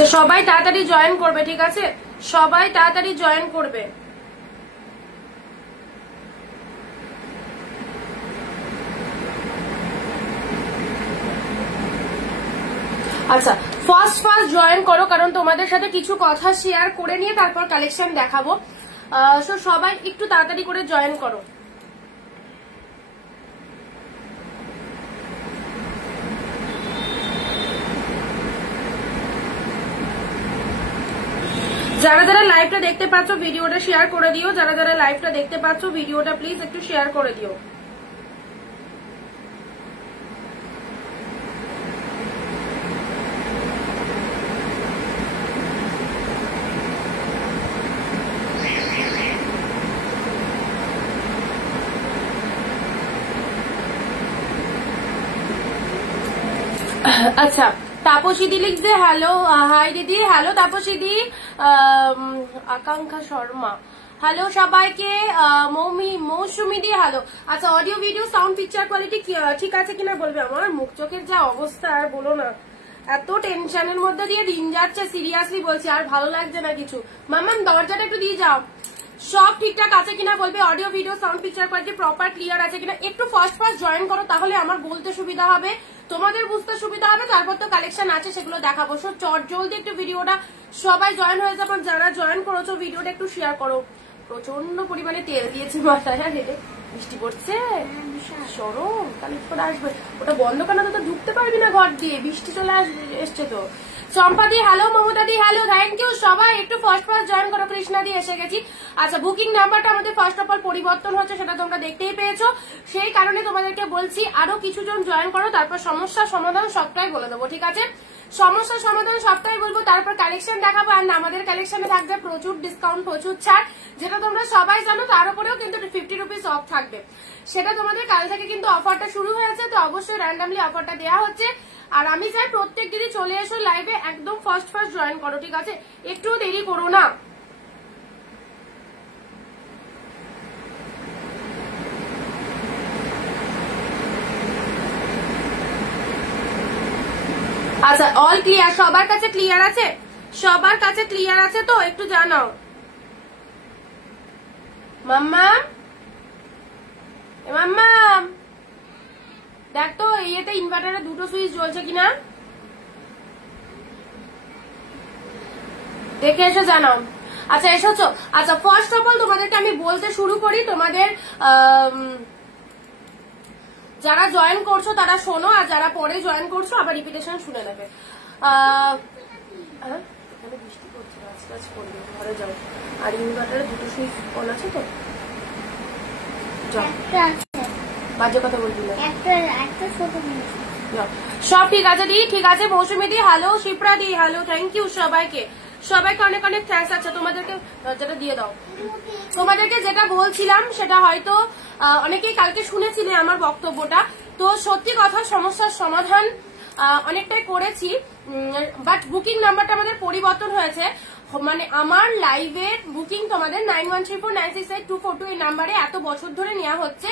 আচ্ছা সবাই তাড়াতাড়ি জয়েন করবে, ঠিক আছে? সবাই তাড়াতাড়ি জয়েন করবে। আচ্ছা ফার্স্ট জয়েন করো, কারণ তোমাদের সাথে কিছু কথা শেয়ার করে নিয়ে তারপর কালেকশন দেখাবো। সবাই একটু তাড়াতাড়ি করে জয়েন করো। যারা যারা লাইভটা দেখতে পাচ্ছ ভিডিওটা শেয়ার করে দিও। যারা যারা লাইভটা দেখতে পাচ্ছ ভিডিওটা প্লিজ একটু শেয়ার করে দিও। আচ্ছা তাপসী দি লিখছে হ্যালো, হাই দিদি। হ্যালো তাপসী দি। আকাঙ্ক্ষা শর্মা হ্যালো সবাইকে। মৌসুমি দি হ্যালো। আচ্ছা audio video sound picture quality ঠিক আছে কিনা বলবে। আমার মুখ চোখের যা অবস্থা আর বলো না, এত টেনশনের মধ্যে দিয়ে দিন যাচ্ছে, সিরিয়াসলি বলছি, আর ভালো লাগছে না কিছু। মাম্মাম দরজাটা একটু দিয়ে যাও। সব ঠিকঠাক আছে কিনা বলবে। Audio video sound picture quality proper clear আছে কিনা। একটু ফার্স্ট জয়েন করো, তাহলে আমার বলতে সুবিধা হবে, তোমাদের বুঝতে সুবিধা হবে। তারপর তো কালেকশন আছে সেগুলো দেখাবো। সো চট জলদি একটু ভিডিওটা সবাই জয়েন হয়ে যাবে। যারা জয়েন করেছো ভিডিওটা একটু শেয়ার করো। প্রচন্ড পরিমাণে তেল দিয়েছে মাথায়। আর হেঁটে বৃষ্টি পড়ছে, সরম তাহলে করে আসবে। ওটা বন্ধ কেন, তো ঢুকতে পারবি না ঘর দিয়ে, বৃষ্টি চলে এসছে তো। চম্পা দি হ্যালো, মমতা দি হ্যালো, থ্যাংক ইউ। সবাই একটু ফার্স্ট জয়েন করো। কৃষ্ণা দি এসে গেছি। আচ্ছা বুকিং নাম্বারটা আমাদের ফার্স্ট অফ অল পরিবর্তন হচ্ছে, সেটা তোমরা দেখতেই পেয়েছো। সেই কারণে তোমাদেরকে বলছি আরো কিছু জন জয়েন করো, তারপর সমস্যার সমাধান সবটাই বলে দেবো, ঠিক আছে? সমস্যার সমাধান সবটাই বলবো, তারপর কালেকশন দেখাবো। আর আমাদের কালেকশনে থাকবে প্রচুর ডিসকাউন্ট, প্রচুর ছাড়, যেটা তোমরা সবাই জানো। তার উপরেও কিন্তু 50 রুপিস অফ থাকবে। সেটা তোমাদের কাল থেকে কিন্তু অফারটা শুরু হয়েছে, তো অবশ্যই র্যান্ডামলি অফারটা দেওয়া হচ্ছে। আর আমি চাই প্রত্যেক দিনই চলে এসো লাইভে, একদম ফার্স্ট জয়েন করো, ঠিক আছে? একটু দেরি করো না। আচ্ছা অল ক্লিয়ার, সবার কাছে ক্লিয়ার আছে? সবার কাছে ক্লিয়ার আছে তো একটু জানাও। মাম্মা মাম্মা দেখ তো ইয়েতে ইনভার্টারে দুটো সুইচ জ্বলছে কিনা, দেখে এসে জানাও। আচ্ছা এসেছো? আচ্ছা ফার্স্ট অফ অল তোমাদেরকে আমি বলতে শুরু করি। তোমাদের যারা জয়েন করছো তারা শোনো, আর যারা পরে জয়েন করছো আবার রিপিটেশন শুনে নেবে। বৃষ্টি পড়ছে, গাছ পড়বে, ঘরে যাও। আর ইনভার্টারে দুটো সুইচ অন আছে তো, বাজে কথা বলবি না। সব ঠিক আছে দি, ঠিক আছে। মৌসুমি দি হ্যালো, শিপ্রা দি হ্যালো, থ্যাংক ইউ সবাইকে। সবাইকে অনেক অনেক থ্যাঙ্কস। আচ্ছা তোমাদেরকে যেটা দিয়ে দাও, তোমাদেরকে যেটা বলছিলাম সেটা হয়তো অনেকেই কালকে শুনেছিলে আমার বক্তব্যটা। তো সত্যি কথা, সমস্যার সমাধান অনেকটাই করেছি, বাট বুকিং নাম্বারটা আমাদের পরিবর্তন হয়েছে। মানে আমার লাইভের বুকিং তোমাদের 9134968242 এই নাম্বারে এত বছর ধরে নেওয়া হচ্ছে,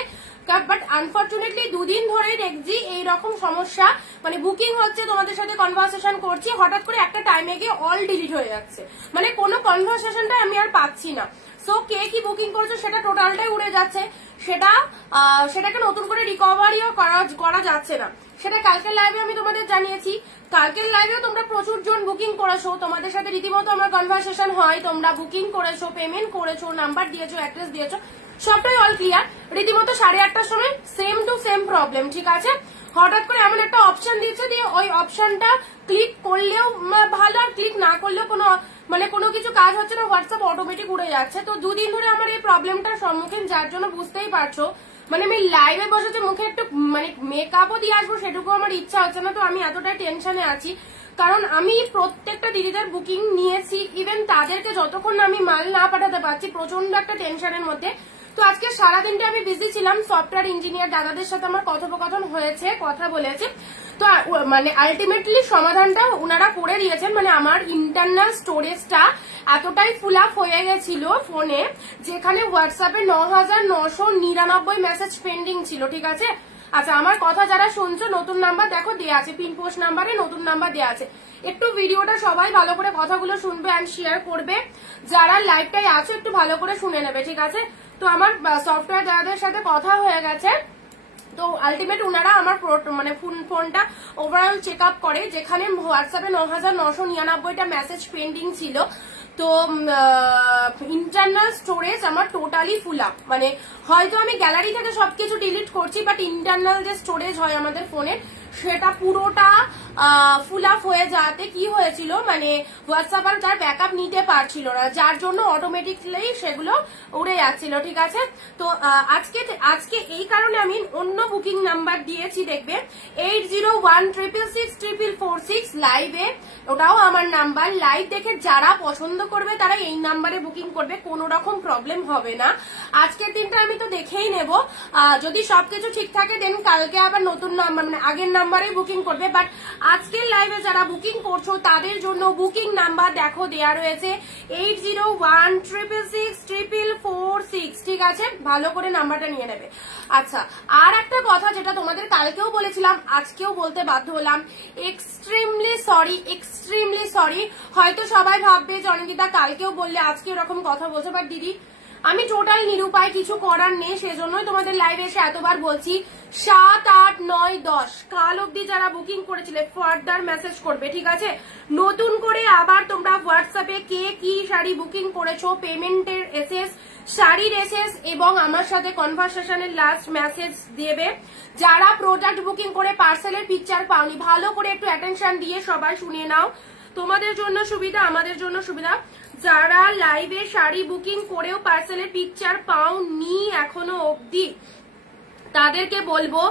বাট আনফর্চুনেটলি দুদিন ধরেই দেখছি এইরকম সমস্যা। মানে বুকিং হচ্ছে, তোমাদের সাথে কনভারসেশন করছি, হঠাৎ করে একটা টাইমে গিয়ে অল ডিলিট হয়ে যাচ্ছে, মানে কোনো কনভারসেশনটা আমি আর পাচ্ছি না। সো কে কি বুকিং করছো সেটা টোটালটাই উড়ে যাচ্ছে, সেটাকে নতুন করে রিকভারিও করা যাচ্ছে না। সেটা কালকের লাইভে আমি তোমাদের জানিয়েছি। কালকের লাইভেও তোমরা প্রচুর জন বুকিং করেছো, তোমাদের সাথে রীতিমতো আমার কনভারসেশন হয়, তোমরা বুকিং করেছো, পেমেন্ট করেছো, নাম্বার দিয়েছো, অ্যাড্রেস দিয়েছো, সবটাই অল ক্লিয়ার। রীতিমতো 8:30টার সময় সেম টু সেম প্রবলেম, ঠিক আছে? হঠাৎ করে এমন একটা অপশন দিয়েছে, দিয়ে ওই অপশনটা ক্লিক করলেও ভালো, আর ক্লিক না করলেও কোনো কিছু কাজ হচ্ছে না, হোয়াটসঅ্যাপ অটোমেটিক উড়ে যাচ্ছে। তো দুদিন ধরে আমার এই প্রবলেমটার সম্মুখীন, যার জন্য বুঝতেই পারছো মানে আমি লাইভে বসেছি, মুখে একটু মানে মেকআপও দিয়ে আসবো সেটুকু আমার ইচ্ছা হচ্ছে না। তো আমি এতটাই টেনশনে আছি, কারণ আমি প্রত্যেকটা দিদিদের বুকিং নিয়েছি, ইভেন তাদেরকে যতক্ষণ আমি মাল না পাঠাতে পারছি প্রচন্ড একটা টেনশনের মধ্যে। তো আজকে সারাদিনটা আমি বিজি ছিলাম, সফটওয়্যার ইঞ্জিনিয়ার দাদাদের সাথে আমার কথোপকথন হয়েছে, কথা বলেছে। তো মানে আলটিমেটলি সমাধানটা ওনারা করে দিয়েছেন। মানে আমার ইন্টারনাল স্টোরেজটা এতটাই ফুল আপ হয়ে গেছিল ফোনে, যেখানে হোয়াটসঅ্যাপে 9999 মেসেজ পেন্ডিং ছিল, ঠিক আছে? আচ্ছা, আমার কথা যারা শুনছো, নতুন নাম্বার দেখো দেয়া আছে, পিন পোস্ট নাম্বারে নতুন নাম্বার দেয়া আছে। একটু ভিডিওটা সবাই ভালো করে কথাগুলো শুনবে এন্ড শেয়ার করবে, যারা লাইভটাই আছো একটু ভালো করে শুনে নেবে, ঠিক আছে? তো আমার সফটওয়্যার দাদাদের সাথে কথা হয়ে গেছে, তো আলটিমেট উনারা আমার মানে ফোনটা ওভারঅল চেক আপ করে, যেখানে হোয়াটসঅ্যাপে 9999টা মেসেজ পেন্ডিং ছিল। তো ইন্টারনাল স্টোরেজ আমার টোটালি ফুল আপ, মানে হয়তো আমি গ্যালারি থেকে সবকিছু ডিলিট করছি, বাট ইন্টারনাল যে স্টোরেজ হয় আমাদের ফোনে সেটা পুরোটা ফুল আপ হয়ে যাতে কি হয়েছিল, মানে হোয়াটসঅ্যাপ আর তার ব্যাকআপ নিতে পারছিল না, যার জন্য অটোমেটিকলি সেগুলো উড়ে যাচ্ছিল, ঠিক আছে? তো আজকে এই কারণে আমি অন্য বুকিং নাম্বার দিয়েছি, দেখবে 8016664446 লাইভে, ওটাও আমার নাম্বার। লাইভ দেখে যারা পছন্দ করবে তারা এই নাম্বারে বুকিং করবে, কোনো রকম প্রবলেম হবে না। আজকের দিনটা আমি তো দেখেই নেব, যদি সবকিছু ঠিক থাকে দেন কালকে আবার নতুন নাম্বার মানে আগের নাম্বারে বুকিং করবে। বাট আজকের লাইভে যারা বুকিং করছো তাদের জন্য বুকিং নাম্বার দেখো দেয়া রয়েছে 8016664446, ঠিক আছে? ভালো করে নাম্বারটা নিয়ে নেবে। আচ্ছা, আর একটা কথা যেটা তোমাদের কালকেও বলেছিলাম, আজকেও বলতে বাধ্য হলাম, এক্সট্রিমলি সরি। হয়তো সবাই ভাববে যে অনিন্দিতা কালকেও বললে আজকে এরকম কথা বলছে, বাট দিদি আমি টোটাল নিরুপায়, কিছু করার নেই, সেজন্যই তোমাদের লাইভে এসে এতবার বলছি 7, 8, 9, 10 কাল অব্দি যারা বুকিং করেছিলে ফার্দার মেসেজ করবে, ঠিক আছে? নতুন করে আবার তোমরা হোয়াটসঅ্যাপে কে কি শাড়ি বুকিং করেছো, পেমেন্টের এসএস, শাড়ির এসএস এবং আমার সাথে কনভারসেশনের লাস্ট মেসেজ দেবে। যারা প্রোডাক্ট বুকিং করে পার্সেলের পিকচার পাওনি, ভালো করে একটু অ্যাটেনশন দিয়ে সবাই শুনিয়ে নাও, তোমাদের জন্য সুবিধা, আমাদের জন্য সুবিধা। যারা লাইভে শাড়ি বুকিং করেও পার্সেলের পিকচার পাওনি এখনো অবধি, তাদেরকে বলবো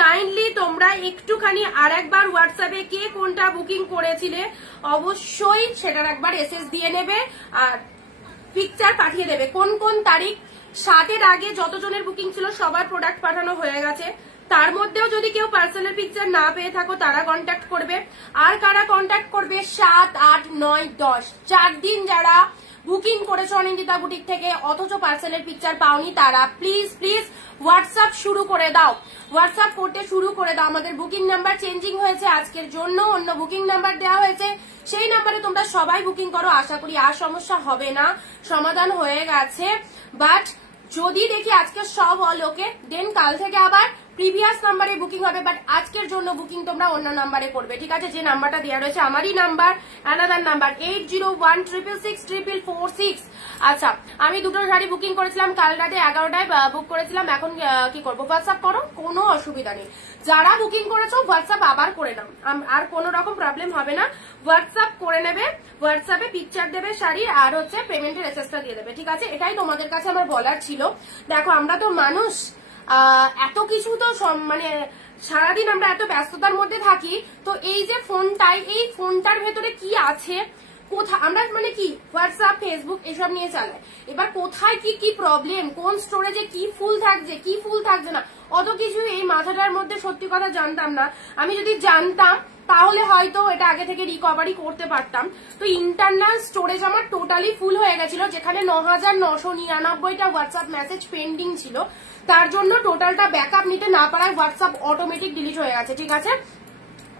কাইন্ডলি তোমরা একটুখানি আর একবার হোয়াটসঅ্যাপে কে কোনটা বুকিং করেছিলে অবশ্যই সেটার একবার এসএস দিয়ে নেবে আর পিকচার পাঠিয়ে দেবে। কোন কোন তারিখ, 7-এর আগে যতজনের বুকিং ছিল সবার প্রোডাক্ট পাঠানো হয়ে গেছে, তার মধ্যেও যদি কেউ পার্সেলের পিকচার না পেয়ে থাকো তারা কন্ট্যাক্ট করবে। আর কারা কন্ট্যাক্ট করবে, 7, 8, 9, 10 4 দিন যারা বুকিং করেছো অনিন্দিতা বুটিক থেকে অথচ পার্সেলের পিকচার পাওনি, তারা প্লিজ হোয়াটসঅ্যাপ শুরু করে দাও, হোয়াটসঅ্যাপ করতে শুরু করে দাও। আমাদের বুকিং নাম্বার চেঞ্জিং হয়েছে, আজকের জন্য অন্য বুকিং নাম্বার দেওয়া হয়েছে, সেই নাম্বারে তোমরা সবাই বুকিং করো। আশা করি আর সমস্যা হবে না, সমাধান হয়ে গেছে। বাট যদি দেখি আজকে সব অল ওকে, দেন কাল থেকে আবার প্রিভিয়াস নাম্বারে বুকিং হবে, বাট আজকের জন্য বুকিং তোমরা অন্য নাম্বারে করবে, ঠিক আছে? যে নাম্বারটা দেওয়া রয়েছে আমারই নাম্বার, অ্যানাদার নাম্বার 8016664446। আচ্ছা, আমি দুটো শাড়ি বুকিং করেছিলাম কাল রাতে 11টায় বুক করেছিলাম, এখন কি করবো? হোয়াটসঅ্যাপ করো, কোনো অসুবিধা নেই। যারা বুকিং করেছো হোয়াটসঅ্যাপ আবার করে নাও, আর কোনো রকম প্রবলেম হবে না, হোয়াটসঅ্যাপ করে নেবে, হোয়াটসঅ্যাপে পিকচার দেবে শাড়ি আর হচ্ছে পেমেন্টের এসএসটা দিয়ে দেবে, ঠিক আছে? এটাই তোমাদের কাছে আমার বলার ছিল। দেখো আমরা তো মানুষ, এত কিছু তো মানে সারাদিন আমরা এত ব্যস্ততার মধ্যে থাকি, তো এই যে ফোনটাই, এই ফোনটার ভেতরে কি আছে, কোথায় আমরা মানে কি হোয়াটসঅ্যাপ ফেসবুক এসব নিয়ে চালাই, এবার কোথায় কি কি প্রবলেম, কোন স্টোরেজে কি ফুল থাকছে কি ফুল থাকছে না, অত কিছু এই মাথাটার মধ্যে সত্যি কথা জানতাম না। আমি যদি জানতাম তাহলে হয়তো এটা আগে থেকে রিকভারি করতে পারতাম। তো ইন্টারনাল স্টোরেজ আমার টোটালি ফুল হয়ে গেছিল, যেখানে 9999টা হোয়াটসঅ্যাপ মেসেজ পেন্ডিং ছিল, তার জন্য টোটালটা ব্যাকআপ নিতে না পারায় হোয়াটসঅ্যাপ অটোমেটিক ডিলিট হয়ে গেছে, ঠিক আছে?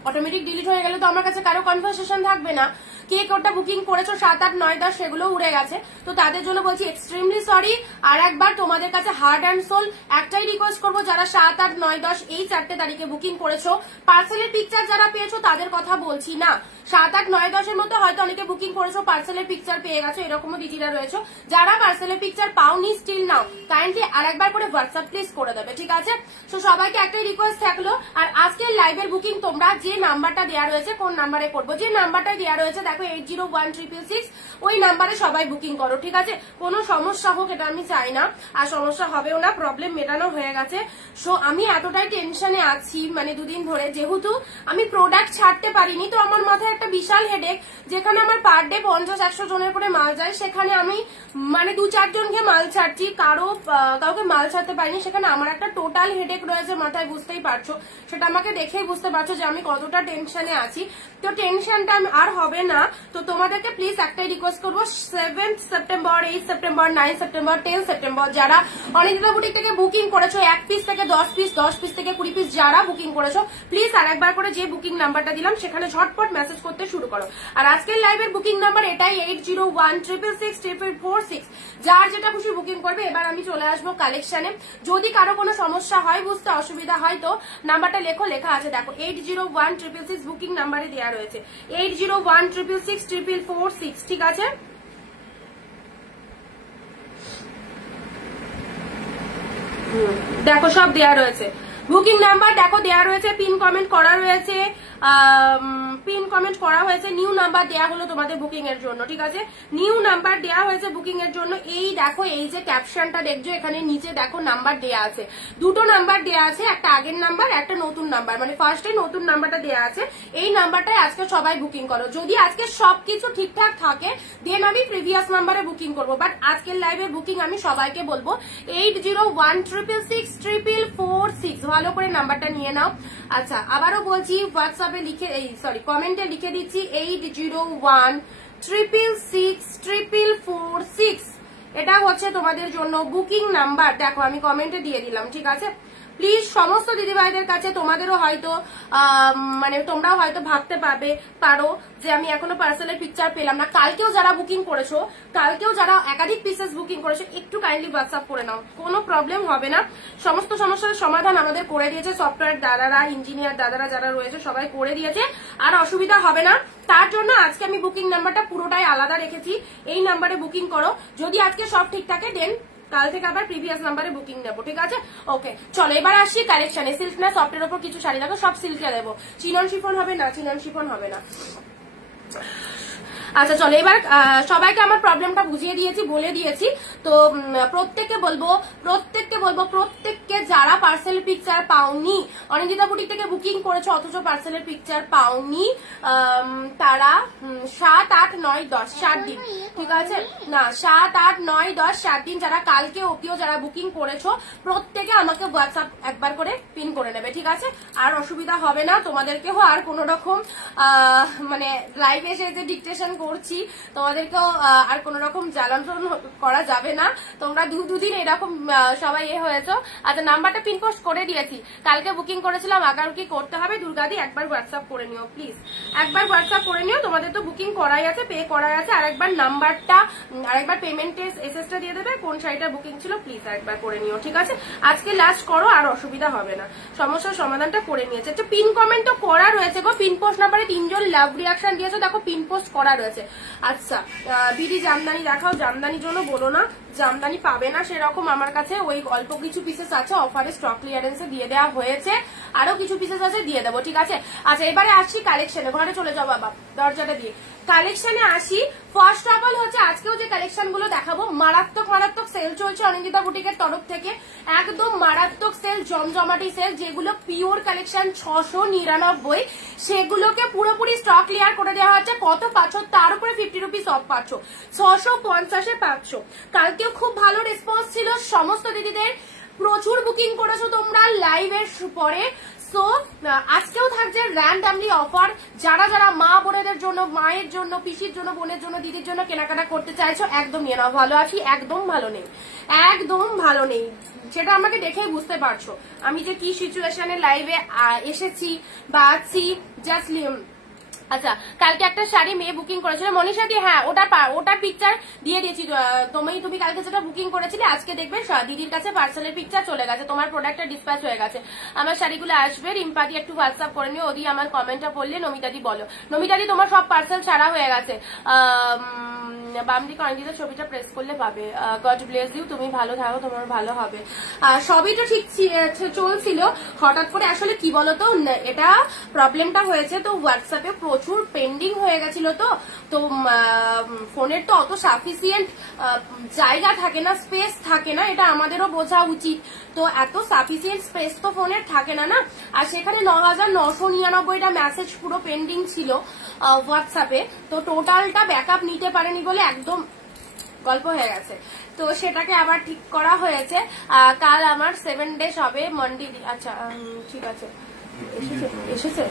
অটোমেটিক ডিলিট হয়ে গেলে তো আমার কাছে কারো কনভারসেশন থাকবে না, কে কোনটা বুকিং করেছো 7, 8, 9, 10 সেগুলো উড়ে গেছে। তো তাদের জন্য বলছি এক্সট্রিমলি সরি। আর একবার তোমাদের কাছে হার্ট অ্যান্ড সোল একটাই রিকোয়েস্ট করবো, যারা 7, 8, 9, 10 এই 4টে তারিখে বুকিং করেছো, পার্সেলের পিকচার যারা পেয়েছো তাদের কথা বলছি না, 7, 8, 9, 10 এর মধ্যে হয়তো অনেকে বুকিং করেছো পার্সেলের পিকচার পেয়ে গেছো, এরকমও দিদিরা রয়েছে, যারা পার্সেলের পিকচার পাওনি স্টিল নাও, কাইন্ডলি আর একবার করে হোয়াটসঅ্যাপ প্লিজ করে দেবে, ঠিক আছে? তো সবাইকে একটাই রিকোয়েস্ট থাকলো। আর আজকের লাইভের বুকিং তোমরা যে নাম্বারটা দেওয়া রয়েছে, কোন নাম্বারে করবো, যে নাম্বারটা দেওয়া রয়েছে দেখো 801666, ওই নাম্বারে সবাই বুকিং করো, ঠিক আছে? কোনো সমস্যা হোক এটা আমি চাই না, আর সমস্যা হবেও না, প্রবলেম মেটানো হয়ে গেছে। সো আমি এতটাই টেনশনে আছি মানে দুদিন ধরে, যেহেতু আমি প্রোডাক্ট ছাড়তে পারিনি, তো আমার মাথায় একটা বিশাল হেডেক, যেখানে আমার পার ডে 50-100 জনের করে মাল যায়, সেখানে আমি মানে 2-4 জনকে মাল ছাড়ছি, কাউকে মাল ছাড়তে পারিনি, সেখানে আমার একটা টোটাল হেডেক রয়েছে মাথায়, বুঝতেই পারছো, সেটা আমাকে দেখেই বুঝতে পারছো যে আমি কতটা টেনশনে আছি। তো টেনশনটা আর হবে না। তো তোমাদেরকে প্লিজ একটাই রিকোয়েস্ট করবো, 7 সেপ্টেম্বর, 8 সেপ্টেম্বর, 9 সেপ্টেম্বর, 10 সেপ্টেম্বর যারা অনিন্দিতা বুটিক থেকে বুকিং করেছো, 1 পিস থেকে 10 পিস, 10 পিস থেকে 20 পিস যারা বুকিং করেছো প্লিজ আরেকবার করে যে বুকিং নাম্বারটা দিলাম সেখানে ঝটপট মেসেজ করতে শুরু করো। আর আজকের লাইভের বুকিং নাম্বার এটাই 8016664446। যার যেটা খুশি বুকিং করবে। এবার আমি চলে আসবো কালেকশনে। যদি কারো কোনো সমস্যা হয়, বুঝতে অসুবিধা হয় তো নাম্বারটা লেখা আছে দেখো 801666 বুকিং নাম্বারে দেওয়া রয়েছে 8016664446। ঠিক আছে, দেখো সব দেয়া রয়েছে বুকিং নাম্বার, দেখো দেয়া রয়েছে, পিন কমেন্ট করা রয়েছে, পিন কমেন্ট করা হয়েছে, নিউ নাম্বার দেয়া হলো তোমাদের বুকিং এর জন্য। ঠিক আছে, নিউ নাম্বার দেয়া হয়েছে বুকিং এর জন্য। এই দেখো এই যে ক্যাপশনটা দেখছো এখানে নিচে দেখো নাম্বার দেয়া আছে, দুটো নাম্বার দেয়া আছে, একটা আগের নাম্বার একটা নতুন নাম্বার, মানে ফার্স্টে নতুন নাম্বারটা দেয়া আছে। এই নাম্বারটাই আজকে সবাই বুকিং করো। যদি আজকে সবকিছু ঠিকঠাক থাকে দেন আমি প্রিভিয়াস নাম্বারে বুকিং করবো, বাট আজকের লাইভে বুকিং আমি সবাইকে বলবো 8016664446। ভালো করে নাম্বারটা নিয়ে নাও। আচ্ছা, আবারও বলছি হোয়াটসঅ্যাপে লিখে কমেন্টে লিখে দিচ্ছি 8016664446। এটা হচ্ছে তোমাদের জন্য বুকিং নাম্বার। দেখো আমি কমেন্টে দিয়ে দিলাম। ঠিক আছে, প্লিজ সমস্ত দিদিভাইদের কাছে তোমাদেরও হয়তো মানে তোমরাও হয়তো ভাবতে পারো যে আমি এখনো পার্সেলের পিকচার পেলাম না। কালকেও যারা বুকিং করেছো, কালকেও যারা একাধিক পিসেস বুকিং করেছো, একটু কাইন্ডলি হোয়াটসঅ্যাপ করে নাও, কোনো প্রবলেম হবে না। সমস্ত সমস্যার সমাধান আমাদের করে দিয়েছে সফটওয়্যার দাদারা, ইঞ্জিনিয়ার দাদারা যারা রয়েছে সবাই করে দিয়েছে, আর অসুবিধা হবে না। তার জন্য আজকে আমি বুকিং নাম্বারটা পুরোটাই আলাদা রেখেছি। এই নাম্বারে বুকিং করো। যদি আজকে সব ঠিক থাকে দেন কাল থেকে আবার প্রিভিয়াস নাম্বারে বুকিং নেবো। ঠিক আছে, ওকে চলো এবার আসি কালেকশনে। সিল্ক না সফটের ওপর কিছু শাড়ি দেখো, সব সিল্কে দেবো। চিনন শিফন হবে না, চিনন শিফন হবে না। আচ্ছা চলো এবার সবাইকে আমার প্রবলেমটা বুঝিয়ে দিয়েছি, বলে দিয়েছি। তো প্রত্যেককে বলবো প্রত্যেককে যারা পার্সেল পিকচার পাওনি, অনিন্দিতা বুটিক থেকে বুকিং করেছো অথচ পার্সেলের পিকচার পাওনি, তারা 7, 8, 9, 10 7 দিন। ঠিক আছে, না 7, 8, 9, 10 7 দিন যারা কালকে অপিও যারা বুকিং করেছো প্রত্যেকে আমাকে হোয়াটসঅ্যাপ একবার করে পিন করে নেবে। ঠিক আছে, আর অসুবিধা হবে না তোমাদেরকেও। আর কোন রকম মানে লাইভে এসে যে ডিকটেশন করছি তোমাদেরকেও আর কোন রকম জ্বালান করা যাবে না। তোমরা দুদিন এরকম সবাই হয়েছো। আচ্ছা, নাম্বারটা পিন পোস্ট করে দিয়েছি। কালকে বুকিং করেছিলাম, আগামী করতে হবে। দুর্গাদি একবার হোয়াটসঅ্যাপ করে নিও প্লিজ, একবার হোয়াটসঅ্যাপ করে নিও। তোমাদের তো বুকিং করাই আছে, পে করাই আছে। আরেকবার নাম্বারটা, আরেকবার পেমেন্টের এসএসটা দিয়ে দেবে, কোন শাড়িটা বুকিং ছিল প্লিজ একবার করে নিও। ঠিক আছে, আজকে লাস্ট করো, আর অসুবিধা হবে না। সমস্যার সমাধানটা করে নিয়েছে। আচ্ছা, পিন কমেন্ট তো করা রয়েছে গো। পিন পোস্ট নাম্বারে 3 জন লাভ রিয়াকশন দিয়েছে, দেখো পিন পোস্ট করা রয়েছে। আচ্ছা, বিডি জামদানি দেখাও। জামদানির জন্য বলো না, জামদানি পাবে না সেরকম আমার কাছে। ওই অল্প কিছু পিসেস আছে, অফারে স্টক ক্লিয়ারেন্সে দিয়ে দেওয়া হয়েছে, আরো কিছু পিসেস আছে দিয়ে দেবো। ঠিক আছে, আচ্ছা এবারে আসছি কালেকশনে। ঘরে চলে যাও বাবা, দরজাটা দিয়ে। কালেকশনে আসি। ফার্স্ট অফ অল হচ্ছে আজকেও যে কালেকশন গুলো দেখাবো, মারাত্মক সেল চলছে অনিন্দিতা বুটিকের তরফ থেকে। একদম মারাত্মক সেল, জমজমাটি সেল। যেগুলো পিওর কালেকশন 699, সেগুলোকে পুরোপুরি স্টক ক্লিয়ার করে দেওয়া হচ্ছে। কত পাচ্ছ? তার উপরে 50 রুপিস অফ পাচ্ছ, 650-এ পাচ্ছ। কালকেও খুব ভালো রেসপন্স ছিল সমস্ত দিদিদের, প্রচুর বুকিং করেছো তোমরা লাইভের পরে। সো আজকেও থাকছে র্যান্ডামলি অফার। যারা যারা মা বোনেদের জন্য, মায়ের জন্য, পিসির জন্য, বোনের জন্য, দিদির জন্য কেনাকাটা করতে চাইছো একদম নিয়ে নাও। ভালো আছি, একদম ভালো নেই, একদম ভালো নেই, সেটা আমাকে দেখেই বুঝতে পারছো আমি যে কি সিচুয়েশনে লাইভে এসেছি বা আছি। জাস্ট আচ্ছা, কালকে একটা শাড়ি মেয়ে বুকিং করেছিল মনীষা দি, হ্যাঁ ওটা পিকচার দিয়ে দিয়েছি। তুমি কালকে যেটা বুকিং করেছিলে আজকে দেখবে দিদির কাছে পার্সেলের পিকচার চলে গেছে, তোমার প্রোডাক্টটা ডিসপ্যাচ হয়ে গেছে। আমার শাড়িগুলো আসবে। রিম্পাদি একটু হোয়াটসঅ্যাপ করে নিও। ওদি আমার কমেন্টটা পড়লে নমিতাদি বলো। নমিতাদি তোমার সব পার্সেল ছাড়া হয়ে গেছে। বাম দিকে অনিন্দিতা ছবিটা প্রেস করলে পাবে। গড ব্লেস ইউ, তুমি ভালো থাকো, তোমার ভালো হবে। সবই তো ঠিক চলছিল, হঠাৎ করে আসলে কি বলতো এটা প্রবলেমটা হয়েছে। তো হোয়াটসঅ্যাপে প্রচুর পেন্ডিং হয়ে গেছিল। তো ফোনের তো অত সাফিসিয়েন্ট জায়গা থাকে না, স্পেস থাকে না, এটা আমাদেরও বোঝা উচিত। তো এত সাফিসিয়েন্ট স্পেস তো ফোনের থাকে না না। আর সেখানে 9999টা মেসেজ পুরো পেন্ডিং ছিল হোয়াটসঅ্যাপে। তো টোটালটা ব্যাকআপ নিতে পারেনি বলে একদম গল্প হয়ে গেছে। তো সেটাকে আবার ঠিক করা হয়েছে। কাল আমার 7 days হবে মন্ডে। আচ্ছা ঠিক আছে, এসেছে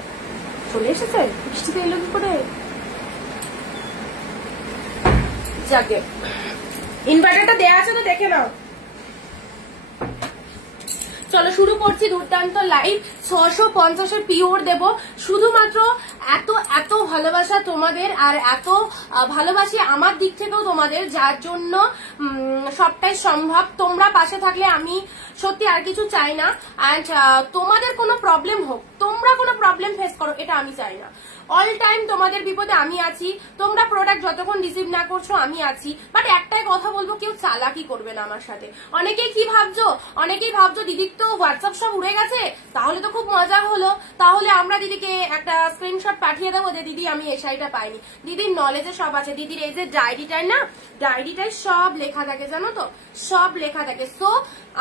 চলে এসেছে। বৃষ্টিতে এলো কি করে? যাকে ইনভার্টারটা দেয়া আছে তো দেখে নাও। চলো শুরু করছি দুর্দান্ত লাইভ। 650 পিওর দেব, শুধুমাত্র এত এত ভালোবাসা তোমাদের, আর এত ভালোবাসি আমার দিক থেকেও তোমাদের, যার জন্য সবটাই সম্ভব। তোমরা পাশে থাকলে আমি সত্যি আর কিছু চাই না। অ্যান্ড তোমাদের কোনো প্রবলেম হোক, তোমরা কোনো প্রবলেম ফেস করো, এটা আমি চাই না। অল টাইম তোমাদের বিপদে আমি আছি। তোমরা প্রোডাক্ট যতক্ষণ রিসিভ না করছো আমি আছি। বাট একটাই কথা বলবো, কেউ চালাকি করবে না আমার সাথে। অনেকেই কি ভাবছো, অনেকেই ভাবছো দিদির তো হোয়াটসঅ্যাপ সব উড়ে গেছে, তাহলে তো খুব মজা হলো, তাহলে আমরা দিদিকে একটা স্ক্রিনশট পাঠিয়ে দেবো যে দিদি আমি এই শাড়িটা পাইনি। দিদির নলেজে সব আছে। দিদির এই যে ডায়েরিটায় না, ডায়েরিটায় সব লেখা থাকে, জানো তো, সব লেখা থাকে। সো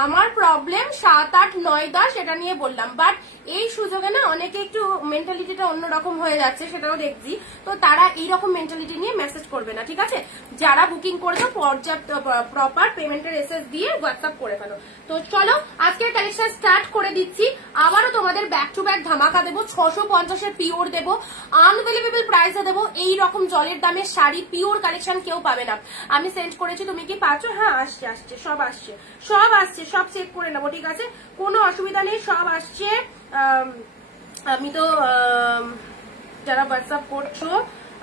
আমার প্রবলেম 7, 8, 9, 10 এটা নিয়ে বললাম। বাট এই সুযোগে না অনেকে একটু মেন্টালিটিটা অন্যরকম হয়ে যাচ্ছে, সেটাও দেখছি। তো তারা এইরকম মেন্টালিটি নিয়ে মেসেজ করবে না, ঠিক আছে? যারা বুকিং করেছো পর্যাপ্ত প্রপার পেমেন্টের এসএস দিয়ে হোয়াটসঅ্যাপ করে ফেলো। তো চলো আজকের কালেকশন স্টার্ট করে দিচ্ছি। আবারও তোমাদের ব্যাক টু ব্যাক ধামাকা দেবো। 650 পিওর দেবো, আনবিলিভেবল প্রাইসে দেবো। এইরকম জলের দামের শাড়ি পিওর কালেকশন কেউ পাবে না। আমি সেন্ড করেছি, তুমি কি পাচ্ছ? হ্যাঁ আসছে, আসছে, সব আসছে, সব আসছে, সব চেক করে নেবো, ঠিক আছে? কোনো অসুবিধা নেই, সব আসছে। আমি তো যারা হোয়াটসঅ্যাপ করছো,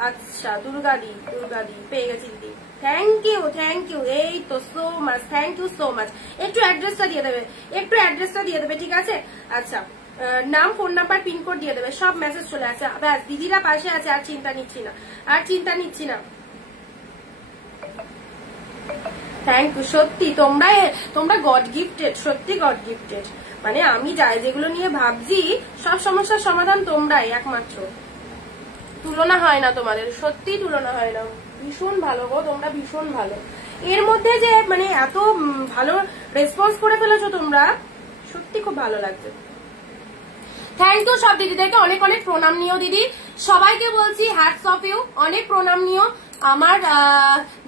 আচ্ছা দুর্গাদি, দুর্গাদি পেয়ে গেছি দিদি, থ্যাংক ইউ, থ্যাংক ইউ। এই তো so much, thank you so much. একটু অ্যাড্রেসটা দিয়ে দেবে, একটু অ্যাড্রেসটা দিয়ে দেবে, ঠিক আছে? আচ্ছা, নাম, ফোন নাম্বার, পিনকোড দিয়ে দেবে, সব মেসেজ চলে আসে। ব্যাস, দিদিরা পাশে আছে, আর চিন্তা নিচ্ছি না, আর চিন্তা নিচ্ছি না। Thank you. সত্যি তোমরা গড গিফটেড, সত্যি গড গিফটেড। মানে আমি যেগুলো নিয়ে ভাবছি সব সমস্যার সমাধান তোমরাই একমাত্র। তুলনা হয় না তোমাদের, সত্যি তুলনা হয় না। ভীষণ ভালো গো, তোমরা ভীষণ ভালো। এর মধ্যে যে মানে এত ভালো রেসপন্স করে ফেলেছো তোমরা, সত্যি খুব ভালো লাগছে। থ্যাংক ইউ সব দিদিদেরকে, অনেক অনেক প্রণাম নিও দিদি। সবাইকে বলছি হ্যাটস অফ ইউ, অনেক প্রণাম নিও। আমার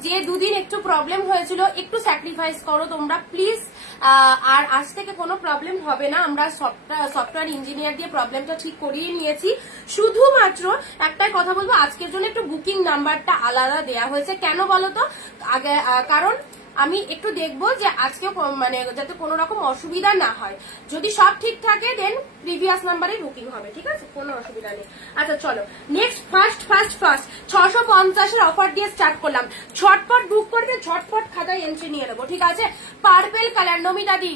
যে দুদিন একটু প্রবলেম হয়েছিল, একটু স্যাক্রিফাইস করো তোমরা প্লিজ। আর আজ থেকে কোনো প্রবলেম হবে না। আমরা সফটওয়্যার ইঞ্জিনিয়ার দিয়ে প্রবলেমটা ঠিক করিয়ে নিয়েছি। শুধুমাত্র একটাই কথা বলবো, আজকের জন্য একটু বুকিং নাম্বারটা আলাদা দেয়া হয়েছে। কেন বলো তো? আগে কারণ আমি একটু দেখবো যে আজকে মানে যাতে কোনো রকম অসুবিধা না হয়। যদি সব ঠিক থাকে দেন প্রিভিয়াস নাম্বারে বুকিং হবে, ঠিক আছে? কোনো অসুবিধা নেই। আচ্ছা চলো নেক্সট, ফার্স্ট 650 অফার দিয়ে স্টার্ট করলাম। ঝটপট বুক করবে, ঝটপট খাতায় এন্ট্রি নিয়ে নেবো, ঠিক আছে? পার্পেল কালার, নমিতাদি,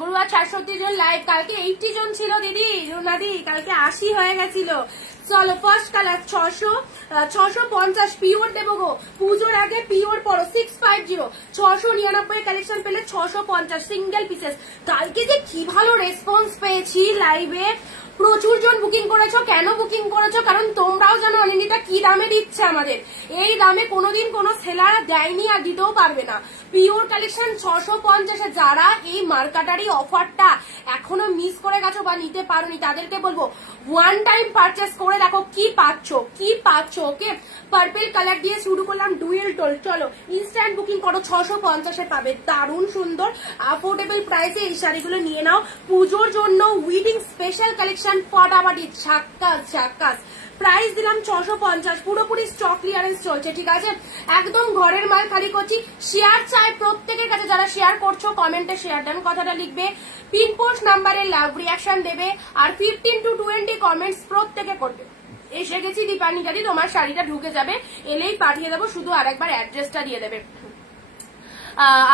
গুরুবার 430 জন লাইভ, কালকে 80 জন ছিল দিদি, রুনাদি কালকে 80 হয়ে গেছিল। চলো ফার্স্ট কালার 650 পিওর দেবো গো। পুজোর আগে পিওর পড়ো, 650 699 কালেকশন পেলে 650 সিঙ্গেল পিসেস। কালকে যে কি ভালো রেসপন্স পেয়েছি লাইভে, প্রচুর জন বুকিং করেছো। কেন বুকিং করেছো? কারণ তোমরাও জানো অনিন্দিতা কি দামে দিচ্ছে আমাদের। এই দামে কোনোদিন কোনো সেলার দেয়নি, আর দিতেও পারবে না। Pure collection 650। যারা এই মার্কাটারি অফারটা এখনো মিস করে গেছো বা নিতে পারোনি, তাদেরকে বলবো ওয়ান টাইম পারচেস করে দেখো কি পাচ্ছ, কি পাচ্ছ। ওকে, পার্পেল কালার দিয়ে শুরু করলাম, ডুয়েল টোল। চলো ইনস্ট্যান্ট বুকিং করো, 650 পাবে। দারুণ সুন্দর অ্যাফোর্ডেবল প্রাইসে এই শাড়িগুলো নিয়ে নাও। পুজোর জন্য উইডিং স্পেশাল কালেকশন, ফটাফটি ঝাক্কাস ঝাক্কাস। প্রাইস দিলাম 650, পুরোপুরি স্টক ক্লিয়ারেন্স চলছে, ঠিক আছে? একদম ঘরের মাল খালি করছি। শেয়ার চাই প্রত্যেকের কাছে, যারা শেয়ার করছো কমেন্টে শেয়ার ডান কথাটা লিখবে, পিন পোস্ট নাম্বারে লাভ রিয়াকশন দেবে, আর 15 to 20 কমেন্টস প্রত্যেকে করবে। এসে গেছি দীপানি দাদি, তোমার শাড়িটা ঢুকে যাবে, এলেই পাঠিয়ে দেবো, শুধু আরেকবার অ্যাড্রেসটা দিয়ে দেবে।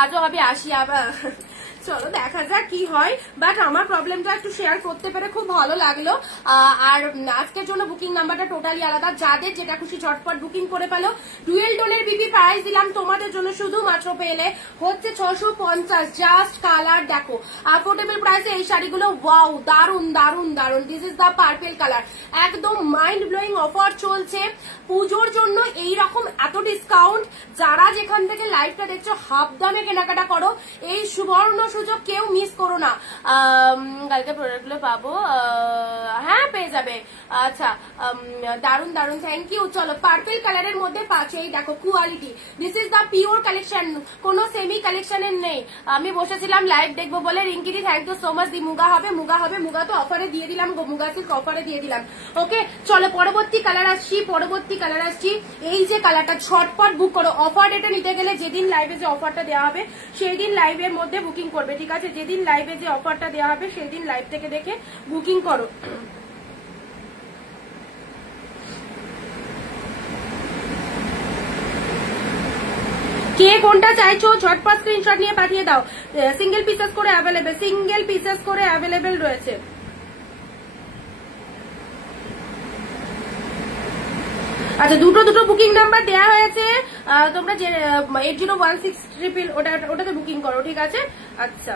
আজও হবে 80 আবার। চলো দেখা যাক কি হয়। বাট আমার প্রবলেমটা একটু শেয়ার করতে পেরে খুব ভালো লাগলো। আর আজকের জন্য বুকিং নাম্বারটা টোটালি আলাদা। যাদের যেটা খুশি ঝটপট বুকিং করে পেলো। ডুয়েল টোনের বিপি প্রাইস দিলাম তোমাদের জন্য শুধুমাত্র পেলে হচ্ছে 650। জাস্ট কালার দেখো, অ্যাফোর্ডেবল প্রাইসে এই শাড়িগুলো, ওয়াও দারুন দারুন দারুন। This is the purple colour, একদম মাইন্ড ব্লোয়িং অফার চলছে পুজোর জন্য। এইরকম এত ডিসকাউন্ট, যারা যেখান থেকে লাইভটা দেখছো হাফ দামে কেনাকাটা করো। এই সুবর্ণ সুযোগ কেউ মিস করো না। কালকে প্রোডাক্টগুলো পাবো, হ্যাঁ পেয়ে যাবে। আচ্ছা দারুন দারুন, থ্যাংক ইউ। চলো পার্পল কালারের মধ্যে পাচ্ছে, এই দেখো quality, this is the pure collection, কোনো সেমি কালেকশনের নেই। আমি বসেছিলাম লাইভ দেখবো বলে, রিঙ্কিদি থ্যাংক ইউ সো মাচ। দি মুগা হবে, মুগা হবে, মুগা তো অফারে দিয়ে দিলাম গো, মুগা সিল্ক অফারে দিয়ে দিলাম। ওকে চলো পরবর্তী কালার আসছি, পরবর্তী কালার আসছি। এই যে কালারটা ঝটপট বুক করো, অফার এটা নিতে গেলে যেদিন লাইভে যে অফারটা দেওয়া হবে সেই দিন লাইভের মধ্যে বুকিং করবে, ঠিক আছে? যেদিন লাইভে যে অফারটা দেওয়া হবে সেই দিন লাইভ থেকে দেখে বুকিং করো। কে কোনটা চাইছো ঝটপট স্ক্রিনশট নিয়ে পাঠিয়ে দাও। সিঙ্গেল পিসেস করে অ্যাভেলেবেল, সিঙ্গেল পিসেস করে অ্যাভেলেবেল রয়েছে। আচ্ছা দুটো দুটো বুকিং নাম্বার দেওয়া হয়েছে, তোমরা যে 8016 ওটাতে বুকিং করো, ঠিক আছে? আচ্ছা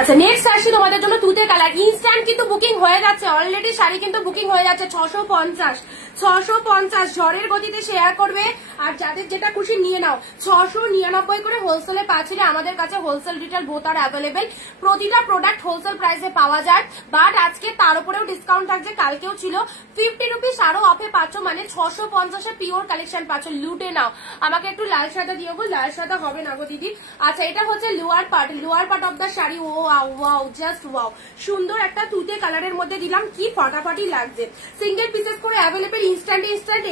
আচ্ছা নেক্সট আসি তোমাদের জন্য তুতে কালার। ইনস্ট্যান্ট কিন্তু বুকিং হয়ে যাচ্ছে, অলরেডি শাড়ি কিন্তু বুকিং হয়ে যাচ্ছে। 650 ঝড়ের গতিতে শেয়ার করবে, আর যাদের যেটা খুশি নিয়ে নাও। 699 করে হোলসেলে পাচ্ছিলে, আমাদের কাছে হোলসেল রিটেল বোথ আর অ্যাভেলেবেল। প্রতিটা প্রোডাক্ট হোলসেল প্রাইসে পাওয়া যায়, বাট আজকে তার উপরেও ডিসকাউন্ট থাকছে, কালকেও ছিল। 50 রুপিস আরো অফে পাচ্ছ, মানে 650 পিওর কালেকশন পাচ্ছ। লুটে নাও। আমাকে একটু লাল সাদা দিও গো, লাল সাদা হবে না গো দিদি। আচ্ছা এটা হচ্ছে lower part of the sari. ও ওয়াও, জাস্ট ওয়াও, সুন্দর একটা তুতে কালারের মধ্যে দিলাম, কি ফাটাফাটি লাগছে। সিঙ্গেল পিসেস করে অ্যাভেলেবেল, ইনস্ট্যান্ট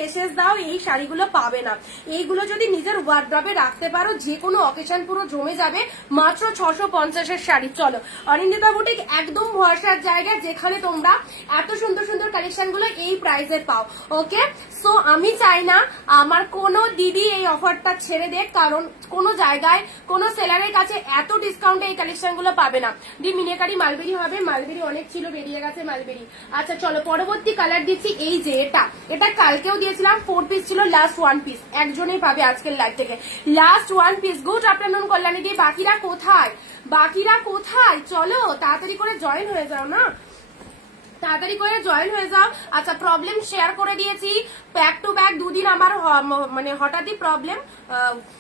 এসএস দাও, এই শাড়িগুলো পাবে না। এইগুলো যদি নিজের ওয়ার্ড্রবে রাখতে পারো, যে কোনো অকেশন পুরো জমে যাবে। মাত্র 650 শাড়ি। চলো অনিন্দিতা বুটিক একদম ভরসার জায়গা, যেখানে তোমরা এত সুন্দর সুন্দর কালেকশন গুলো এই প্রাইসে পাও। ওকে সো আমি চাই না আমার কোনো দিদি এই অফারটা ছেড়ে দেখ, কারণ কোনো জায়গায় কোনো সেলারের কাছে এত ডিসকাউন্টে এই কালেকশন গুলো পাবে না। দি মিনেকারি মালবেরি হবে, মালবেরি অনেক ছিল, বেরিয়ে গেছে মালবেরি। আচ্ছা চলো পরবর্তী কালার দিচ্ছি, এই যে এটা কালকেও দিয়েছিলাম, 4 পিস ছিল, লাস্ট 1 পিস একজনেই পাবে আজকের লাইভ থেকে, last 1 piece. Good afternoon Kalyani দি, বাকিরা কোথায়? চলো তাড়াতাড়ি করে জয়েন হয়ে যাও না, তাড়াতাড়ি করে জয়েন হয়ে যাও। আচ্ছা প্রবলেম শেয়ার করে দিয়েছি, ব্যাক টু ব্যাক দুদিন আমার মানে হঠাৎই প্রবলেম,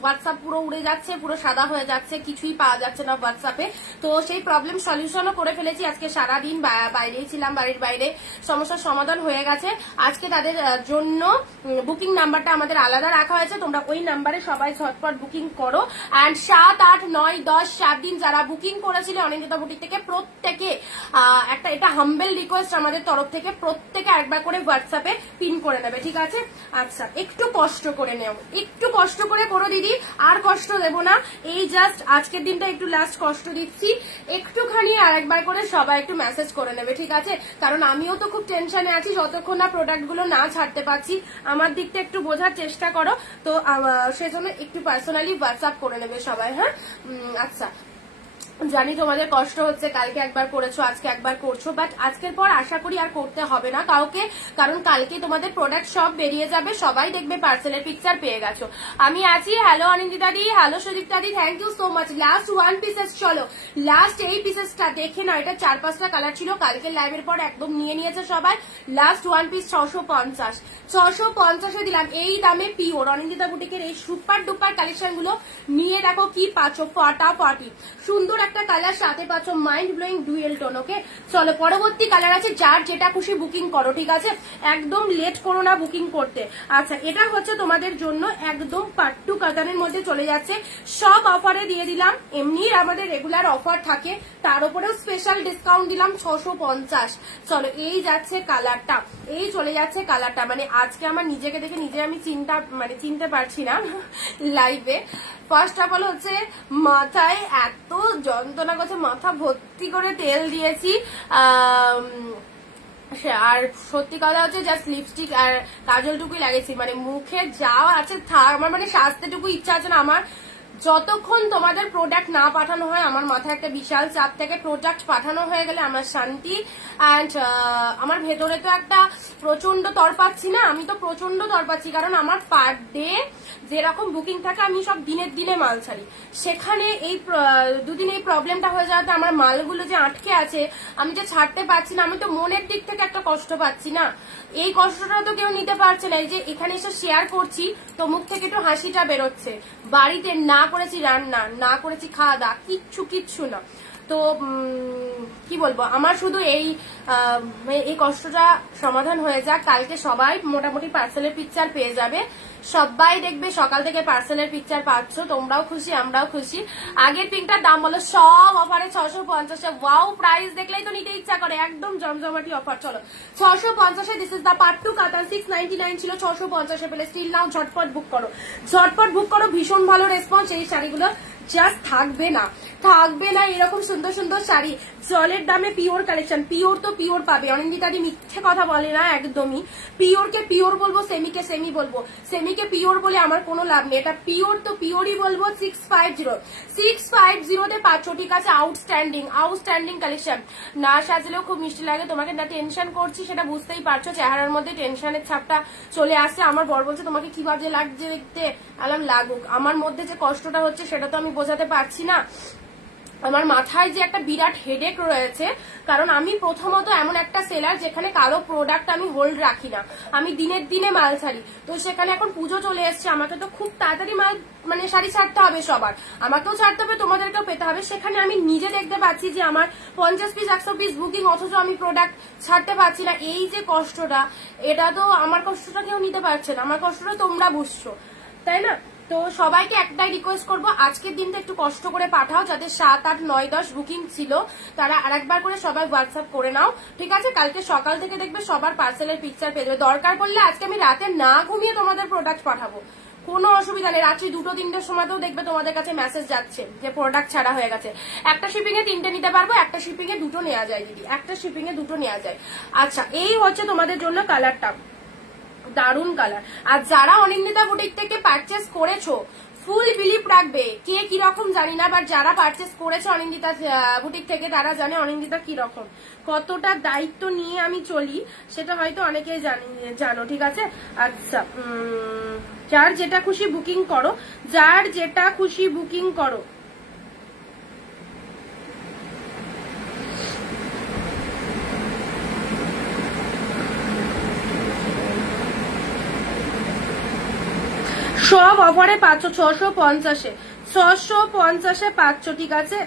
হোয়াটসঅ্যাপ পুরো উড়ে যাচ্ছে, পুরো সাদা হয়ে যাচ্ছে, কিছুই পাওয়া যাচ্ছে না হোয়াটসঅ্যাপে। তো সেই প্রবলেম সলিউশনও করে ফেলেছি, আজকে সারাদিন বাইরেই ছিলাম, বাড়ির বাইরে, সমস্যার সমাধান হয়ে গেছে। আজকে তাদের জন্য বুকিং নাম্বারটা আমাদের আলাদা রাখা হয়েছে, তোমরা ওই নাম্বারে সবাই ঝটপট বুকিং করো। অ্যান্ড 7, 8, 9, 10 7 দিন যারা বুকিং করেছিল অনিন্দিতা বুটিক থেকে, প্রত্যেকে একটা এটা হাম্বেল রিকোয়েস্ট আমাদের তরফ থেকে, প্রত্যেকে একবার করে হোয়াটসঅ্যাপে পিন করে নেবে, ঠিক আছে? আচ্ছা একটু কষ্ট করে নেও, একটু কষ্ট করে করো দিদি, আর কষ্ট দেবো না। এই জাস্ট আজকের দিনটা একটু লাস্ট কষ্ট দিচ্ছি, একটুখানি আর একবার করে সবাই একটু মেসেজ করে নেবে, ঠিক আছে? কারণ আমিও তো খুব টেনশনে আছি, যতক্ষণ না প্রোডাক্ট গুলো না ছাড়তে পারছি। আমার দিকটা একটু বোঝার চেষ্টা করো, তো সেজন্য একটু পার্সোনালি হোয়াটসঅ্যাপ করে নেবে সবাই, হ্যাঁ? আচ্ছা জানি তোমাদের কষ্ট হচ্ছে, কালকে একবার করেছো, আজকে একবার করছো, বাট আজকের পর আশা করি আর করতে হবে না কাউকে, কারণ কালকে তোমাদের প্রোডাক্ট সব বেরিয়ে যাবে, সবাই দেখবে পার্সেলের পিকচার পেয়ে গেছো। আমি আছি। Hello Anindita di, hello Sudipta di, thank you so much. Last 1 pieces, চলো লাস্ট এই পিসেসটা দেখে না, এটা 4-5টা কালার ছিল, কালকে লাইভের পর একদম নিয়ে নিয়েছে সবাই। লাস্ট 1 পিস 650 দিলাম, এই দামে পিওর অনিন্দিতা বুটিকের এই সুপার ডুপার কালেকশন গুলো নিয়ে দেখো কি পাচ্ছ, ফাটাফাটি সুন্দর একটা কালার, সাথে পাচ্ছ মাইন্ড ব্লোয়িং ডুয়েল টোন। ওকে চলো পরবর্তী কালার আছে, যার যেটা খুশি বুকিং করো, ঠিক আছে? একদম লেট করো না বুকিং করতে। আচ্ছা এটা হচ্ছে তোমাদের জন্য একদম পাট্টু কাতানের মধ্যে চলে যাচ্ছে, সব অফারে দিয়ে দিলাম, এমনি আমাদের রেগুলার অফার থাকে, তার উপরেও স্পেশাল ডিসকাউন্ট দিলাম 650। চলো এই যাচ্ছে কালারটা, এই চলে যাচ্ছে কালারটা, মানে আজকে আমার নিজেকে দেখে নিজে আমি চিনতে পারছি না লাইভে। ফার্স্ট অফ অল হচ্ছে মাথায় এত যন্ত্রণা করছে, মাথা ভর্তি করে তেল দিয়েছি, আর সত্যি কথা হচ্ছে জাস্ট লিপস্টিক আর কাজলটুকুই লাগিয়েছি, মানে মুখে যাও আছে থাক, আমার মানে সাজতেটুকু ইচ্ছা আছে না আমার। যতক্ষণ তোমাদের প্রোডাক্ট না পাঠানো হয় আমার মাথায় একটা বিশাল চাপ থেকে, প্রোডাক্ট পাঠানো হয়ে গেলে আমার শান্তি। অ্যান্ড আমার ভেতরে তো একটা প্রচন্ড তরপাচ্ছি না, আমি তো প্রচন্ড তরপাচ্ছি, কারণ আমার পার ডে যেরকম বুকিং থাকে আমি সব দিনে মাল ছাড়ি, সেখানে এই দুদিন এই প্রবলেমটা হয়ে যাওয়াতে আমার মালগুলো যে আটকে আছে, আমি যে ছাড়তে পারছি না, আমি তো মনের দিক থেকে একটা কষ্ট পাচ্ছি না। এই কষ্টটা তো কেউ নিতে পারছে না, এই যে এখানে এসে শেয়ার করছি তো মুখ থেকে একটু হাসিটা বেরোচ্ছে, বাড়িতে না করেছি রান্না, না করেছি খাওয়া দাওয়া, কিচ্ছু না। তো কি বলবো, আমার শুধু এই কষ্টটা সমাধান হয়ে যাক। কালকে সবাই মোটামুটি পার্সেলের পিকচার পেয়ে যাবে, সবাই দেখবে সকাল থেকে পার্সেলের পিকচার পাচ্ছ, তোমরাও খুশি আমরাও খুশি। আগের পিঙ্কটার দাম বলো, সব অফারে 650। ওয়াও, প্রাইস দেখলেই তো নিতে ইচ্ছা করে, একদম জমজমাটি অফার। চলো 650, দিস ইজ দা পার্ট 2 কাতান। 699 ছিল, 650 পেলে। স্টিল নাও, ঝটপট বুক করো, ভীষণ ভালো রেসপন্স। এই শাড়িগুলো জাস্ট থাকবে না এরকম সুন্দর সুন্দর শাড়ি, জলের দামে পিওর কালেকশন। পিওর তো পিওর পাবে, অনিন্দিতাদি মিথ্যে কথা বলে না একদমই। পিওরকে পিওর বলবো, সেমিকে সেমি বলবো। সেমিকে পিওর বলে আমার কোনো লাভ নেই, এটা পিওর তো পিওরই বলবো। 650 পাচ্ছ, ঠিক আছে। Outstanding collection. না সাজলেও খুব মিষ্টি লাগে। তোমাকে না টেনশন করছি সেটা বুঝতেই পারছো, চেহারার মধ্যে টেনশনের ছাপটা চলে আসছে। আমার বর বলছে তোমাকে কি বাজে লাগছে দেখতে। আলাম লাগুক, আমার মধ্যে যে কষ্টটা হচ্ছে সেটা তো আমি বোঝাতে পারছি না। আমার মাথায় যে একটা বিরাট হেডেক রয়েছে, কারণ আমি প্রথমত এমন একটা সেলার যেখানে কারো প্রোডাক্ট আমি হোল্ড রাখি না, আমি দিনের দিনে মাল ছাড়ি। তো সেখানে এখন পুজো চলে এসছে, আমাকে তো খুব তাড়াতাড়ি মাল শাড়ি ছাড়তে হবে সবার, আমাকেও ছাড়তে হবে, তোমাদেরকেও পেতে হবে। সেখানে আমি নিজে দেখতে পাচ্ছি যে আমার 50 পিস 100 পিস বুকিং, অথচ আমি প্রোডাক্ট ছাড়তে পারছি না। এই যে কষ্টটা, এটা তো আমার কষ্টটা কেউ নিতে পারছে না, আমার কষ্টটা তোমরা বুঝছো, তাই না? তো সবাইকে একটাই রিকোয়েস্ট করবো, আজকের দিনটা একটু কষ্ট করে পাঠাও। যাদের 7, 8, 9, 10 বুকিং ছিল তারা আরেকবার করে সবাই হোয়াটসঅ্যাপ করে নাও, ঠিক আছে। কালকে সকাল থেকে দেখবে সবার পার্সেলের পিকচার পেয়ে যাবে। দরকার পড়লে আজকে আমি রাতে না ঘুমিয়ে তোমাদের প্রোডাক্ট পাঠাবো, কোনো অসুবিধা নেই। রাত্রি 2-3টের সময়তেও দেখবে তোমাদের কাছে মেসেজ যাচ্ছে যে প্রোডাক্ট ছাড়া হয়ে গেছে। একটা শিপিং এ 3টে নিতে পারবো, একটা শিপিং এ 2টো নেওয়া যায় দিদি, একটা শিপিং এ 2টো নেওয়া যায়। আচ্ছা, এই হচ্ছে তোমাদের জন্য কালারটা, দারুন কালার। আর যারা অনিন্দিতা বুটিক থেকে পারচেস করেছো, ফুল বিলিভ রাখবে, কে কিরকম জানি না, বাট যারা পারচেস করেছে অনিন্দিতা বুটিক থেকে তারা জানে অনিন্দিতা কিরকম, কতটা দায়িত্ব নিয়ে আমি চলি, সেটা হয়তো অনেকেই জানো, ঠিক আছে। আচ্ছা, যার যেটা খুশি বুকিং করো, যার যেটা খুশি বুকিং করো। সব অফারে পাচ্ছ 650 পাচ্ছ, ঠিক আছে।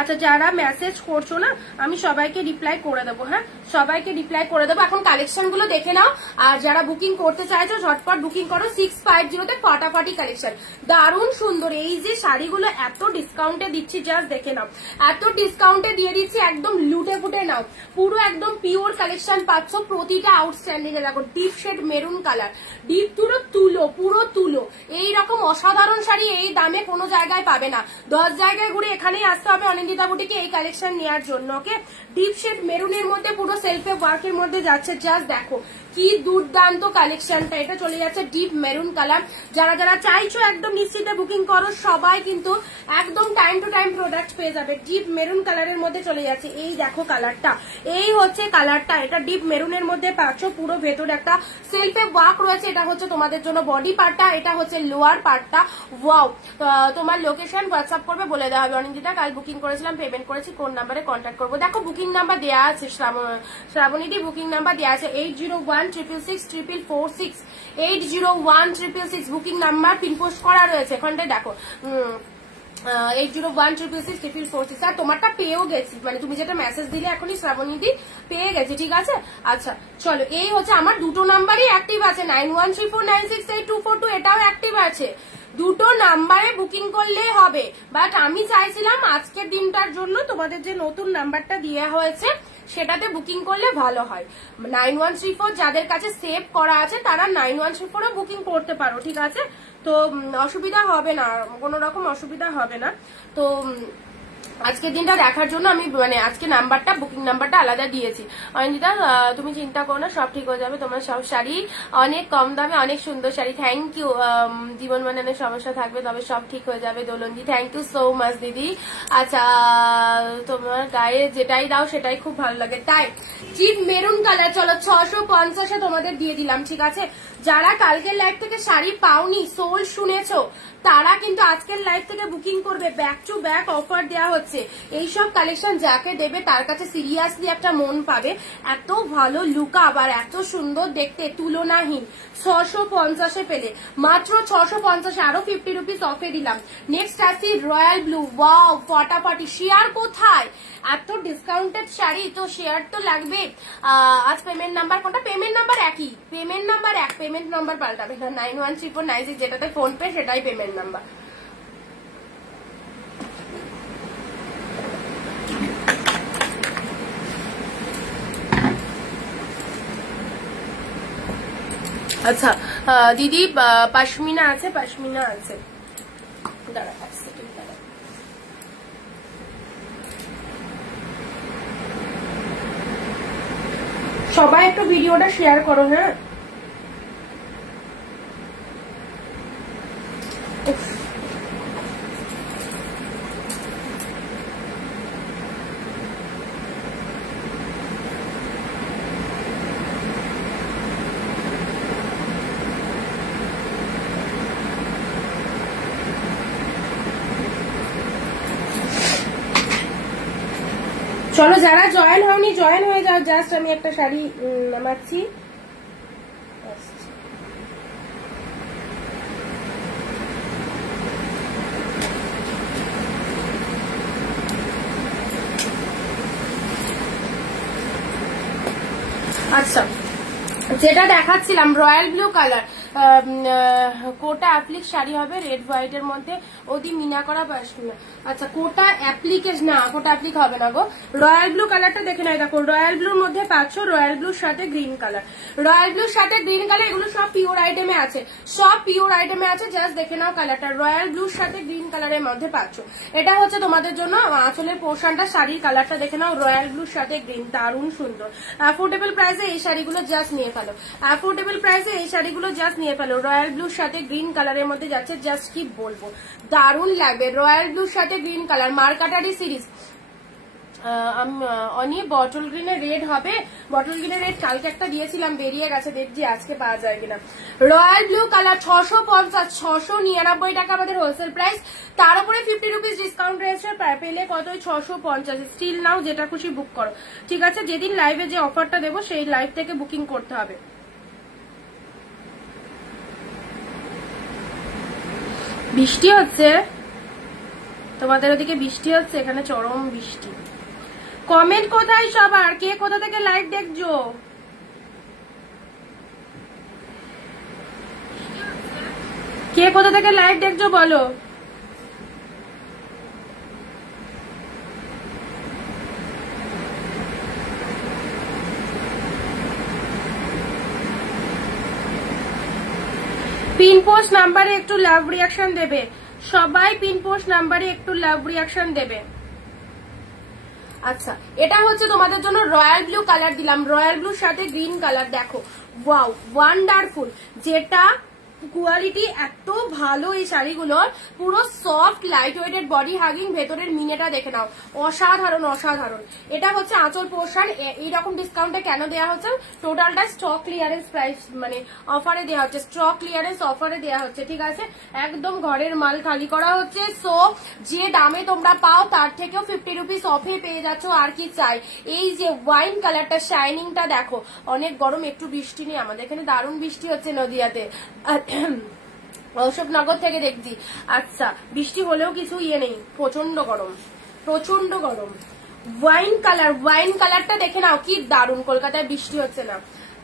আচ্ছা, যারা মেসেজ করছো না আমি সবাইকে রিপ্লাই করে দেবো, হ্যাঁ সবাইকে রিপ্লাই করে দেবো। এখন কালেকশন গুলো দেখে নাও, আর যারা বুকিং করতে চাইছো ঝটপট বুকিং করো। 650 ফাটাফাটি কালেকশন, দারুণ সুন্দর। এই যে শাড়িগুলো এত ডিসকাউন্টে দিচ্ছি, জাস্ট দেখে নাও, এত ডিসকাউন্টে দিয়ে দিচ্ছি, একদম লুটে ফুটে নাও। পুরো একদম পিওর কালেকশন পাচ্ছ, প্রতিটা আউটস্ট্যান্ডিং এ। দেখো deep shade maroon colour, deep পুরো তুলো। এইরকম অসাধারণ শাড়ি এই দামে কোনো জায়গায় পাবে না। 10 জায়গায় ঘুরে এখানেই আসতে হবে অনিন্দিতা বুটিকে এই কালেকশন নেওয়ার জন্য, ওকে। ডিপ শেড মেরুনের মধ্যে পুরো সেলফে ওয়ার্কের মধ্যে যাচ্ছে, জাস্ট দেখো কি দুর্দান্ত কালেকশনটা। এটা চলে যাচ্ছে ডিপ মেরুন কালার। যারা যারা চাইছো একদম নিশ্চিন্তে বুকিং করো, সবাই কিন্তু একদম টাইম টু টাইম প্রোডাক্ট পেয়ে যাবে। ডিপ মেরুন কালারের মধ্যে চলে যাচ্ছে, এই দেখো কালারটা, এই হচ্ছে কালারটা। এটা ডিপ মেরুনের মধ্যে পাচ্ছ, পুরো ভেতরে একটা সেলফে ওয়ার্ক রয়েছে। এটা হচ্ছে তোমাদের জন্য বডি পার্টটা, এটা হচ্ছে লোয়ার পার্টটা। ওয়াও, তোমার লোকেশন হোয়াটসঅ্যাপ করবে, বলে দেওয়া হবে অনিন্দিতা কাল বুকিং করেছিলাম, পেমেন্ট করেছি, কোন নাম্বারে কন্ট্যাক্ট করবো। দেখো বুকিং নাম্বার দেওয়া আছে, শ্রাবণীদি বুকিং নাম্বার দেওয়া আছে 8016664446, 801666 বুকিং নাম্বার পিনপোস্ট করা রয়েছে এখানটায়। দেখো 8016664446, আর তোমারটা পেয়েও গেছি, মানে তুমি যেটা মেসেজ দিলে এখনই শ্রাবণীদি পেয়ে গেছি, ঠিক আছে। আচ্ছা চলো, এই হচ্ছে আমার দুটো নাম্বারই অ্যাক্টিভ আছে, 9134968242, এটাও অ্যাক্টিভ আছে। দুটো নাম্বারে বুকিং করলেই হবে, বাট আমি চাইছিলাম আজকের দিনটার জন্য তোমাদের যে নতুন নাম্বারটা দেওয়া হয়েছে সেটাতে বুকিং করলে ভালো হয়। 9134 যাদের কাছে সেভ করা আছে তারা 9134 বুকিং করতে পারো, ঠিক আছে। তো অসুবিধা হবে না, কোনো রকম অসুবিধা হবে না। তো আজকের দিনটা দেখার জন্য আমি আজকে নাম্বারটা বুকিং নাম্বারটা আলাদা দিয়েছি। অনিন্দিতা তুমি চিন্তা করো না, সব ঠিক হয়ে যাবে। তোমার সব শাড়ি অনেক কম দামে, অনেক সুন্দর শাড়ি। Thank you. জীবন মানের সমস্যা থাকবে, তবে সব ঠিক হয়ে যাবে। দোলনজি থ্যাংক ইউ সো মাচ দিদি। আচ্ছা, তোমার গায়ে যেটাই দাও সেটাই খুব ভালো লাগে, তাই। জিপ মেরুন কালার, চলো 650 তোমাদের দিয়ে দিলাম, ঠিক আছে। যারা কালকের লাইভ থেকে শাড়ি পাওনি, সোল শুনেছো, তারা কিন্তু আজকের লাইভ থেকে বুকিং করবে। ব্যাক টু ব্যাক অফার দেওয়া হচ্ছে। এইসব কালেকশন যাকে দেবে তার কাছে সিরিয়াসলি একটা মন পাবে। এত ভালো লুক আপ আর এত সুন্দর দেখতে, তুলনাহীন। 650-এ পেলে, মাত্র 650, আরো 50 রুপিস অফে দিলাম। নেক্সট আসি রয়্যাল ব্লু। ওয়াও, ফাটাফাটি। শেয়ার কোথায়? এত ডিসকাউন্টেড শাড়ি তো শেয়ার তো লাগবে। আজ পেমেন্ট নাম্বার কোনটা? পেমেন্ট নাম্বার একই, পেমেন্ট নাম্বার এক, পেমেন্ট নাম্বার পাল্টাবে না। 913496, যেটাতে ফোন পে সেটাই পেমেন্ট নাম্বার। আচ্ছা দিদি, পশমিনা আছে? পশমিনা আছে, দাঁড়া এক সেকেন্ড দাঁড়া। সবাই একটু ভিডিওটা শেয়ার করো, হ্যাঁ। চলো, যারা জয়েন হওনি জয়েন হয়ে যাও। জাস্ট আমি একটা শাড়ি নামাচ্ছি। আচ্ছা, যেটা দেখাচ্ছিলাম রয়্যাল ব্লু কালার, কোটা অ্যাপ্লিক শাড়ি হবে রেড হোয়াইট এর মধ্যে, ওদি মিনা করা পশমিনা। আচ্ছা, কোটা অ্যাপ্লিকেশ না, কোটা অ্যাপ্লিক হবে না গো। রয়্যাল ব্লু কালারটা দেখে নাও, দেখো রয়্যাল ব্লুর মধ্যে পাচ্ছ, রয়্যাল ব্লুর সাথে গ্রিন কালার, রয়্যাল ব্লুর সাথে গ্রিন কালার, এগুলো সব পিওর আইটেমে আছে, সব পিওর আইটেমে আছে। জাস্ট দেখে নাও কালারটা, রয়্যাল ব্লুর সাথে গ্রিন কালারের মধ্যে পাচ্ছ। এটা হচ্ছে তোমাদের জন্য আঁচলের পোর্শনটা, শাড়ির কালারটা দেখে নাও, রয়্যাল ব্লুর সাথে গ্রিন, দারুণ সুন্দর। অ্যাফোর্ডেবল প্রাইসে এই শাড়িগুলো জাস্ট নিয়ে ফেলো, অ্যাফোর্ডেবল প্রাইসে এই শাড়িগুলো জাস্ট নিয়ে ফেলো। রয়্যাল ব্লুর সাথে গ্রিন কালারের মধ্যে যাচ্ছে, জাস্ট কি বলবো, দারুণ লাগবে। রয়্যাল ব্লুর সাথে গ্রিন কালার, মার্কাটারি সিরিজ। অনি বটল গ্রিনের রেড হবে, বটল গ্রিনের রেড কালকে একটা দিয়েছিলাম, বেরিয়ে গেছে, দেখছি আজকে পাওয়া যায় কিনা। রয়্যাল ব্লু কালার 650, 699 টাকা আমাদের হোলসেল প্রাইস, তার উপরে 50 রুপিস ডিসকাউন্ট রয়েছে, পেলে কতই 650। স্টিল নাও, যেটা খুশি বুক করো, ঠিক আছে। যেদিন লাইভে যে অফারটা দেবো সেই লাইভ থেকে বুকিং করতে হবে। বৃষ্টি হচ্ছে তোমাদের ওদিকে? বৃষ্টি হচ্ছে, এখানে চরম বৃষ্টি। কমেন্ট কোথায় সবার? কে কোথা থেকে লাইভ দেখছো? কে কোথা থেকে লাইভ দেখছো বলো। পিন পোস্ট নাম্বারে একটু লাভ রিয়াকশন দেবে সবাই, পিন পোস্ট নাম্বারে একটু লাভ রিয়াকশন দেবে। আচ্ছা, এটা হচ্ছে তোমাদের জন্য রয়্যাল ব্লু কালার দিলাম, রয়্যাল ব্লুর সাথে গ্রিন কালার। দেখো ওয়াও, ওয়ান্ডারফুল। যেটা কোয়ালিটি এত ভালো এই শাড়িগুলোর, পুরো soft light weighted body hugging, ভেতরের মিনেটা দেখে নাও, অসাধারণ অসাধারণ। এটা হচ্ছে আঁচল পোর্শন। এইরকম ডিসকাউন্টে কেন দেওয়া হচ্ছে? টোটালটা স্টক ক্লিয়ারেন্স প্রাইস, মানে অফারে দেওয়া হচ্ছে, স্টক ক্লিয়ারেন্স অফারে দেওয়া হচ্ছে, ঠিক আছে। একদম ঘরের মাল খালি করা হচ্ছে। সো যে দামে তোমরা পাও তার থেকেও 50 রুপিস অফে পেয়ে যাচ্ছ, আর কি চাই। এই যে ওয়াইন কালারটা, শাইনিংটা দেখো। অনেক গরম, একটু বৃষ্টি নেই আমাদের এখানে, দারুণ বৃষ্টি হচ্ছে নদিয়াতে, অশোকনগর থেকে দেখছি। আচ্ছা, বৃষ্টি হলেও কিছু ইয়ে নেই, প্রচন্ড গরম, প্রচন্ড গরম। ওয়াইন কালার, ওয়াইন কালারটা দেখে নাও, কি দারুণ। কলকাতায় বৃষ্টি হচ্ছে না,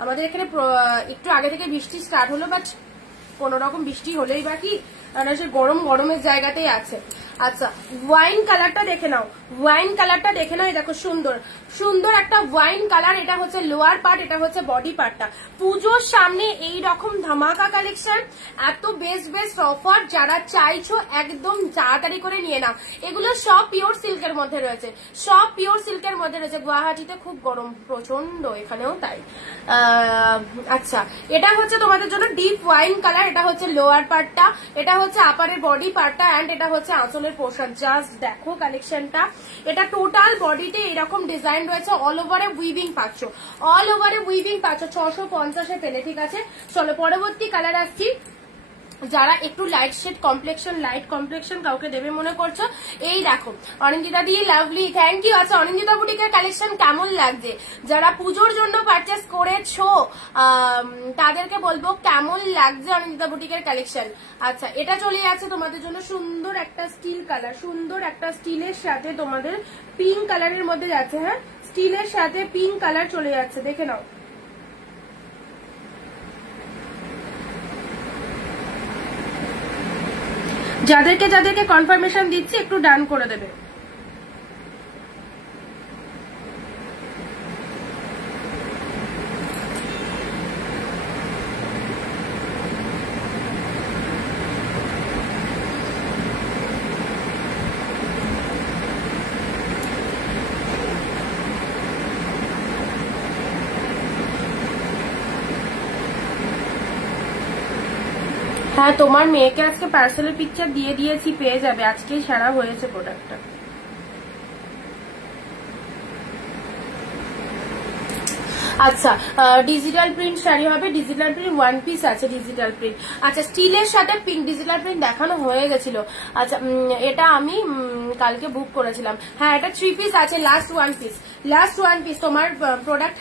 আমাদের এখানে একটু আগে থেকে বৃষ্টি স্টার্ট হলো, বাট কোন রকম বৃষ্টি হলেই বাকি, সে গরম গরমের জায়গাতেই আছে। আচ্ছা, ওয়াইন কালারটা দেখে নাও, ওয়াইন কালারটা দেখে নাও, দেখো সুন্দর সুন্দর একটা ওয়াইন কালার। এটা হচ্ছে লোয়ার পার্ট, এটা হচ্ছে বডি পার্টটা। পুজোর সামনে এই রকম ধামাকা কালেকশন, এত বেস্ট বেস্ট অফার, যারা চাইছো একদম তাড়াতাড়ি করে নিয়ে নাও। এগুলো সব পিওর সিল্কের মধ্যে রয়েছে, সব পিওর সিল্কের মধ্যে রয়েছে। গুয়াহাটিতে খুব গরম, প্রচন্ড, এখানেও তাই। আচ্ছা, এটা হচ্ছে তোমাদের জন্য ডিপ ওয়াইন কালার, এটা হচ্ছে লোয়ার পার্টটা, এটা হচ্ছে আপারের বডি পার্টটা, এন্ড এটা হচ্ছে আঁচলের আঁচলের পোর্শন, জাস্ট দেখো কালেকশনটা। এটা টোটাল বডিতে এরকম ডিজাইন রয়েছে, অল ওভারে উইভিং পাচ্ছ, অল ওভারে উইভিং পাচ্ছ 650-এ পেলে, ঠিক আছে। চলো পরবর্তী কালার আসছি। যারা একটু light shade complexion, light complexion কাউকে দেবে মনে করছো, এই দেখো Anindita di, lovely, thank you. আচ্ছা অনিন্দিতা বুটিকের কালেকশন কেমন লাগছে? যারা পুজোর জন্য পারচেস করেছো তাদেরকে বলবো কেমন লাগছে অনিন্দিতা বুটিকের কালেকশন। আচ্ছা এটা চলে যাচ্ছে তোমাদের জন্য সুন্দর একটা স্টিল কালার, সুন্দর একটা স্টিলের সাথে তোমাদের পিঙ্ক কালারের মধ্যে যাচ্ছে। হ্যাঁ স্টিলের সাথে পিঙ্ক কালার চলে যাচ্ছে, দেখে নাও। যাদেরকে যাদেরকে কনফার্মেশন দিচ্ছি একটু ডান করে দেবে। হ্যাঁ তোমার মেয়েকে আজকে পার্সেলের পিকচার দিয়ে দিয়েছি, পেয়ে যাবে, আজকেই সারা হয়েছে প্রোডাক্টটা। আচ্ছা ডিজিটাল প্রিন্ট শাড়ি হবে, ডিজিটাল প্রিন্ট ওয়ান পিস আছে, ডিজিটাল প্রিন্ট। আচ্ছা স্টিলের সাথে পিঙ্ক ডিজিটাল প্রিন্ট দেখানো হয়ে গেছিল। আচ্ছা এটা আমি কালকে বুক করেছিলাম। হ্যাঁ এটা 3 পিস আছে, last one piece, last one piece. তোমার প্রোডাক্ট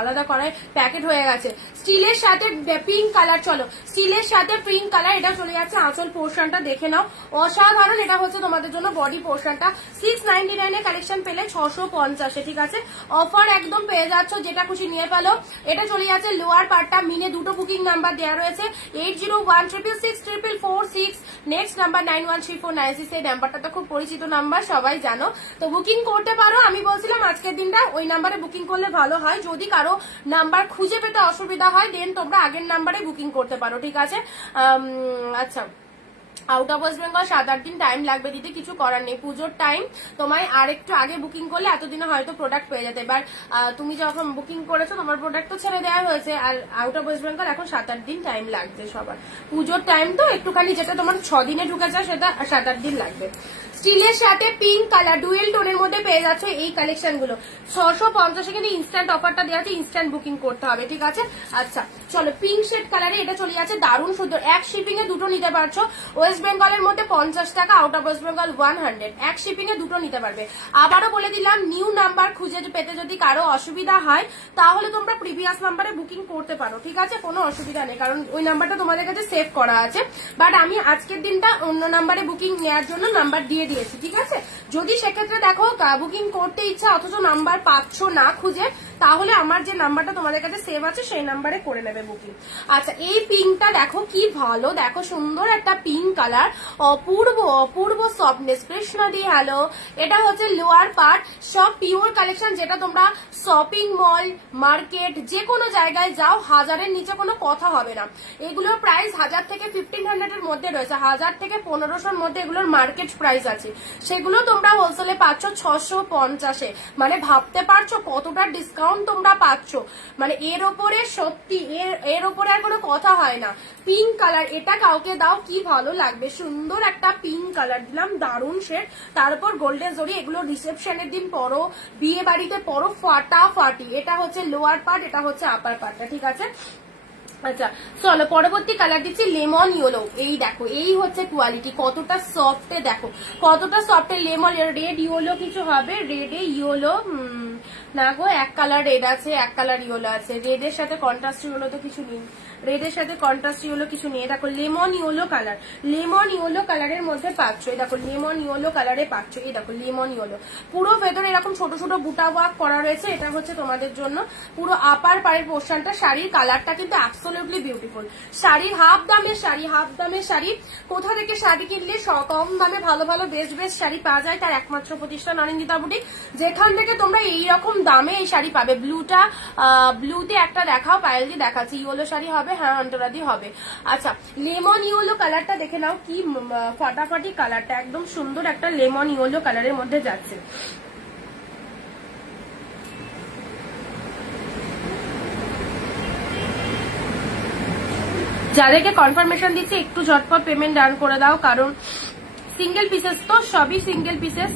আলাদা করে প্যাকেট হয়ে গেছে। স্টিলের সাথে পিঙ্ক কালার, চলো স্টিলের সাথে পিঙ্ক কালার, এটা চলে যাচ্ছে আঁচল পোর্শনটা, দেখে নাও অসাধারণ। এটা হচ্ছে তোমাদের জন্য বডি পোর্শনটা, 699 এ কালেকশন পেলে 650-এ, ঠিক আছে। অফার একদম পেয়ে যাচ্ছ, যেটা খুশি নিয়ে পেলো। এটা চলে যাচ্ছে লোয়ার পার্টটা, মিনে দুটো বুকিং নাম্বার দেওয়া রয়েছে, 8016664446, নেক্সট নাম্বার 913496। এই নাম্বারটা তো খুব পরিচিত নাম্বার, সবাই জানো, তো বুকিং করতে পারো। আমি বলছিলাম আজকের দিনটা ওই নাম্বারে বুকিং করলে ভালো হয়, যদি কারো নাম্বার খুঁজে পেতে অসুবিধা হয় দেন তোমরা আগের নাম্বারে বুকিং করতে পারো, ঠিক আছে। আচ্ছা আউট অফ ওয়েস্ট বেঙ্গল 7-8 দিন টাইম লাগবে দিতে, কিছু করার নেই, পুজোর টাইম। তোমায় আর একটু আগে বুকিং করলে এতদিনে হয়তো প্রোডাক্ট পেয়ে যেতে। এবার তুমি যখন বুকিং করেছো তোমার প্রোডাক্ট তো ছেড়ে দেওয়া হয়েছে, আর আউট অফ ওয়েস্ট বেঙ্গল এখন 7-8 দিন টাইম লাগবে সবার, পুজোর টাইম তো একটুখানি, যেটা তোমার 6 দিনে ঢুকে যায় সেটা 7-8 দিন লাগবে। স্টিলের সাথে পিঙ্ক কালার ডুয়েল টোনের মধ্যে পেয়ে যাচ্ছে এই কালেকশন গুলো, 650 কিন্তু ইনস্ট্যান্ট অফারটা দেওয়া আছে, ইনস্ট্যান্ট বুকিং করতে হবে, ঠিক আছে। আচ্ছা চলো পিঙ্ক শেড কালারে এটা চলে যাচ্ছে, দারুণ সুন্দর। এক শিপিং এ দুটো নিতে পারছো, ওয়েস্ট বেঙ্গলের মধ্যে 50 টাকা, আউট অফ ওয়েস্ট বেঙ্গল 100, এক শিপিং এ দুটো নিতে পারবে। আবারও বলে দিলাম নিউ নাম্বার খুঁজে পেতে যদি কারো অসুবিধা হয় তাহলে তোমরা প্রিভিয়াস নাম্বারে বুকিং করতে পারো, ঠিক আছে, কোনো অসুবিধা নেই, কারণ ওই নাম্বারটা তোমাদের কাছে সেভ করা আছে। বাট আমি আজকের দিনটা অন্য নাম্বারে বুকিং নেওয়ার জন্য নাম্বার দিয়ে দিয়েছি, ঠিক আছে। যদি সেক্ষেত্রে দেখো বুকিং করতে ইচ্ছা অথচ নাম্বার পাচ্ছ না খুঁজে, তাহলে আমার যে নাম্বারটা তোমাদের কাছে সেভ আছে সেই নাম্বারে করে নেবে বুকিং। আচ্ছা এই পিঙ্কটা দেখো কি ভালো, দেখো সুন্দর একটা পিঙ্ক কালার, অপূর্ব অপূর্ব সফটনেস। কৃষ্ণদি হ্যালো, এটা হচ্ছে লোয়ার পার্ট, সব পিওর কালেকশন, যেটা তোমরা শপিং মল মার্কেট যে কোনো জায়গায় যাও 1000-এর নিচে কোনো কথা হবে না। এগুলোর প্রাইস 1000 থেকে 1500-এর মধ্যে রয়েছে, 1000 থেকে 1500-এর মধ্যে এগুলোর মার্কেট প্রাইস আছে, সেগুলো তোমরা হোলসেলে পাচ্ছ 650-এ। মানে ভাবতে পারছো কতটা ডিসকাউন্ট তোমরা পাচ্ছ, মানে এর ওপরে সত্যি এর ওপরে আর কোনো কথা হয় না। পিঙ্ক কালার, এটা কাউকে দাও কি ভালো লাগবে, সুন্দর একটা পিঙ্ক কালার দিলাম, দারুণ শেড, তার উপর গোল্ডেন জরি। এগুলো রিসেপশনের দিন পরো, বিয়ে বাড়িতে পরো, ফাটাফাটি। এটা হচ্ছে লোয়ার পার্ট, এটা হচ্ছে আপার পার্টটা, ঠিক আছে। আচ্ছা চলো পরবর্তী কালার দিচ্ছি লেমন ইয়েলো। এই দেখো এই হচ্ছে কোয়ালিটি, কতটা সফটে, দেখো কতটা সফটে। লেমন রেড ইয়েলো কিছু হবে, রেডে ইয়েলো না গো, এক কালার রেড আছে, এক কালার ইয়েলো আছে, রেডের সাথে কন্ট্রাস্ট ইয়েলো তো কিছু নেই, রেডের সাথে কন্ট্রাস্ট ইয়েলো কিছু নেই। দেখো lemon yellow colour, lemon yellow কালারের মধ্যে পাচ্ছ, এই দেখো লেমন ইয়েলো কালারে পাচ্ছ, এই দেখো লেমন ইয়েলো। পুরো ভেতরে এরকম ছোট ছোট বুটা ওয়ার্ক করা রয়েছে, এটা হচ্ছে তোমাদের জন্য পুরো আপার পাড়ের পোর্শনটা। শাড়ির কালারটা কিন্তু অ্যাবসলিউটলি বিউটিফুল। শাড়ির হাফ দামের শাড়ি, হাফ দামের শাড়ি। কোথা থেকে শাড়ি কিনলে কম দামে ভালো ভালো বেস্ট বেস্ট শাড়ি পাওয়া যায়, তার একমাত্র প্রতিষ্ঠান অনিন্দিতা বুটিক, যেখান থেকে তোমরা এইরকম দামে এই শাড়ি পাবে। ব্লুতে একটা দেখাও, পায়েলদি দেখাচ্ছি, ইয়েলো শাড়ি হবে, হ্যাঁ অন্তরাদি হবে। আচ্ছা লেমন ইয়েলো কালারটা দেখে নাও, কি ফাটাফাটি কালারটা, একদম সুন্দর একটা লেমন ইয়েলো কালারের মধ্যে যাচ্ছে। যাদেরকে কনফার্মেশন দিচ্ছি একটু ঝটপট পেমেন্ট ডান করে দাও, কারণ সিঙ্গেল পিসেস তো, সবই সিঙ্গেল পিসেস।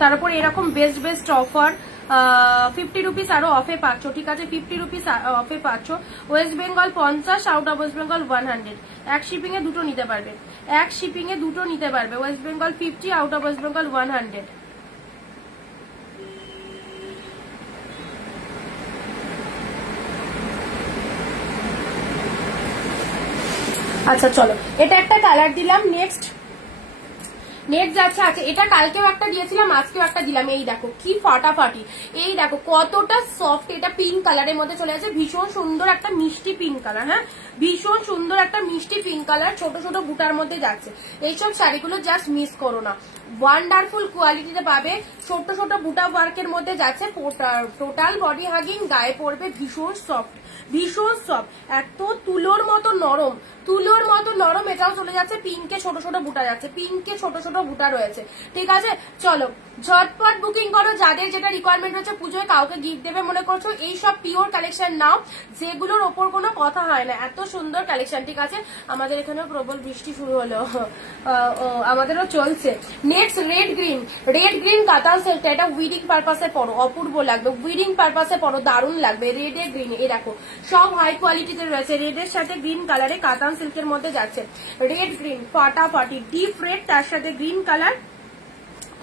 তারপর এরকম বেস্ট বেস্ট অফার 50 রুপিস আরো অফে পাচ্ছ, ঠিক আছে? 50 রুপিস অফে পাচ্ছ। West Bengal 50, out of West Bengal 100। এক শিপিং এ দুটো নিতে পারবে, এক শিপিং এ দুটো নিতে পারবে। West Bengal 50, out of West Bengal 100। আচ্ছা চলো, এটা একটা কালার দিলাম। নেক্সট যাচ্ছে, আচ্ছা এটা কালকেও একটা দিয়েছিলাম, আজকেও একটা দিলাম। এই দেখো কি ফাটাফাটি, এই দেখো কতটা সফট। এটা পিঙ্ক কালারের মধ্যে চলে আসে, ভীষণ সুন্দর একটা মিষ্টি পিঙ্ক কালার। হ্যাঁ, ভীষণ সুন্দর একটা মিষ্টি পিঙ্ক কালার, ছোট ছোট বুটার মধ্যে যাচ্ছে। এইসব শাড়িগুলো জাস্ট মিস করো না, ওয়ান্ডারফুল কোয়ালিটিতে পাবে। ছোট ছোট বুটা ওয়ার্কের মধ্যে যাচ্ছে, টোটাল বডি হাগিং, গায়ে পড়বে, ভীষণ সফট, ভীষণ সফট, এত তুলোর মতো নরম, তুলোর মতো নরম। এটাও চলে যাচ্ছে পিঙ্কে ছোট ছোট বুটা যাচ্ছে, পিঙ্কে ছোট ছোট বুটা রয়েছে, ঠিক আছে? চলো ঝটপট বুকিং করো, যাদের যেটা রিকোয়ারমেন্ট হচ্ছে, পুজোয় কাউকে গিফট দেবে মনে করছো, এই সব পিওর কালেকশন নাও, যেগুলোর ওপর কোনো কথা হয় না। এত সুন্দর কালেকশন, ঠিক আছে? আমাদের এখানেও প্রবল বৃষ্টি শুরু হলো, আমাদেরও চলছে। নেক্সট রেড গ্রিন কাতান সেট, এটা উইডিং পারপাসে পড়ো, অপূর্ব লাগবে। উইডিং পারপাসে পড়ো, দারুণ লাগবে। রেডে গ্রিন, এই দেখো সব হাই কোয়ালিটিতে রয়েছে। রেডের সাথে গ্রিন কালারে কাতান সিল্কের মধ্যে যাচ্ছে। রেড গ্রিন ফাটাফাটি, ডিপ রেড, তার সাথে গ্রিন কালার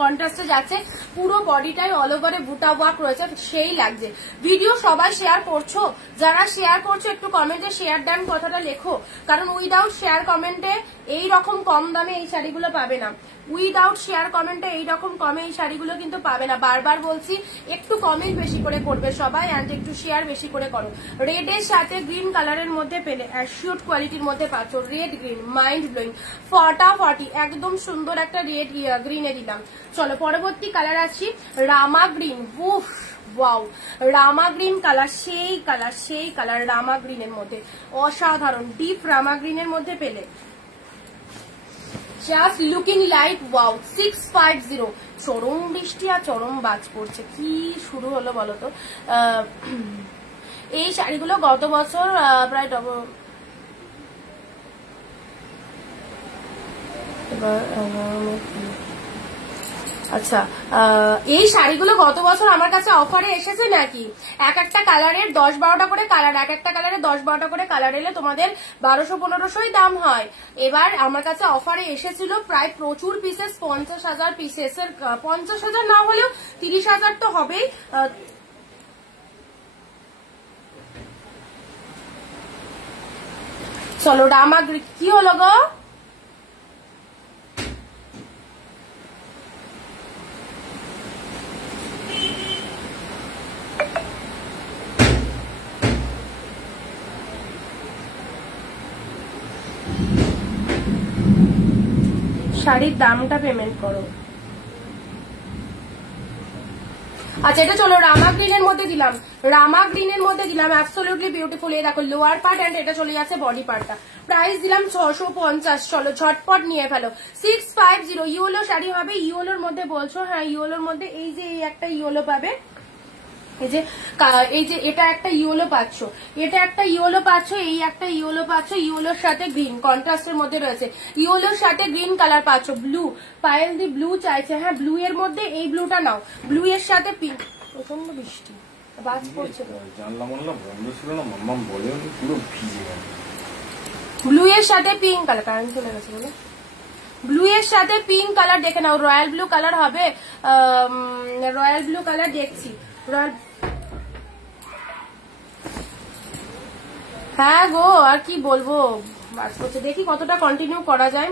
কন্ট্রাস্টে যাচ্ছে। পুরো বডিটাই অল ওভারে বুটা ওয়ার্ক রয়েছে, সেই লাগছে। ভিডিও সবাই শেয়ার করছো, যারা শেয়ার করছো একটু কমেন্টে শেয়ার ডান কথাটা লেখো, কারণ উইদাউট শেয়ার কমেন্টে এই রকম কম দামে এই শাড়িগুলো পাবে না। উইদাউট শেয়ার কমেন্টে এইরকম কমে এই শাড়িগুলো কিন্তু পাবে না। বারবার বলছি, একটু কমেন্ট বেশি করে করবে সবাই, অ্যান্ড একটু শেয়ার বেশি করে করো। রেডের সাথে গ্রিন কালারের মধ্যে পেলে অ্যাশিওর কোয়ালিটির মধ্যে পাচ্ছ। রেড গ্রিন, মাইন্ড ব্লোয়িং, ফাটাফাটি, একদম সুন্দর একটা রেড গ্রিনে দিলাম। চলো পরবর্তী কালার আসছি, রামা গ্রিন। উফ ওয়াও, রামা গ্রিন কালার, সেই কালার রামা গ্রিনের মধ্যে, অসাধারণ ডিপ রামা গ্রিনের মধ্যে পেলে জাস্ট লুকিং লাইক ওয়াও। 650, চরম বৃষ্টি আর চরম বাজ পড়ছে, কি শুরু হলো বলতো? এই শাড়িগুলো গত বছর প্রায় আচ্ছা, এই শাড়িগুলো গত বছর আমার কাছে অফারে এসেছে নাকি? এক একটা কালারের 10-12টা করে কালার, এক একটা কালারে 10-12টা করে কালার এলে তোমাদের 1200-1500 দাম হয়। এবার আমার কাছে অফারে এসেছিল প্রায় প্রচুর পিসেস, 50,000 পিসেসের, 50,000 না হলেও 30,000 তো হবেই। চলো রামা গ্রিন, কি হলো গো? শাড়ির দামটা পেমেন্ট করো। আচ্ছা এটা চলো রামা গ্রিনের মধ্যে দিলাম, রামা গ্রিনের মধ্যে দিলাম, অ্যাবসলিউটলি বিউটিফুল। এই দেখো লোয়ার পার্ট এন্ড এটা চলে যাচ্ছে বডি পার্টটা। প্রাইস দিলাম 650। চলো ঝটপট নিয়ে ফেলো। 650 ইয়েলো শাড়ি হবে। ইয়েলোর মধ্যে বলছো, হ্যাঁ ইয়েলোর মধ্যে এই যে এই একটা ইয়েলো পাবে, এই যে এটা একটা ইয়েলো পাচ্ছ, এটা একটা ইয়েলো পাচ্ছ, এই একটা ইয়েলো পাচ্ছ, ইয়েলোর সাথে গ্রিন কন্ট্রাস্টের মধ্যে রয়েছে, ইয়েলোর সাথে গ্রিন কালার পাচ্ছ। ব্লু, পায়েল দি ব্লু চাইছে, হ্যাঁ ব্লু এর মধ্যে এই ব্লুটা নাও, ব্লু এর সাথে পিঙ্ক। প্রচন্ড বৃষ্টি বাজ পড়ছে, ব্লু এর সাথে পিঙ্ক কালার, কারেন্ট চলে গেছে বলে। ব্লু এর সাথে পিঙ্ক কালার দেখে নাও, রয়্যাল ব্লু কালার হবে, রয়্যাল ব্লু কালার দেখছি, রয়্যাল। হ্যাঁ গো আর কি বলবো, বাজ করছে। দেখি কতটা কন্টিনিউ করা যায়,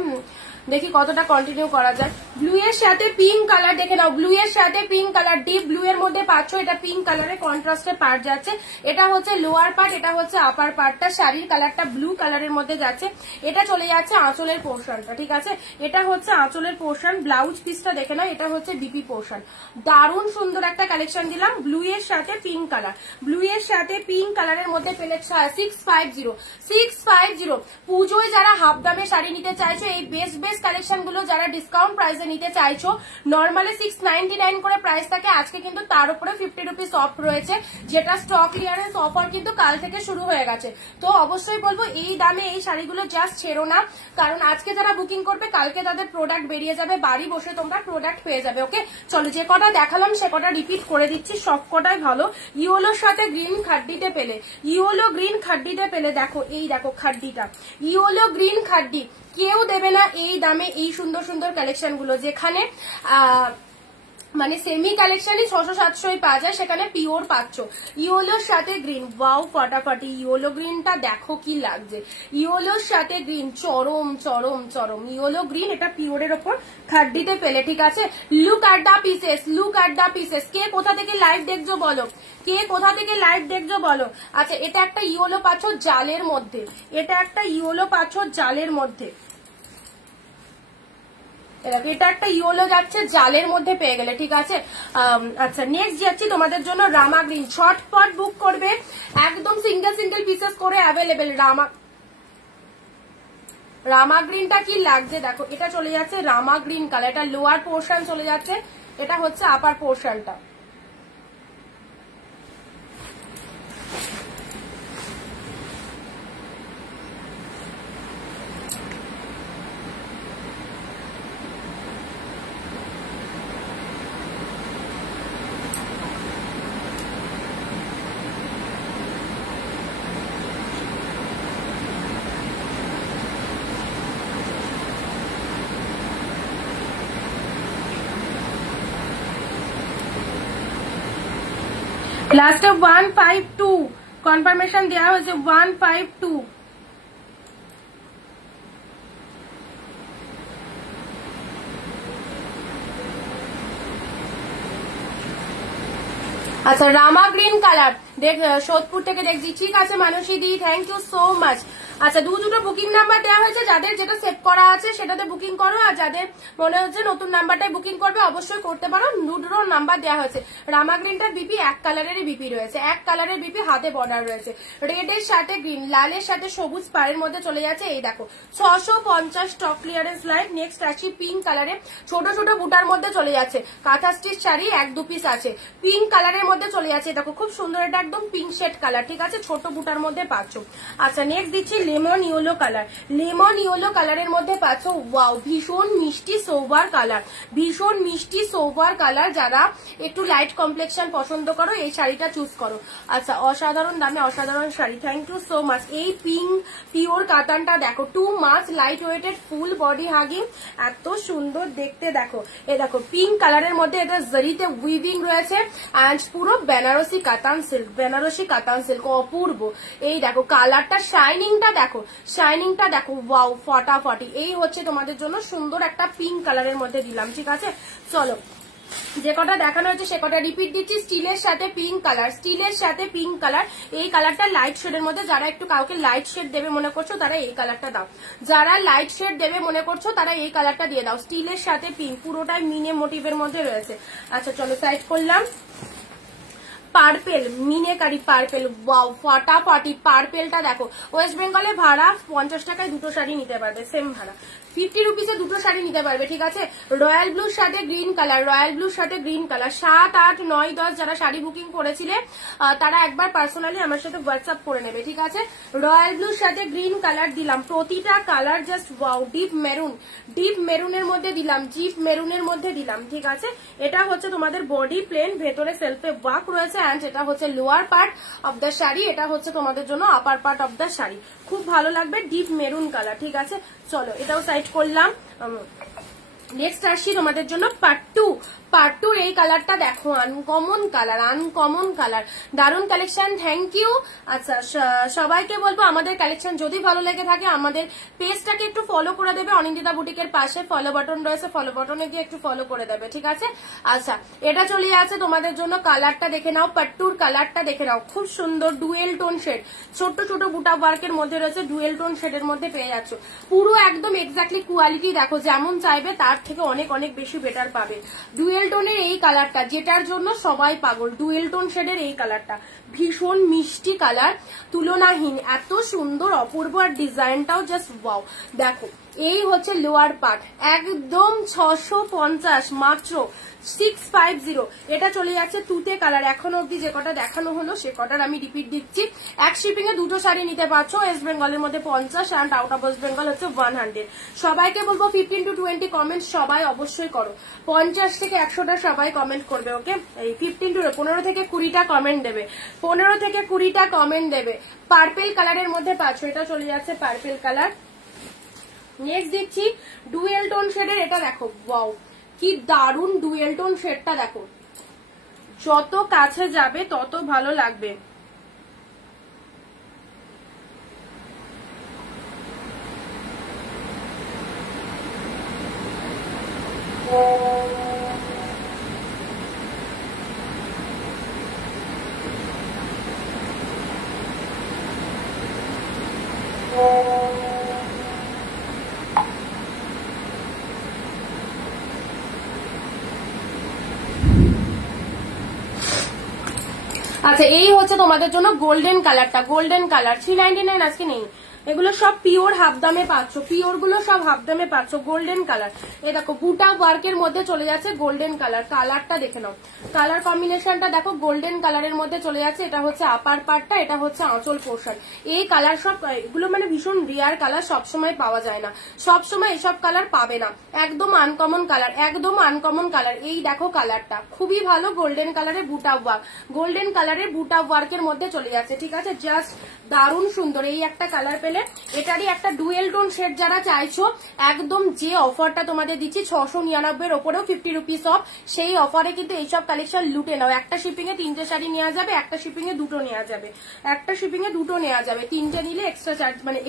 দেখি কতটা কন্টিনিউ করা যায়। ব্লু এর সাথে পিঙ্ক কালার দেখে নাও, ব্লু এর সাথে পিঙ্ক কালার, ডিপ ব্লু এর মধ্যে পাচ্ছ। এটা পিঙ্ক কালারে কন্ট্রাস্টে পার্ট যাচ্ছে, এটা হচ্ছে লোয়ার পার্ট, এটা হচ্ছে আপার পার্টটা। শাড়ির কালারটা ব্লু কালারের মধ্যে যাচ্ছে। এটা চলে যাচ্ছে আঁচলের পোর্শনটা, ঠিক আছে? এটা হচ্ছে আঁচলের পোর্শন। ব্লাউজ পিসটা দেখে নাও, এটা হচ্ছে বিপি পোর্শন। দারুণ সুন্দর একটা কালেকশন দিলাম। ব্লু এর সাথে পিঙ্ক কালার, ব্লু এর সাথে পিঙ্ক কালারের মধ্যে পেলে 650। পুজোয় যারা হাফ দামে শাড়ি নিতে চাইছো, এই বেস্ট বেস্ট কালেকশন গুলো যারা ডিসকাউন্ট প্রাইসে নিতে চাইছো, নর্মালি 699 করে প্রাইস থাকে, আজকে কিন্তু তার উপরে 50 রুপিস অফ রয়েছে, যেটা স্টক ক্লিয়ারেন্স অফার কিন্তু কাল থেকে শুরু হয়ে গেছে। তো অবশ্যই বলবো এই দামে এই শাড়িগুলো জাস্ট ছেড়ো না, কারণ আজকে যারা বুকিং করবে কালকে তাদের প্রোডাক্ট বেরিয়ে যাবে, বাড়ি বসে তোমরা প্রোডাক্ট পেয়ে যাবে। ওকে চলো, যে কটা দেখালাম সে কটা রিপিট করে দিচ্ছি, সব কটাই ভালো। ইয়েলোর সাথে গ্রিন খাড্ডিতে পেলে, ইয়েলো গ্রিন খাড্ডিতে পেলে, দেখো এই দেখো খাড্ডিটা, ইয়েলো গ্রিন খাড্ডি কেউ দেবে না এই দামে এই সুন্দর সুন্দর কালেকশন গুলো, যেখানে মানে সেমি কালেকশনই 600-700 পাওয়া যায়, সেখানে পিওর পাচ্ছ। ইয়েলোর সাথে গ্রিন, ওয়াও ফাটাফাটি, ইয়েলো গ্রিনটা দেখো কি লাগছে, ইয়েলোর সাথে গ্রিন চরম চরম চরম, ইয়েলো গ্রিন, এটা পিওরের ওপর খাড্ডিতে পেলে, ঠিক আছে। Look at the pieces, look at the pieces. কে কোথা থেকে লাইভ দেখছো বলো, কে কোথা থেকে লাইভ দেখছো বলো। আচ্ছা, এটা একটা ইয়েলো পাচ্ছ জালের মধ্যে, এটা একটা ইয়েলো পাচ্ছ জালের মধ্যে, এটা একটা ইয়েলো যাচ্ছে জালের মধ্যে পেয়ে গেলে, ঠিক আছে। আচ্ছা, নেক্সট যাচ্ছি তোমাদের জন্য রামা গ্রিন, শর্টপট বুক করবে, একদম সিঙ্গেল সিঙ্গেল পিসেস করে অ্যাভেলেবেল। রামা গ্রিনটা কি লাগছে দেখো, এটা চলে যাচ্ছে রামা গ্রিন কালার, এটা লোয়ার পোর্শন চলে যাচ্ছে, এটা হচ্ছে আপার পোর্শনটা। লাস্টে 152 কনফার্মেশন দেওয়া হয়েছে, 152। আচ্ছা, রামা গ্রিন কালার দেখ, সোদপুর থেকে দেখছি, ঠিক আছে মানসী দি, থ্যাংক ইউ সো মাচ। আচ্ছা, দুটো বুকিং নাম্বার দেওয়া হয়েছে, যাদের যেটা সেভ করা আছে সেটাতে বুকিং করো, আর যাদের মনে হচ্ছে নতুন নাম্বারটাই বুকিং করবে অবশ্যই করতে পারো, দুটো নাম্বার দেওয়া হয়েছে। রামা গ্রিনটার বিপি এক কালারেরই বিপি রয়েছে, এক কালারের বিপি, হাতে বর্ডার রয়েছে, রেড এর সাথে গ্রিন, লালের সাথে সবুজ পাড়ের মধ্যে চলে যাচ্ছে, এই দেখো 650 স্টক ক্লিয়ারেন্স লাইট। নেক্সট আসি পিঙ্ক কালারে, ছোট ছোট বুটার মধ্যে চলে যাচ্ছে, কাঁথা স্টিচ শাড়ি 1-2 পিস আছে, পিঙ্ক কালারের মধ্যে চলে যাচ্ছে, দেখো খুব সুন্দর, এটা একদম পিঙ্ক শেড কালার, ঠিক আছে, ছোট বুটার মধ্যে পাচ্ছ। আচ্ছা, নেক্সট দিচ্ছি lemon yellow colour, lemon yellow কালারের মধ্যে পাচ্ছ, ওয়াও ভীষণ মিষ্টি সোভার কালার, ভীষণ মিষ্টি সোভার কালার, যারা একটু লাইট কমপ্লেক্সন পছন্দ করো এই শাড়িটা চুজ করো। আচ্ছা, অসাধারণ দামে অসাধারণ sari, thank you so much. এই পিঙ্ক পিওর কাতানটা দেখো, 2 মাছ light weighted, full body hugging, এত সুন্দর দেখতে, দেখো এই দেখো পিঙ্ক কালারের মধ্যে এটা জরিতে উইভিং রয়েছে, অ্যান্ড পুরো বেনারসি কাতান সিল্ক, বেনারসি কাতান সিল্ক, অপূর্ব। এই দেখো কালারটা, শাইনিংটা দেখো, শাইনিংটা দেখো, ওয়াও ফাটাফাটি। এই হচ্ছে তোমাদের জন্য সুন্দর একটা পিঙ্ক কালারের মধ্যে দিলাম, ঠিক আছে। চলো, যে কটা দেখানো হয়েছে সে কটা রিপিট দিচ্ছি। স্টিলের সাথে পিঙ্ক কালার, স্টিলের সাথে পিঙ্ক কালার, এই কালারটা লাইট শেডের মধ্যে, যারা একটু কাউকে লাইট শেড দেবে মনে করছো তারা এই কালারটা দাও, যারা লাইট শেড দেবে মনে করছো তারা এই কালারটা দিয়ে দাও। স্টিলের সাথে পিঙ্ক, পুরোটাই মিনে মোটিভের মধ্যে রয়েছে। আচ্ছা চলো, সাইড করলাম। পার্পেল, মিনেকারি পার্পেল, ওয়াও ফাটাফাটি। পার্পেলটা দেখো, ওয়েস্ট বেঙ্গলে ভাড়া 50 টাকায় দুটো শাড়ি নিতে পারবে, সেম ভাড়া 50 রুপিসে দুটো শাড়ি নিতে পারবে, ঠিক আছে। রয়্যাল ব্লুর সাথে গ্রিন কালার, রয়্যাল ব্লুর সাথে গ্রিন কালার, 7, 8, 9, 10 যারা শাড়ি বুকিং করেছিলে তারা একবার পার্সোনালি আমার সাথে হোয়াটসঅ্যাপ করে নেবে, ঠিক আছে। রয়্যাল ব্লুর সাথে গ্রিন কালার দিলাম, প্রতিটা colour just wow. Deep maroon, deep মেরুনের মধ্যে দিলাম, ডিপ মেরুনের মধ্যে দিলাম, ঠিক আছে। এটা হচ্ছে তোমাদের বডি প্লেন, ভেতরে সেলফে ওয়ার্ক রয়েছে, অ্যান্ড এটা হচ্ছে lower part of the sari, এটা হচ্ছে তোমাদের জন্য আপার পার্ট অফ দ্য শাড়ি। খুব ভালো লাগবে, ডিপ মেরুন কালার, ঠিক আছে। চলো, এটাও সাইড করলাম। নেক্সট আসি তোমাদের জন্য পার্ট 2। পার্ট 2 এই কালারটা দেখো, আনকমন কালার, আনকমন কালার, দারুন কালেকশন, থ্যাংক ইউ। আচ্ছা, সবাইকে বলবো আমাদের কালেকশন যদি ভালো লেগে থাকে আমাদের পেজটাকে একটু ফলো করে দেবে, অনিন্দিতা বুটিকের পাশে ফলো বাটন রয়েছে, ফলো বাটনে দিয়ে একটু ফলো করে দেবে, ঠিক আছে। আচ্ছা, এটা চলে আছে তোমাদের জন্য, কালারটা দেখে নাও, পার্ট 2 কালারটা দেখে নাও, খুব সুন্দর ডুয়েল টোন শেড, ছোট ছোট বুটা ওয়ার্কের মধ্যে রয়েছে, ডুয়েল টোন শেডের মধ্যে পেয়ে যাচ্ছ। পুরো একদম এক্স্যাক্টলি কোয়ালিটি দেখো, যেমন চাইবে তার থেকে অনেক অনেক বেশি বেটার পাবে। ডুয়েল টোনের এই কালারটা, যেটার জন্য সবাই পাগল, ডুয়েল টোন শেডের এই কালারটা ভীষণ মিষ্টি কালার, তুলনাহীন, এত সুন্দর অপূর্ব, আর ডিজাইনটাও জাস্ট ওয়াও। দেখো এই হচ্ছে লোয়ার পার্ট, একদম 650, মাত্র 650। এটা চলে যাচ্ছে তুতে কালার। এখন অব্দি যে কটা দেখানো হলো সে কটার আমি রিপিট দিচ্ছি। এক শিপিং এ দুটো শাড়ি নিতে পারছো। ওয়েস্ট বেঙ্গলের মধ্যে 50 and out of West Bengal হচ্ছে 100। সবাইকে বলবো 15 to 20 কমেন্ট সবাই অবশ্যই করো। 50 থেকে 100টা সবাই কমেন্ট করবে, ওকে? এই 15 থেকে 20টা কমেন্ট দেবে, 15 থেকে 20টা কমেন্ট দেবে। পার্পেল কালারের মধ্যে পাচ্ছো, এটা চলে যাচ্ছে পার্পেল কালার। নেক্সট দেখছি ডুয়েল টোন শেডের, এটা দেখো ওয়াও কি দারুন ডুয়েল টোন শেডটা দেখো, যত কাছে যাবে তত ভালো লাগবে। আচ্ছা এই হচ্ছে তোমাদের জন্য গোল্ডেন কালারটা, গোল্ডেন কালার 399 আজকে নেই, এগুলো সব পিওর হাফ দামে পাচ্ছ, পিওর গুলো সব হাফ দামে পাচ্ছ। গোল্ডেন কালার, এ দেখো বুটা ওয়ার্কের মধ্যে চলে যাচ্ছে গোল্ডেন কালার। কালারটা দেখে নাও, কালার কম্বিনেশনটা দেখো, গোল্ডেন কালারের মধ্যে চলে যাচ্ছে। এটা হচ্ছে আপার পার্টটা, এটা হচ্ছে আঁচল পোর্শন। এই কালার সব এগুলো মানে ভীষণ রিয়ার কালার, সবসময় পাওয়া যায় না, সবসময় এসব কালার পাবে না, একদম আনকমন কালার, একদম আনকমন কালার। এই দেখো কালারটা খুবই ভালো, গোল্ডেন কালারের বুটা ওয়ার্ক, গোল্ডেন কালারের বুটা ওয়ার্কের মধ্যে চলে যাচ্ছে, ঠিক আছে? জাস্ট দারুণ সুন্দর। এই একটা কালার পেলে, এটারই একটা ডুয়েল টোন শেড যারা চাইছো, একদম যে অফারটা তোমাদের দিচ্ছি 699 এর ওপরেও 50 রুপিস অফ, সেই অফারে কিন্তু এইসব কালেকশন লুটে নাও। একটা শিপিং এ 3টে শাড়ি নেওয়া যাবে, একটা শিপিং এ 2টো নেওয়া যাবে, একটা শিপিং এ 2টো নেওয়া যাবে, 3টে নিলে এক্সট্রা চার্জ মানে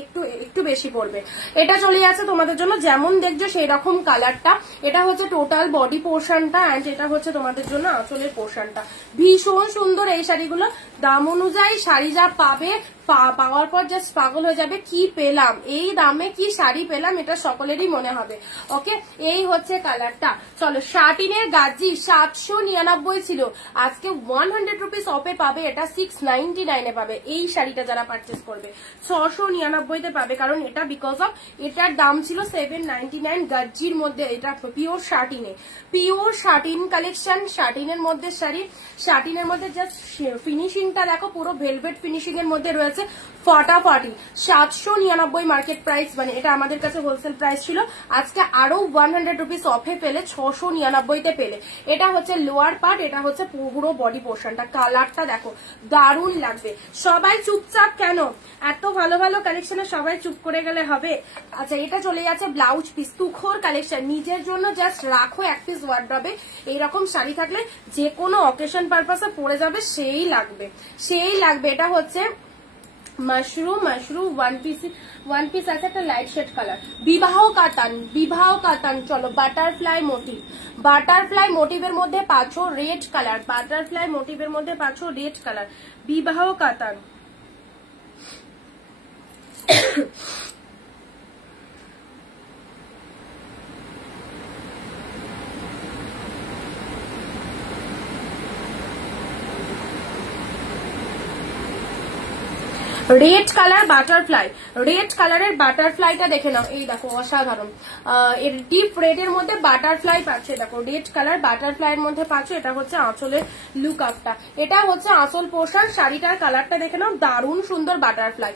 একটু বেশি পড়বে। এটা চলে যাচ্ছে তোমাদের জন্য যেমন দেখছো সেই রকম কালারটা। এটা হচ্ছে টোটাল বডি পোর্শনটা, এন্ড এটা হচ্ছে তোমাদের জন্য আঁচলের পোর্শনটা। ভীষণ সুন্দর এই শাড়িগুলো, দাম অনুযায়ী শাড়ি যা পাবে, পাওয়ার পর জাস্ট পাগল হয়ে যাবে, কি পেলাম, এই দামে কি শাড়ি পেলাম, এটা সকলেরই মনে হবে, ওকে? এই হচ্ছে কালারটা। চলো শাটিনের গাজি 799 ছিল, আজকে 100 রুপিস অফে পাবে, এটা 699 এ পাবে। এই শাড়িটা যারা পারচেস করবে 699 পাবে, কারণ এটা বিকজ অফ এটার দাম ছিল 799 গাজির মধ্যে। এটা পিওর শাটিনে, পিওর শাটিন কালেকশন, শাটিনের মধ্যে শাড়ি, শাটিনের মধ্যে জাস্ট ফিনিশিংটা দেখো, পুরো ভেলভেট ফিনিশিং এর মধ্যে রয়েছে, ফাটাফাটি। 799 মার্কেট প্রাইস, মানে এটা আমাদের কাছে হোলসেল প্রাইস ছিল, আজকে আরো 100 রুপিস অফে পেলে 699 তে পেলে। এটা হচ্ছে লোয়ার পার্ট, এটা হচ্ছে পুরো বডি পোর্শনটা। কালারটা দেখো দারুণ লাগবে। সবাই চুপচাপ কেন? এত ভালো ভালো কালেকশনে সবাই চুপ করে গেলে হবে? আচ্ছা এটা চলে যাচ্ছে ব্লাউজ পিস, তুখোর কালেকশন, নিজের জন্য জাস্ট রাখো এক পিস ওয়ার্ড্রবে। এইরকম শাড়ি থাকলে যে কোনো অকেশন পারপাসে পরে যাবে, সেই লাগবে, সেই লাগবে। এটা হচ্ছে মাশরুম ওয়ান পিস আছে, একটা লাইট শেড কালার, বিবাহ কাতান, বিবাহ কাতান। চলো বাটারফ্লাই মোটিভ, বাটারফ্লাই মোটিভের মধ্যে পাচ্ছো রেড কালার, বাটারফ্লাই মোটিভের মধ্যে পাচ্ছো রেড কালার, বিবাহ কাতান। রেড কালার বাটারফ্লাই, রেড কালারের বাটারফ্লাইটা দেখে নাও, এই দেখো অসাধারণ। এর ডিপ রেড এর মধ্যে বাটারফ্লাই পাচ্ছে, দেখো রেড কালার বাটারফ্লাই এর মধ্যে পাচ্ছ। এটা হচ্ছে আঁচলের লুক আপটা, এটা হচ্ছে আঁচল পোর্শন। শাড়িটার কালারটা দেখে নাও, দারুণ সুন্দর বাটারফ্লাই,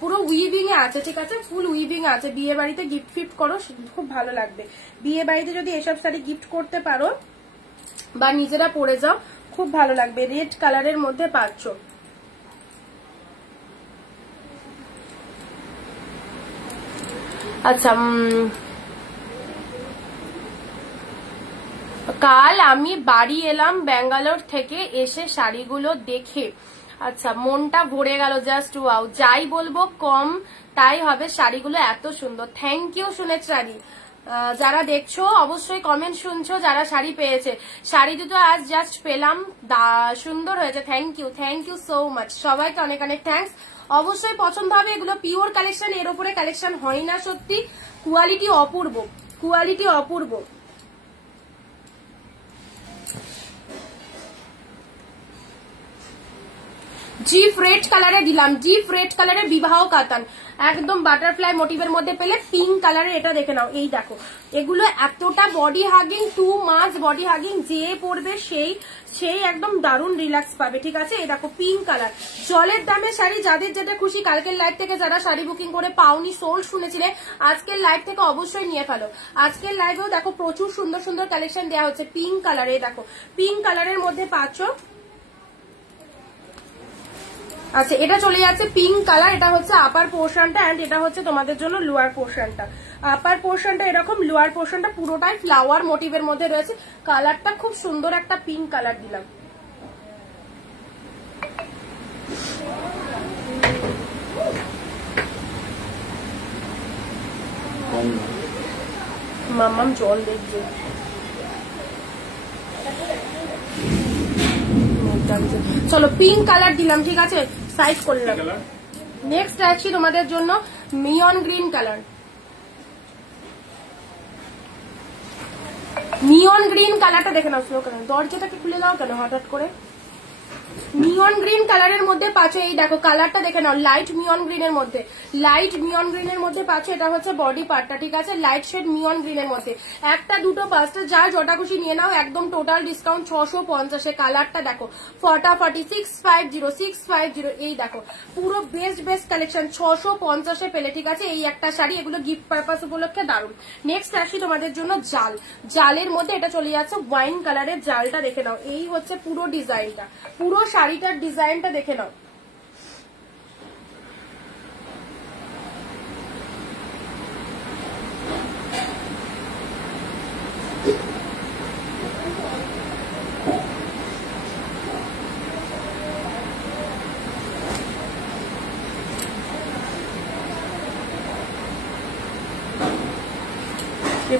পুরো উইভিং এ আছে, ঠিক আছে? ফুল উইভিং আছে। বিয়ে বাড়িতে গিফট ফিফট করো, খুব ভালো লাগবে। বিয়ে বাড়িতে যদি এসব শাড়ি গিফট করতে পারো বা নিজেরা পরে যাও, খুব ভালো লাগবে। রেড কালারের মধ্যে পাচ্ছ। আচ্ছা কাল আমি বাড়ি এলাম ব্যাঙ্গালোর থেকে, এসে শাড়িগুলো দেখে আচ্ছা মনটা ভরে গেল, জাস্ট ওয়াও। যাই বলবো কম তাই হবে, শাড়িগুলো এত সুন্দর। থ্যাংক ইউ সুনেত্রাদি। যারা দেখছো অবশ্যই কমেন্ট শুনছো, যারা শাড়ি পেয়েছে, শাড়ি দুটো আজ জাস্ট পেলাম, সুন্দর হয়েছে। থ্যাংক ইউ সো মাচ, সবাইকে অনেক অনেক থ্যাংকস। অবশ্যই পছন্দ হবে, এগুলো পিওর কালেকশন, এর উপরে কালেকশন হয় না, সত্যি কোয়ালিটি অপূর্ব, কোয়ালিটি অপূর্ব। জিপ রেড কালারে দিলাম, জিপ রেড কালারে বিবাহ কাতান, একদম বাটারফ্লাই মোটিভের মধ্যে পেলে পিঙ্ক কালারে। এটা দেখে নাও, এই দেখো এগুলো এতটা বডি হাগিং, 2 মাস বডি হাগিং, যে পরবে সেই একদম দারুণ রিল্যাক্স পাবে। ঠিক আছে, এই দেখো পিঙ্ক কালার, জলের দামে শাড়ি। যাদের যেটা খুশি, কালকের লাইভ থেকে যারা শাড়ি বুকিং করে পাওনি, সোল্ড শুনেছিলে, আজকের লাইভ থেকে অবশ্যই নিয়ে ফেলো। আজকের লাইভেও দেখো প্রচুর সুন্দর সুন্দর কালেকশন দেওয়া হচ্ছে পিঙ্ক কালারে। দেখো পিঙ্ক কালারের মধ্যে পাচ্ছ। আচ্ছা, এটা চলে যাচ্ছে পিঙ্ক কালার, এটা হচ্ছে আপার পোর্শনটা এন্ড এটা হচ্ছে তোমাদের জন্য লোয়ার পোর্শনটা। আপার পোর্শনটা এরকম, লোয়ার পোর্শনটা পুরোটাই ফ্লাওয়ার মোটিভের মধ্যে রয়েছে। কালারটা খুব সুন্দর একটা পিঙ্ক কালার দিলাম। মাম্মাম জল দেখছে, চলো পিঙ্ক কালার দিলাম। ঠিক আছে, সাইজ করলাম। নেক্সট আসছি তোমাদের জন্য নিয়ন গ্রিন কালার। নিয়ন গ্রিন কালারটা দেখে নাও, স্লো কালার। দরজাটাকে খুলে দাও কেন হঠাৎ করে? নিয়ন গ্রিন কালারের মধ্যে পাচ্ছে, এই দেখো কালারটা দেখে নাও, লাইট মিয়ন গ্রিনের মধ্যে, লাইট মিয়ন গ্রিনের মধ্যে পাচ্ছে। এটা হচ্ছে বডি পার্টটা। ঠিক আছে, লাইট শেড মিয়ন গ্রিনের মধ্যে, একটা দুটো পাঁচটা যার যটা খুশি নিয়ে নাও। একদম টোটাল ডিসকাউন্ট 650। কালারটা দেখো ফটাফটি 650। এই দেখো পুরো বেস্ট কালেকশন 650 পেলে। ঠিক আছে, এই একটা শাড়ি, এগুলো গিফট পারপাস উপলক্ষে দারুণ। নেক্সট আসি তোমাদের জন্য জাল, জালের মধ্যে এটা চলে যাচ্ছে ওয়াইন কালারের। জালটা দেখে নাও, এই হচ্ছে পুরো ডিজাইনটা, পুরো শাড়িটার ডিজাইনটা দেখে নাও।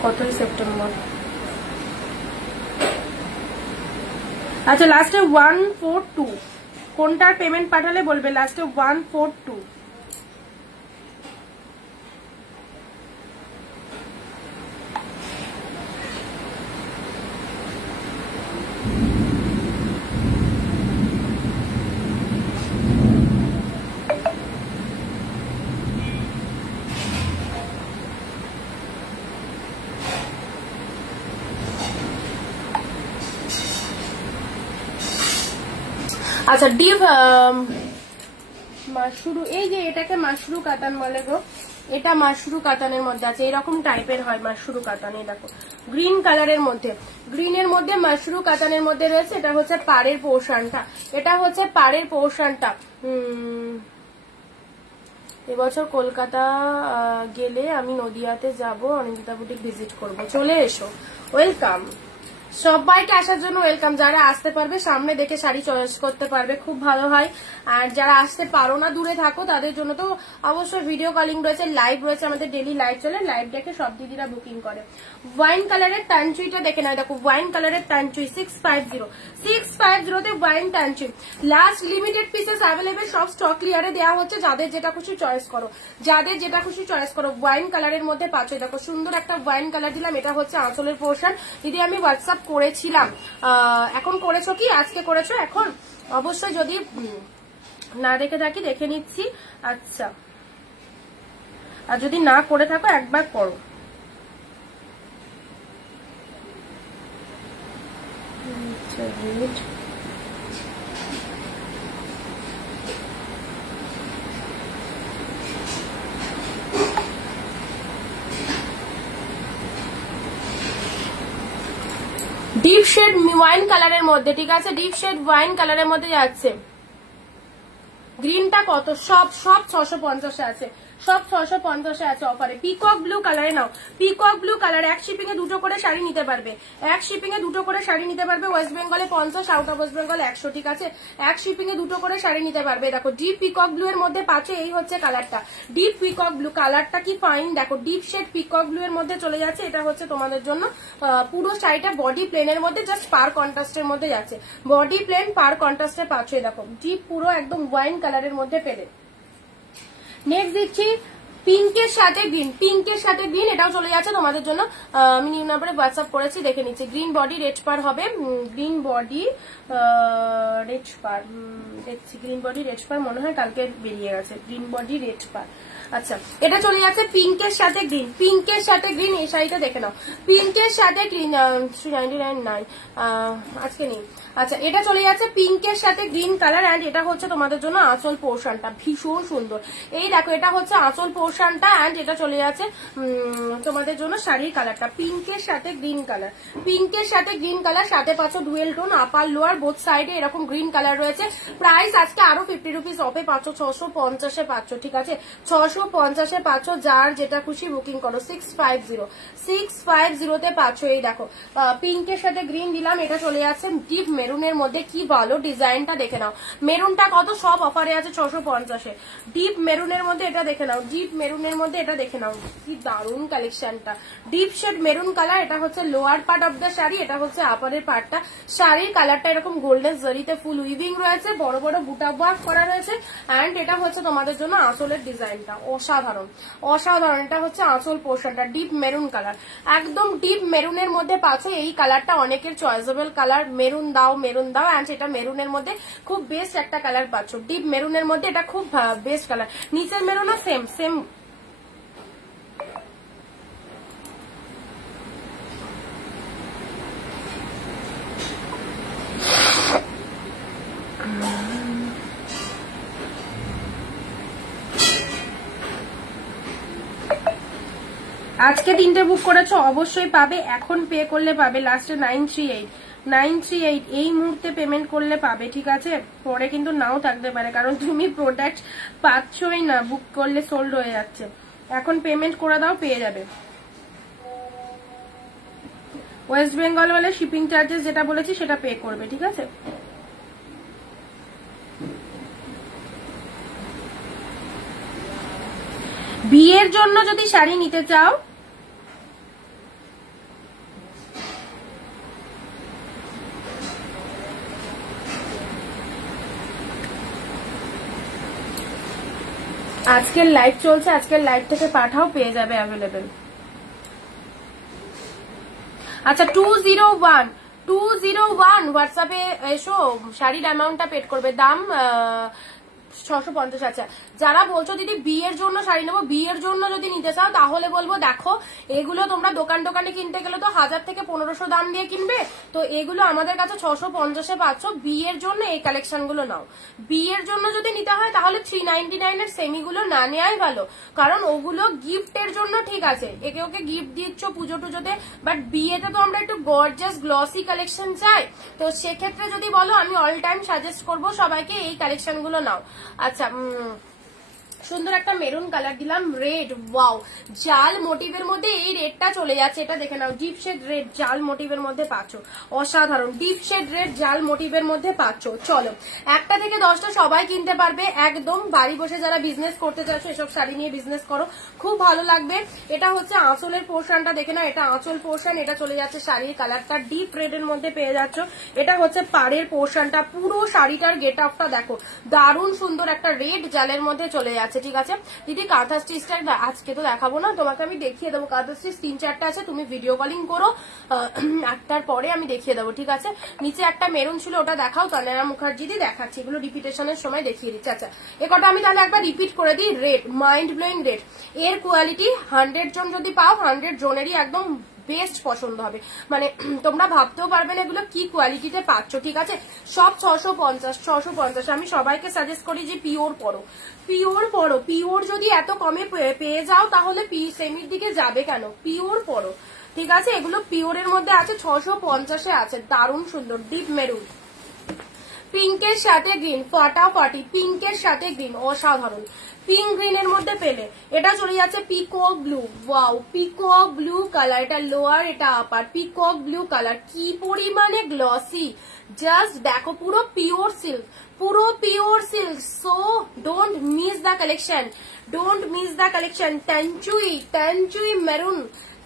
কতই সেপ্টেম্বর। আচ্ছা, লাস্টে 142 কোনটার পেমেন্ট পাঠালে বলবে। লাস্টে 142। আচ্ছা, ডিপ মাশরু, এই যে এটাকে মাশরু কাতান বলে গো, এটা মাশরু কাতানের মধ্যে আছে, এরকম টাইপের হয় মাশরু কাতান। এই দেখো গ্রিন কালারের মধ্যে, গ্রিনের মধ্যে মাশরু কাতানের মধ্যে রয়েছে। এটা হচ্ছে পাড়ের পোর্শনটা, এটা হচ্ছে পাড়ের পোর্শনটা। এবছর কলকাতা গেলে আমি নদিয়াতে যাব, অনিন্দিতা বুটিক ভিজিট করব, চলে এসো। ওয়েলকাম, সবাইকে আসার জন্য ওয়েলকাম। যারা আসতে পারবে সামনে দেখে শাড়ি চয়েস করতে পারবে, খুব ভালো হয়। আর যারা আসতে পারো না, দূরে থাকো, তাদের জন্য তো অবশ্যই ভিডিও কলিং রয়েছে, লাইভ রয়েছে, আমাদের ডেলি লাইভ চলে, লাইভ দেখে সব দিদিরা বুকিং করে। ওয়াইন কালারের টানচুইটা দেখে নাও, দেখো ওয়াইন কালারের Tanchoi 650 wine Tanchoi. Last limited pieces available, সব স্টক ক্লিয়ারে দেওয়া হচ্ছে। যাদের যেটা খুশি চয়েস করো, যাদের যেটা খুশি চয়েস করো। ওয়াইন কালারের মধ্যে পাচ্ছ, দেখো সুন্দর একটা ওয়াইন কালার দিলাম। এটা হচ্ছে আঁচলের পোর্শন। দিদি আমি হোয়াটসঅ্যাপ করেছিলাম, এখন করেছো কি? আজকে করেছো? এখন অবশ্যই যদি না দেখে থাকি দেখে নিচ্ছি। আচ্ছা, আর যদি না করে থাকো একবার করো। ডিপ শেড ওয়াইন কালারের মধ্যে, ঠিক আছে, ডিপ শেড ওয়াইন কালারের মধ্যে যাচ্ছে। গ্রিনটা কত? সব 650 আছে, সব 650 আছে অফারে। পিকক ব্লু কালারে নাও, পিকক ব্লু কালার। এক শিপিং এ দুটো করে শাড়ি নিতে পারবে, এক শিপিং এ দুটো করে শাড়ি নিতে পারবে। ওয়েস্ট বেঙ্গলে 50, আউট অফ ওয়েস্ট বেঙ্গল 100। ঠিক আছে, এক শিপিং এ দুটো করে শাড়ি নিতে পারবে। দেখো ডিপ পিকক ব্লু এর মধ্যে পাচ্ছে, এই হচ্ছে কালারটা, ডিপ পিকক ব্লু কালারটা কি ফাইন। দেখো ডিপ শেড পিকক ব্লু এর মধ্যে চলে যাচ্ছে। এটা হচ্ছে তোমাদের জন্য পুরো শাড়িটা বডি প্লেনের মধ্যে, জাস্ট পার কন্ট্রাস্টের মধ্যে যাচ্ছে। বডি প্লেন পার কন্ট্রাস্টে পাচ্ছে। দেখো ডিপ পুরো একদম ওয়াইন কালারের মধ্যে পেলে। নেক্সট দিচ্ছি পিঙ্কের সাথে গ্রিন, পিঙ্কের সাথে গ্রিন, এটাও চলে যাচ্ছে তোমাদের জন্য। আমি নিউ নাম্বারে হোয়াটসঅ্যাপ করেছি, দেখে নিচ্ছি। গ্রিন বডি রেড পার হবে, গ্রিন বডি রেড পার, দেখছি গ্রিন বডি রেড পার, মনে হয় কালকে বেরিয়ে গেছে গ্রিন বডি রেড পার। আচ্ছা, এটা চলে যাচ্ছে পিঙ্কের সাথে গ্রিন, পিঙ্কের সাথে গ্রিন। এই শাড়িটা দেখে নাও, পিঙ্কের সাথে গ্রিন, 399 নাই, আজকে নেই। আচ্ছা, এটা চলে যাচ্ছে পিঙ্কের সাথে গ্রিন কালার, অ্যান্ড এটা হচ্ছে তোমাদের জন্য আঁচল পোর্শনটা, ভীষণ সুন্দর। এই দেখো, এটা হচ্ছে আঁচল পোর্শনটা, অ্যান্ড এটা চলে যাচ্ছে তোমাদের জন্য শাড়ির কালারটা পিঙ্কের সাথে গ্রিন কালার, পিঙ্কের সাথে গ্রিন কালার, সাথে পাচ্ছ dual tone, upper lower both সাইডে এরকম গ্রিন কালার রয়েছে। প্রাইস আজকে আরো 50 রুপিস অফে পাচ্ছ, 650-এ পাচ্ছ, ঠিক আছে, 650-এ পাচ্ছ। যার যেটা খুশি বুকিং করো, 650-তে পাচ্ছ। এই দেখো, পিঙ্কের সাথে গ্রিন দিলাম, এটা চলে যাচ্ছে ডিপ মেরুনের মধ্যে। কি ভালো ডিজাইনটা দেখে নাও, মেরুনটা কত, সব অফারে আছে 650-এ। ডিপ মেরুনের মধ্যে এটা দেখে নাও, ডিপ মেরুনের মধ্যে এটা দেখে নাও, কি দারুন কালেকশনটা। ডিপ শেড মেরুন কালার, এটা হচ্ছে lower part of the sari, এটা হচ্ছে আপারের পার্টটা। শাড়ির কালারটা এরকম গোল্ডেন জরিতে ফুল উইভিং রয়েছে, বড় বড় বুটা ওয়ার্ক করা রয়েছে, অ্যান্ড এটা হচ্ছে তোমাদের জন্য আঁচলের ডিজাইনটা অসাধারণ, অসাধারণ। এটা হচ্ছে আঁচল পোর্শনটা, ডিপ মেরুন কালার, একদম ডিপ মেরুনের মধ্যে পাচ্ছ। এই কালারটা অনেকের চয়েসেবল কালার, মেরুন দাও মেরুন দাও, অ্যান্ড এটা মেরুনের মধ্যে খুব বেস্ট একটা কালার পাচ্ছ। ডিপ মেরুনের মধ্যে এটা খুব বেস্ট কালার। নিচের মেরুনও সেম সেম। আজকে 3টে বুক করেছো, অবশ্যই পাবে, এখন পে করলে পাবে। লাস্টে 938 এই মুহূর্তে পেমেন্ট করলে পাবে, ঠিক আছে, পরে কিন্তু নাও থাকতে পারে, কারণ তুমি প্রোডাক্ট পাচ্ছই না, বুক করলে সোল্ড হয়ে যাচ্ছে। এখন পেমেন্ট করে দাও, পেয়ে যাবে। ওয়েস্ট বেঙ্গল বলে শিপিং চার্জেস যেটা বলেছি সেটা পে করবে, ঠিক আছে। বিয়ের জন্য যদি শাড়ি নিতে চাও, আজকের লাইভ চলছে, আজকের লাইভ থেকে পাঠাও, পেয়ে যাবে অ্যাভেলেবেল। আচ্ছা, 201 হোয়াটসঅ্যাপে এসো, শাড়ির অ্যামাউন্টটা পেড করবে, দাম 650। আচ্ছা, যারা বলছো দিদি বিয়ের জন্য শাড়ি নেবো, বিয়ের জন্য যদি নিতে চাও তাহলে বলবো দেখো, এগুলো তোমরা দোকানে কিনতে গেলে তো 1000 থেকে 1500 দাম দিয়ে কিনবে, তো এগুলো আমাদের কাছে 650-এ পাচ্ছ। বিয়ের জন্য এই কালেকশন গুলো নাও। বিয়ের জন্য যদি নিতে হয় তাহলে 399-এর সেমিগুলো না নেওয়াই ভালো, কারণ ওগুলো গিফটের জন্য ঠিক আছে, একে ওকে গিফট দিচ্ছ পুজো টুজোতে, বাট বিয়েতে তো আমরা একটু গর্জাস গ্লসি কালেকশন চাই, তো সেক্ষেত্রে যদি বলো আমি অল টাইম সাজেস্ট করবো সবাইকে এই কালেকশন গুলো নাও। আচ্ছা, সুন্দর একটা মেরুন কালার দিলাম, রেড, ওয়াও, জাল মোটিভের মধ্যে এই রেডটা চলে যাচ্ছে, এটা দেখে নাও, ডিপ শেড রেড জাল মোটিভের মধ্যে পাচ্ছ, অসাধারণ। ডিপ শেড রেড জাল মোটিভের মধ্যে পাচ্ছ। চলো, 1টা থেকে 10টা সবাই কিনতে পারবে, একদম বাড়ি বসে যারা বিজনেস করতে চাচ্ছ এসব শাড়ি নিয়ে বিজনেস করো, খুব ভালো লাগবে। এটা হচ্ছে আঁচলের পোর্শনটা দেখে নাও, এটা আঁচল পোর্শন, এটা চলে যাচ্ছে শাড়ির কালারটা ডিপ রেড এর মধ্যে পেয়ে যাচ্ছ। এটা হচ্ছে পাড়ের পোর্শনটা, পুরো শাড়িটার গেট আপটা দেখো, দারুণ সুন্দর একটা রেড জালের মধ্যে চলে যাচ্ছে, ঠিক আছে দিদি। কাঁথা স্টিচটা আজকে তো দেখাবো না, তোমাকে আমি দেখিয়ে দেবো। কাঁথা স্টিচ 3-4টা আছে, তুমি ভিডিও কলিং করো, 8টার পরে আমি দেখিয়ে দেবো, ঠিক আছে। নিচে একটা মেরুন ছিল, ওটা দেখাও, তানেরা মুখার্জি দিয়ে দেখাচ্ছি, এগুলো রিপিটেশনের সময় দেখিয়ে দিচ্ছি। আচ্ছা, এ কটা আমি তাহলে একবার রিপিট করে দিই। রেড, মাইন্ড ব্লোয়িং রেড, এর কোয়ালিটি 100 জন যদি পাও 100 জনেরই একদম বেস্ট পছন্দ হবে, মানে তোমরা ভাবতেও পারবে না এগুলো কি কোয়ালিটিতে পাচ্ছ, ঠিক আছে। সব 650। আমি সবাইকে সাজেস্ট করি যে পিওর পরো, পিওর পরো, পিওর যদি এত কমে পেয়ে যাও তাহলে সেমির দিকে যাবে কেন, পিওর পরো, ঠিক আছে। এগুলো পিওরের মধ্যে আছে, 650-এ আছে, দারুণ সুন্দর। ডিপ মেরুন, পিঙ্কের সাথে গ্রিন, ফাটাফাটি, পিঙ্কের সাথে গ্রিন, অসাধারণ। পিঙ্ক গ্রিনের মধ্যে পেলে, এটা চলে যাচ্ছে peacock blue, wow, peacock blue colour, এটা লোয়ার এটা আপার, পিকক ব্লু কালার, কি পরিমানে গ্লসি, জাস্ট দেখো, পুরো পিওর সিল্ক, পুরো pure silk. So don't miss the collection, don't miss the collection.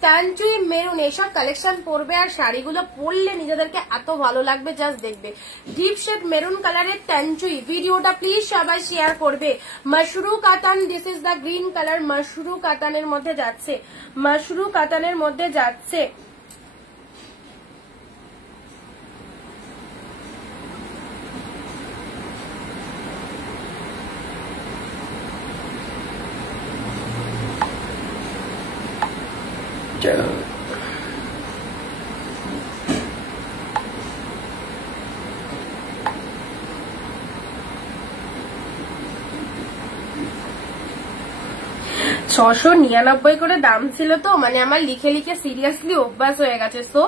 Tanchoi maroon এইসব কালেকশন পরবে আর শাড়িগুলো পরলে নিজেদেরকে এত ভালো লাগবে, জাস্ট দেখবে। ডিপ শেড মেরুন কালারের ট্যানচুই। ভিডিওটা প্লিজ সবাই শেয়ার করবে। Mashru Katan, this is the green colour. Mashru কাতানের মধ্যে যাচ্ছে, মাশরু কাতানের মধ্যে যাচ্ছে। $699 করে দাম ছিল, তো মানে আমার লিখে লিখে সিরিয়াসলি অভ্যাস হয়ে গেছে। সো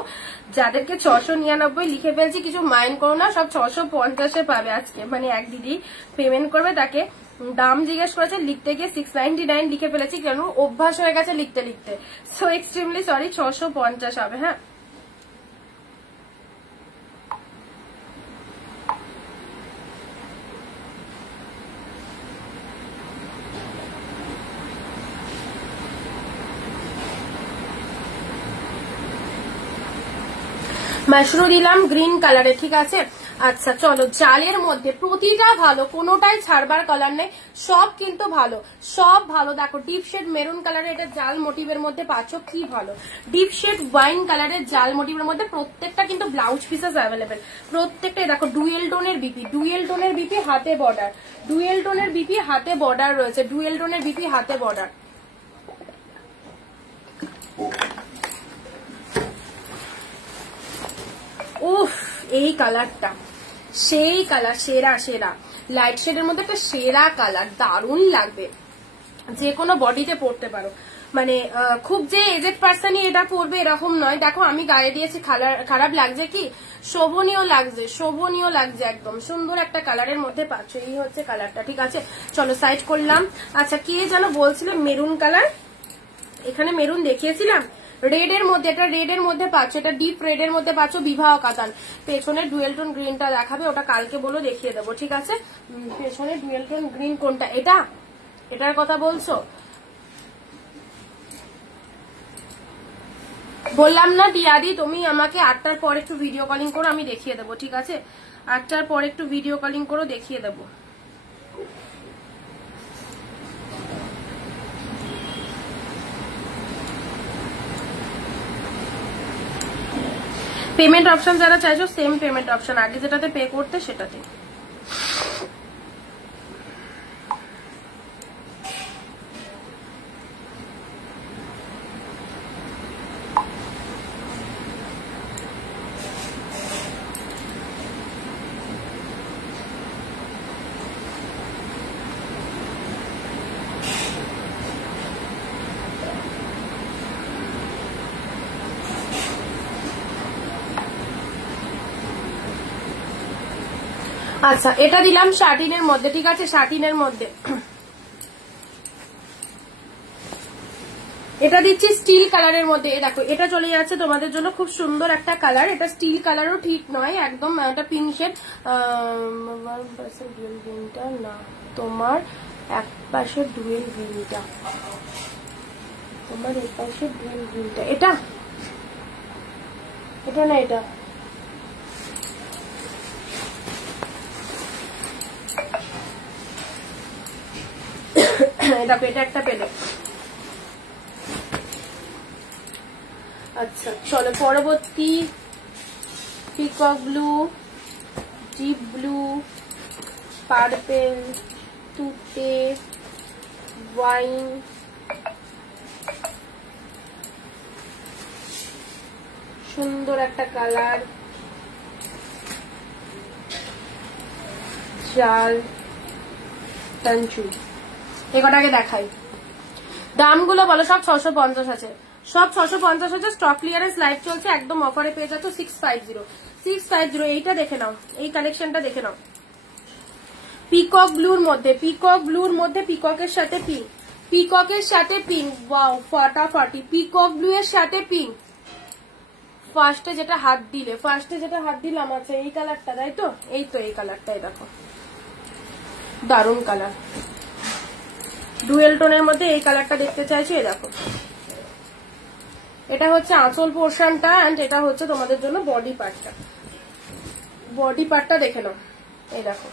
যাদেরকে 699 লিখে ফেলছি কিছু মাইন্ড করো না, সব 650 পাবে আজকে। মানে এক দিদি পেমেন্ট করবে, তাকে দাম জিজ্ঞেস করেছে, লিখতে গিয়ে 699 লিখে ফেলেছি, কেন অভ্যাস হয়ে গেছে লিখতে লিখতে। সো এক্সট্রিমলি সরি, 650 হবে। হ্যাঁ, মাশরু দিলাম গ্রিন কালারে, ঠিক আছে। আচ্ছা চলো, জালের মধ্যে প্রতিটা ভালো, কোনোটাই ছাড়বার কালার নেই, সব কিন্তু ভালো, সব ভালো। দেখো ডিপ শেড মেরুন কালারে এটা জাল মোটিভের মধ্যে পাচ্ছ, কি ভালো। ডিপ শেড ওয়াইন কালারের জাল মোটিভের মধ্যে প্রত্যেকটা কিন্তু ব্লাউজ পিসেস অ্যাভেলেবেল, প্রত্যেকটাই। দেখো ডুয়েল টোনের বিপি, ডুয়েল টোনের বিপি হাতে বর্ডার, ডুয়েল টোনের বিপি হাতে বর্ডার রয়েছে, ডুয়েল টোনের বিপি হাতে বর্ডার। উফ, এই কালারটা সেই কালার, সেরা সেরা লাইট শেডের মধ্যে একটা সেরা কালার, দারুণ লাগবে, যে কোনো বডিতে পরতে পারো। মানে খুব যে এজেড পার্সনই এটা পরবে এরকম নয়। দেখো আমি গায়ে দিয়েছি, খারাপ লাগছে কি? শোভনীয় লাগছে, শোভনীয় লাগছে, একদম সুন্দর একটা কালারের মধ্যে পাচ্ছ। এই হচ্ছে কালারটা, ঠিক আছে। চলো সাইড করলাম। আচ্ছা, কে যেন বলছিল মেরুন কালার, এখানে মেরুন দেখিয়েছিলাম, রেড এর মধ্যে, এটা রেড এর মধ্যে পাচ্ছ, এটা ডিপ রেড এর মধ্যে পাচ্ছ, বিবাহ কাতান। পেছনে ডুয়েল টোন গ্রিনটা দেখাবে, ওটা কালকে বলো দেখিয়ে দেবো, ঠিক আছে। পেছনে ডুয়েল টোন গ্রিন কোনটা? এটা, এটার কথা বলছো? বললাম না টিয়াদি, তুমি আমাকে 8টার পর একটু ভিডিও কলিং করো, আমি দেখিয়ে দেবো, ঠিক আছে। 8টার পর একটু ভিডিও কলিং করো, দেখিয়ে দেবো। পেমেন্ট অপশন যারা চাইছো, সেম পেমেন্ট অপশন, আগে যেটাতে পে করতে সেটাতে। আচ্ছা, এটা দিলাম শাটিনের মধ্যে, ঠিক আছে, শাটিনের মধ্যে। এটা দিচ্ছি স্টিল কালারের মধ্যে। দেখো এটা চলে যাচ্ছে তোমাদের জন্য, খুব সুন্দর একটা কালার। এটা স্টিল কালারও ঠিক নয়, একদম একটা পিঙ্ক শেড। ডুয়েল গ্রিনটা না, তোমার এক পাশে ডুয়েল গ্রিনটা, তোমার এক পাশে ডুয়েল গ্রিনটা, এটা এটা না, এটা দেখো, এটা একটা পেলে। আচ্ছা চলো পরবর্তী, peacock blue, deep blue, purple, তুতে, ওয়াইন, সুন্দর একটা কালার, জাল, টানচু। এটাকে দেখাই, দামগুলো বলো। সব 650 আছে, সব 650 আছে। স্টক ক্লিয়ারেন্স লাইভ চলছে, একদম অফারে পেয়ে যাচ্ছ 650। এইটা দেখে নাও, এই কালেকশনটা দেখে নাও। পিকক ব্লুর মধ্যে, পিকক ব্লুর মধ্যে পিককের সাথে পিঙ্ক, পিককের সাথে পিঙ্ক, ওয়াও ফাটাফাটি। পিকক ব্লু এর সাথে পিঙ্ক, ফার্স্টে যেটা হাত দিলাম, আচ্ছা এই কালারটা, তাই তো, এই তো এই কালারটাই দেখো, দারুন কালার, ডুয়েল টোনের মধ্যে এই কালারটা দেখতে চাইছি। এই দেখো, এটা হচ্ছে আঁচল পোর্শনটা এন্ড এটা হচ্ছে তোমাদের জন্য বডি পার্টটা। বডি পার্টটা দেখে নাও, এই দেখো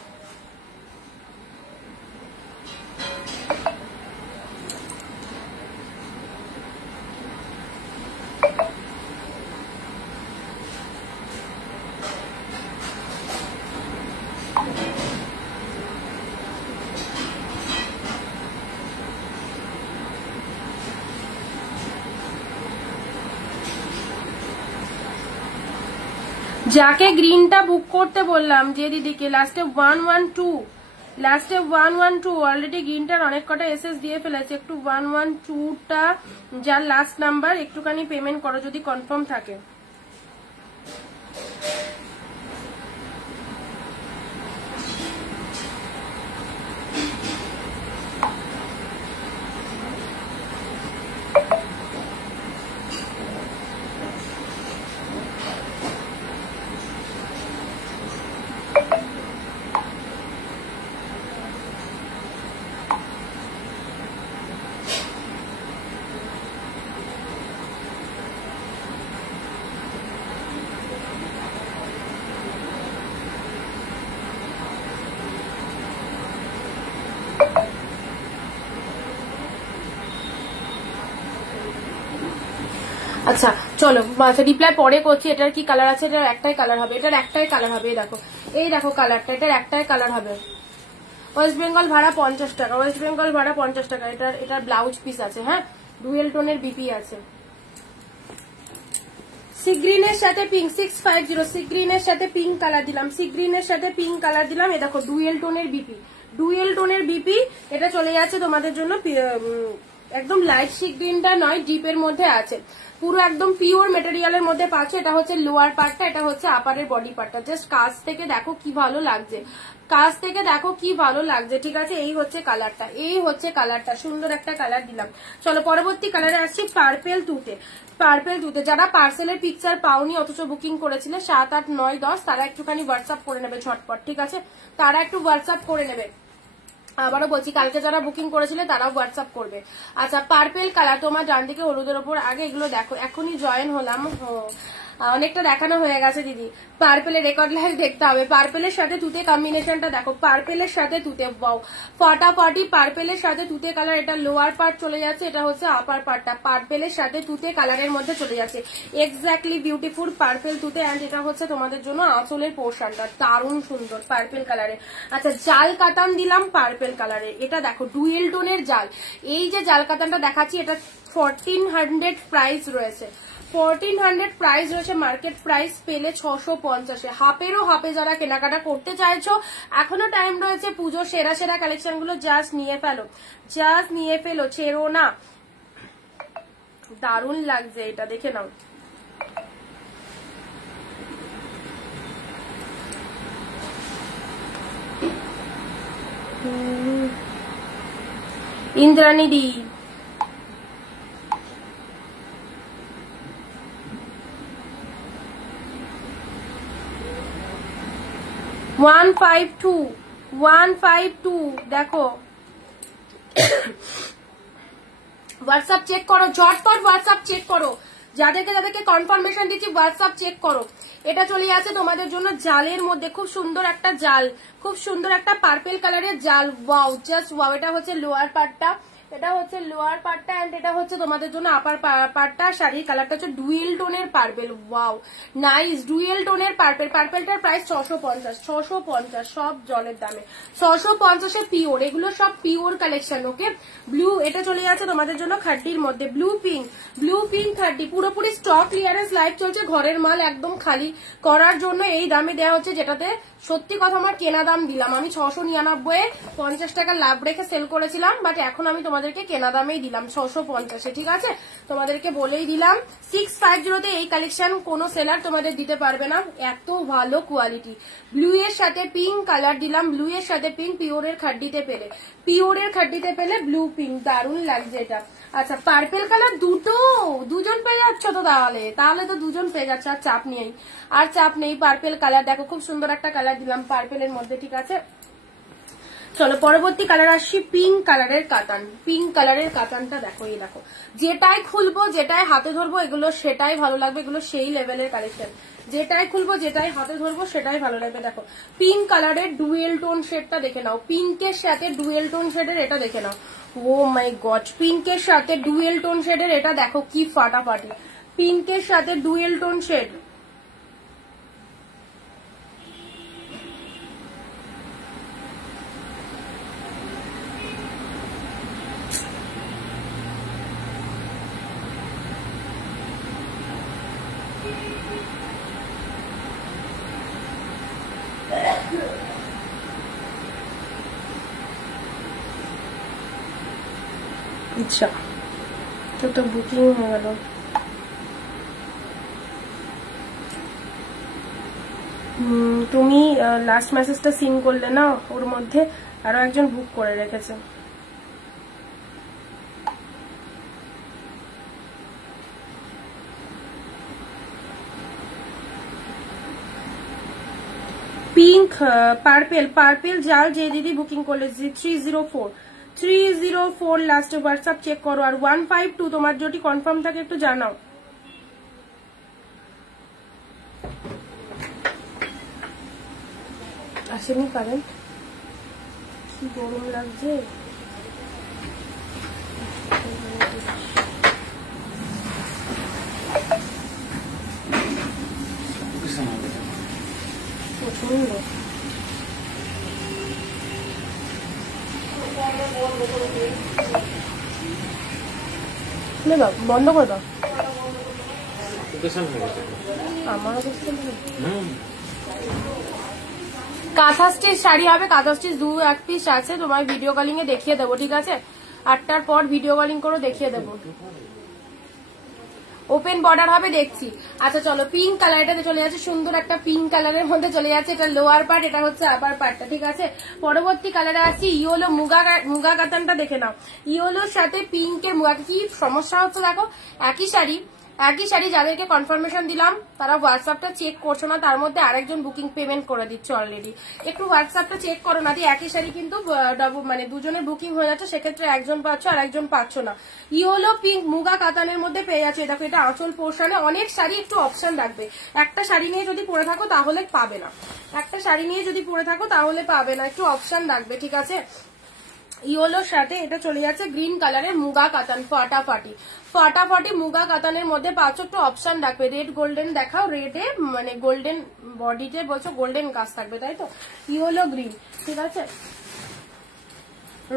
যাকে গ্রিনটা বুক করতে বললাম, যে দিদিকে লাস্টে 112 অলরেডি গ্রিনটার অনেক কটা এসএস দিয়ে ফেলেছে। একটু 112টা যার লাস্ট নাম্বার একটুখানি পেমেন্ট করো যদি কনফার্ম থাকে। আচ্ছা চলো, রিপ্লাই পরে করছি। এটার কি কালার আছে? এটার একটাই কালার হবে, এটার একটাই কালার হবে। এই দেখো কালারটা, এটার একটাই কালার হবে। ওয়েস্ট বেঙ্গল ভাড়া 50 টাকা, ওয়েস্ট বেঙ্গল ভাড়া 50 টাকা। এটার ব্লাউজ পিস আছে, হ্যাঁ, ডুয়েল টোনের বিপি আছে। সি গ্রিনের সাথে পিঙ্ক 650, সি গ্রিনের সাথে পিঙ্ক কালার দিলাম, সি গ্রিনের সাথে পিঙ্ক কালার দিলাম। এ দেখো ডুয়েল টোনের বিপি, ডুয়েল টোনের বিপি। এটা চলে যাচ্ছে তোমাদের জন্য একদম লাইট সি গ্রিনটা নয়, ডিপের মধ্যে আছে, পুরো একদম পিওর মেটেরিয়ালের মধ্যে পাচ্ছ। এটা হচ্ছে লোয়ার পার্টটা, এটা হচ্ছে আপারের বডি পার্টটা। জাস্ট কাজ থেকে দেখো কি ভালো লাগছে, কাজ থেকে দেখো কি ভালো লাগছে, ঠিক আছে। এই হচ্ছে কালারটা, এই হচ্ছে কালারটা, সুন্দর একটা কালার দিলাম। চলো পরবর্তী কালারে আসছি পার্পেল তুতে। পার্পেল তুতে যারা পার্সেলের পিকচার পাওনি অথচ বুকিং করেছিলে 7, 8, 9, 10 তারা একটুখানি হোয়াটসঅ্যাপ করে নেবে ঝটপট, ঠিক আছে। তারা একটু হোয়াটসঅ্যাপ করে নেবে। আবারও বলছি, কালকে যারা বুকিং করেছিলে তারাও হোয়াটসঅ্যাপ করবে। আচ্ছা পার্পেল কালার, তোমার ডান দিকে হলুদের ওপর আগে এগুলো দেখো। এখনই জয়েন হলাম, অনেকটা দেখানো হয়ে গেছে দিদি। পার্পেলের রেকর্ড লাইভ দেখতে হবে। পার্পেলের সাথে তুতে কম্বিনেশনটা দেখো, পার্পেলের সাথে তুতে, ওয়াও ফাটাফাটি। পার্পেলের সাথে তুতে কালার, এটা লোয়ার পার্ট চলে যাচ্ছে, এটা হচ্ছে আপার পার্টটা। পার্পেলের সাথে তুতে কালারের মধ্যে চলে যাচ্ছে, এক্স্যাক্টলি বিউটিফুল পার্পেল তুতে। এন্ড এটা হচ্ছে তোমাদের জন্য আঁচলের পোর্শনটা, দারুণ সুন্দর পার্পেল কালারে। আচ্ছা জাল কাতান দিলাম পার্পেল কালারে, এটা দেখো ডুয়েল টোনের জাল। এই যে জাল কাতানটা দেখাচ্ছি এটা 1400 প্রাইস রয়েছে, 1400 প্রাইস রয়েছে। মার্কেট প্রাইস পেলে 650। হাফেরও হাফে যারা কেনাকাটা করতে চাইছো এখনো টাইম রয়েছে। পুজো সেরা সেরা কালেকশন গুলো জাস্ট নিয়ে ফেলো, জাস্ট নিয়ে ফেলো, ছেড়ো না। দারুণ লাগছে এটা, দেখে নাও। ইন্দ্রাণী দি 152 দেখো। হোয়াটসঅ্যাপ চেক করো ঝটপট, হোয়াটসঅ্যাপ চেক করো। যাদেরকে যাদেরকে কনফার্মেশন দিচ্ছি হোয়াটসঅ্যাপ চেক করো। এটা চলে যাচ্ছে তোমাদের জন্য জালের মধ্যে, খুব সুন্দর একটা জাল, খুব সুন্দর একটা পার্পেল কালারের জাল। Wow just wow. এটা হচ্ছে লোয়ার পার্টটা, এটা হচ্ছে লোয়ার পার্টটা এন্ড এটা হচ্ছে তোমাদের জন্য আপার পার্টটা। শাড়ির কালারটা হচ্ছে ডুয়েল টোনের পার্পেল, ওয়াও নাইস ডুয়েল টোনের পার্পেল। পার্পেলটার প্রাইস 650, সব জলের দামে 650 পিওর। এগুলো সব পিওর কালেকশন, ওকে। ব্লু, এটা চলে যাচ্ছে তোমাদের জন্য খাড্ডির মধ্যে, ব্লু পিঙ্ক খাড্ডি। পুরোপুরি স্টক ক্লিয়ারেন্স লাইভ চলছে, ঘরের মাল একদম খালি করার জন্য এই দামে দেওয়া হচ্ছে। যেটাতে সত্যি কথা আমার কেনা দাম দিলাম, আমি 699 50 টাকা লাভ রেখে সেল করেছিলাম, বাট এখন আমি তোমাদেরকে কেনা দামেই দিলাম 650, ঠিক আছে। তোমাদেরকে বলেই দিলাম 650 তে এই কালেকশন কোনো সেলার তোমাদের দিতে পারবে না, এত ভালো কোয়ালিটি। ব্লু এর সাথে পিঙ্ক কালার দিলাম, ব্লু এর সাথে পিঙ্ক, পিওরের খাড্ডিতে পেলে, পিওরের খাড্ডিতে পেলে ব্লু পিঙ্ক, দারুণ লাগছে এটা। আচ্ছা পার্পেল কালার দুজন পেয়ে যাচ্ছ তো, তাহলে তো দুজন পেয়ে যাচ্ছে, আর চাপ নেই, আর চাপ নেই। পার্পেল কালার দেখো, খুব সুন্দর একটা কালার দিলাম পার্পেলের মধ্যে, ঠিক আছে। চলো পরবর্তী কালার আসছি পিঙ্ক কালারের কাতান। পিঙ্ক কালারের কাতানটা দেখো, এই দেখো, যেটাই খুলবো যেটাই হাতে ধরবো এগুলো সেটাই ভালো লাগবে, এগুলো সেই লেভেলের কালেকশন। যেটাই খুলবো যেটাই হাতে ধরবো সেটাই ভালো লাগবে। দেখো পিঙ্ক কালারের ডুয়েল টোন শেডটা দেখে নাও, পিঙ্কের সাথে ডুয়েল টোন শেডের এটা দেখে নাও। ও মাই গড, পিঙ্কের সাথে ডুয়েল টোন শেডের এটা দেখো কি ফাটাফাটি, পিঙ্কের সাথে ডুয়েল টোন শেড। আচ্ছা তো বুকিং হয়ে গেল। তুমি লাস্ট মেসেজটা সিন করলে না, ওর মধ্যে আরো একজন বুক করে রেখেছে। পিঙ্ক পার্পেল, পার্পেল জাল যে দিদি বুকিং করলে 304 লাস্টে হোয়াটসঅ্যাপ চেক করো। আর 152 তোমার যদি কনফার্ম থাকে একটু জানাও। আসেনি কারেন্ট, কি গরম লাগছে। প্রচন্ড বন্ধ করে দাও। আমার কাঁথা স্টিচ শাড়ি হবে, কাঁথা স্টিচ 2-1 পিস আছে, তোমার ভিডিও কলিং এ দেখিয়ে দেবো, ঠিক আছে? 8টার পর ভিডিও কলিং করে দেখিয়ে দেবো। ওপেন বর্ডার হবে, দেখছি। আচ্ছা চলো পিঙ্ক কালার, এটাতে চলে যাচ্ছে সুন্দর একটা পিঙ্ক কালারের মধ্যে চলে যাচ্ছে, এটা লোয়ার পার্ট, এটা হচ্ছে আপার পার্টটা, ঠিক আছে? পরবর্তী কালারে আসছি ইয়েলো মুগা কাতানটা দেখে নাও। ইয়েলোর সাথে পিঙ্কের মুগা, কি সমস্যা হচ্ছে দেখো, একই শাড়ি যাদেরকে কনফার্মেশন দিলাম তারা হোয়াটসঅ্যাপটা চেক করছো না, তার মধ্যে আরেকজন বুকিং পেমেন্ট করে দিচ্ছে অলরেডি। একটু হোয়াটসঅ্যাপটা চেক করো না, একই শাড়ি কিন্তু মানে দুজনের বুকিং হয়ে যাচ্ছে, সেক্ষেত্রে একজন পাচ্ছ আর একজন পাচ্ছ না। ইয়েলো পিঙ্ক মুগা কাতানের মধ্যে পেয়ে যাচ্ছে। দেখো এটা আঁচল পোর্শনে, অনেক শাড়ি একটু অপশন রাখবে, একটা শাড়ি নিয়ে যদি পরে থাকো তাহলে পাবে না, একটা শাড়ি নিয়ে যদি পরে থাকো তাহলে পাবে না, একটু অপশন রাখবে, ঠিক আছে? ইয়েলোর সাথে এটা চলে যাচ্ছে গ্রিন কালারের মুগা কাতান, ফাটাফাটি মুগা কাতানের মধ্যে পাচ্ছ, একটু অপশন রাখবে। রেড গোল্ডেন দেখাও, রেডে মানে গোল্ডেন বডিতে বলছো গোল্ডেন কাজ থাকবে, তাই তো? ইয়েলো গ্রিন, ঠিক আছে?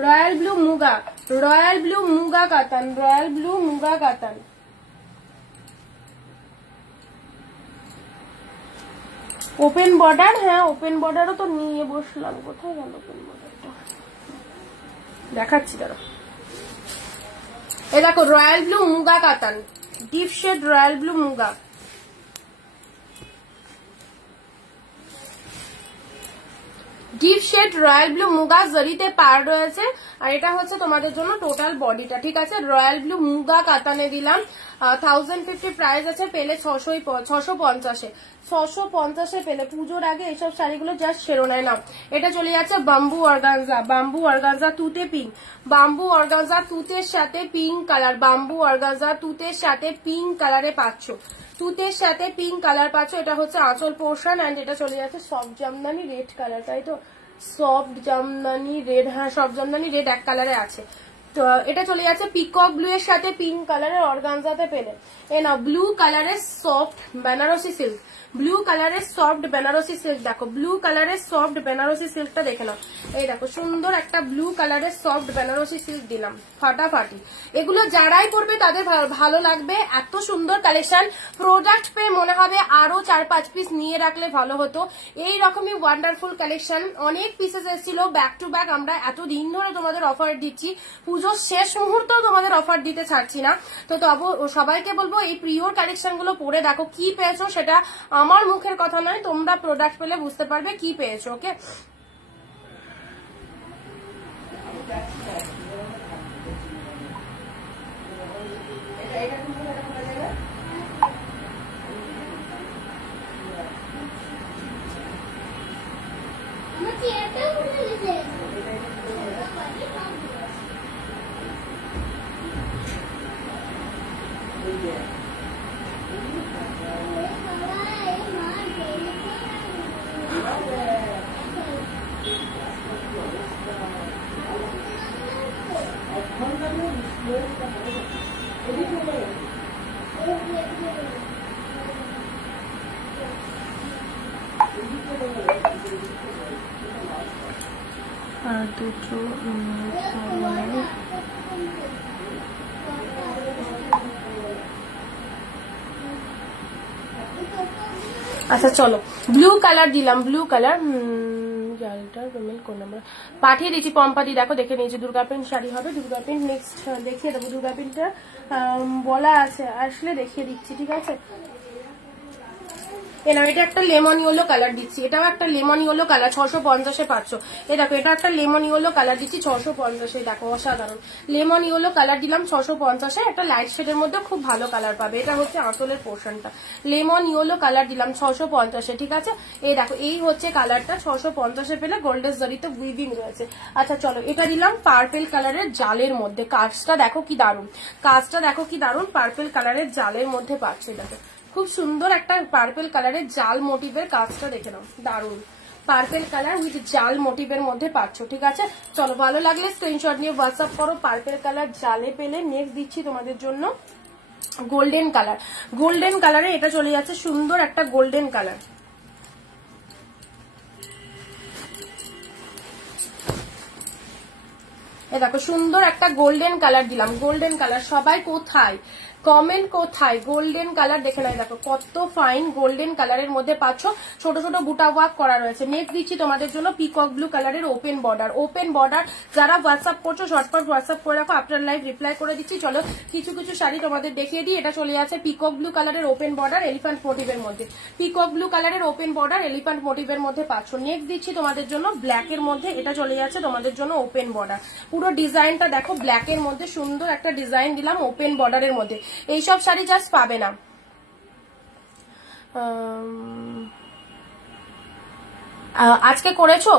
রয়্যাল ব্লু মুগা কাতান, রয়্যাল ব্লু মুগা কাতান। ওপেন বর্ডার, হ্যাঁ ওপেন বর্ডারও তো নিয়ে বসলাম, কোথায় গেল ওপেন বর্ডারটা, দেখাচ্ছি দাঁড়া। এ দেখো royal blue Muga Katan, deep shade royal blue Muga, deep shade royal blue Muga জরিতে পার রয়েছে। আর এটা হচ্ছে তোমাদের জন্য টোটাল বডিটা, ঠিক আছে? রয়্যাল ব্লু মুগা কাতানে দিলাম 1050 প্রাইস আছে, পেলে 650 পেলে। পুজোর আগে এইসব শাড়িগুলো জাস্ট শিরোনায় নাও। এটা চলে যাচ্ছে বাম্বু অর্গানজা তুতে পিঙ্ক, বাম্বু অর্গানজা তুতের সাথে পিঙ্ক কালার, বাম্বু অর্গানজা তুতের সাথে পিঙ্ক কালারে পাচ্ছ, তুতের সাথে পিঙ্ক কালার পাচ্ছ। এটা হচ্ছে আঁচল পোর্শন, এন্ড এটা চলে যাচ্ছে সফট জামদানি রেড কালার, তাই তো? সফট জামদানি রেড, হ্যাঁ সফট জামদানি রেড এক কালারে আছে। তো এটা চলে যাচ্ছে পিকক ব্লু এর সাথে পিঙ্ক কালারের অর্গানজাতে পেলে। এ না ব্লু কালারের সফট বেনারসি সিল্ক, ব্লু কালারের সফট বেনারসি সিল্ক, দেখো ব্লু কালারের সফট বেনারসি সিল্কটা দেখে নাও। এই দেখো সুন্দর একটা ব্লু কালারের সফট বেনারসি সিল্ক দিলাম, ফাটাফাটি। এগুলো যারাই পরবে তাদের ভালো লাগবে, এত সুন্দর কালেকশন। প্রোডাক্ট পেয়ে মনে হবে আরো 4-5 পিস নিয়ে রাখলে ভালো হতো। এই রকমই ওয়ান্ডারফুল কালেকশন, অনেক পিসেস এসেছিল ব্যাক টু ব্যাক। আমরা এতদিন ধরে তোমাদের অফার দিচ্ছি, পুজোর শেষ মুহূর্তেও তোমাদের অফার দিতে ছাড়ছি না। তো সবাইকে বলবো এই প্রিয়র কালেকশন গুলো পরে দেখো, কি পেয়েছো সেটা আমার মুখের কথা নয়, তোমরা প্রোডাক্ট পেলে বুঝতে পারবে কি পেয়েছো। ওকে, আর দুটো আচ্ছা চলো ব্লু কালার দিলাম, ব্লু কালার পেমেন্ট কোন নাম্বার পাঠিয়ে দিয়েছি পম্পাদি, দেখো দেখে নিয়েছি। দুর্গা প্রিন্ট শাড়ি হবে, দুর্গা প্রিন্ট নেক্সট দেখিয়ে দেবো। দুর্গা প্রিন্টটা বলা আছে, আসলে দেখিয়ে দিচ্ছি, ঠিক আছে। এটা একটা লেমন ইয়েলো কালার দিচ্ছি, এটাও একটা লেমন ইয়েলো কালার, 650-এ পাচ্ছ। এই দেখো এটা একটা লেমন ইয়েলো কালার দিচ্ছি 650-এ, দেখো অসাধারণ লেমন ইয়েলো কালার দিলাম 650-এ। একটা লাইট শেডের মধ্যে খুব ভালো কালার পাবে, এটা হচ্ছে আঁচলের পোর্শনটা। লেমন ইয়েলো কালার দিলাম 650-এ, ঠিক আছে। এই দেখো এই হচ্ছে কালারটা, 650-এ পেলে গোল্ডেন জরিতে উইভিং রয়েছে। আচ্ছা চলো এটা দিলাম পার্পেল কালারের জালের মধ্যে, কাজটা দেখো কি দারুন, কাজটা দেখো কি দারুন, পার্পেল কালারের জালের মধ্যে পাচ্ছে। দেখো খুব সুন্দর একটা পার্পেল কালারের জাল মোটিভের কাজটা দেখে নাও, দারুন পার্পেল কালার উইথ জাল মোটিভের মধ্যে পাচ্ছ, ঠিক আছে। চলো ভালো লাগলে স্ক্রিনশট নিয়ে হোয়াটসঅ্যাপ করো। পার্পেল কালার জালে পেলে নেক্সট দিচ্ছি তোমাদের জন্য গোল্ডেন কালার। গোল্ডেন কালারে এটা চলে যাচ্ছে সুন্দর একটা গোল্ডেন কালার। এ দেখো সুন্দর একটা গোল্ডেন কালার দিলাম, গোল্ডেন কালার। সবাই কোথায় কমেন্ট কোথায়, গোল্ডেন কালার দেখে নাই, দেখো কত ফাইন গোল্ডেন কালারের মধ্যে পাচ্ছ, ছোট ছোট বুটা ওয়ার্ক করা রয়েছে। নেক্সট দিচ্ছি তোমাদের জন্য পিকক ব্লু কালারের ওপেন বর্ডার। ওপেন বর্ডার যারা হোয়াটসঅ্যাপ করছো ঝটপট হোয়াটসঅ্যাপ করে রাখো, আফটার লাইভ রিপ্লাই করে দিচ্ছি। চলো কিছু কিছু শাড়ি তোমাদের দেখিয়ে দিই। এটা চলে যাচ্ছে পিকক ব্লু কালারের ওপেন বর্ডার এলিফ্যান্ট মোটিভের মধ্যে, পিকক ব্লু কালারের ওপেন বর্ডার এলিফ্যান্ট মোটিভের মধ্যে পাচ্ছ। নেক্সট দিচ্ছি তোমাদের জন্য ব্ল্যাকের মধ্যে, এটা চলে যাচ্ছে তোমাদের জন্য ওপেন বর্ডার। পুরো ডিজাইনটা দেখো ব্ল্যাকের মধ্যে সুন্দর একটা ডিজাইন দিলাম ওপেন বর্ডারের মধ্যে। এইসব শাড়ি জাস্ট পাবে না। আজকে করেছো,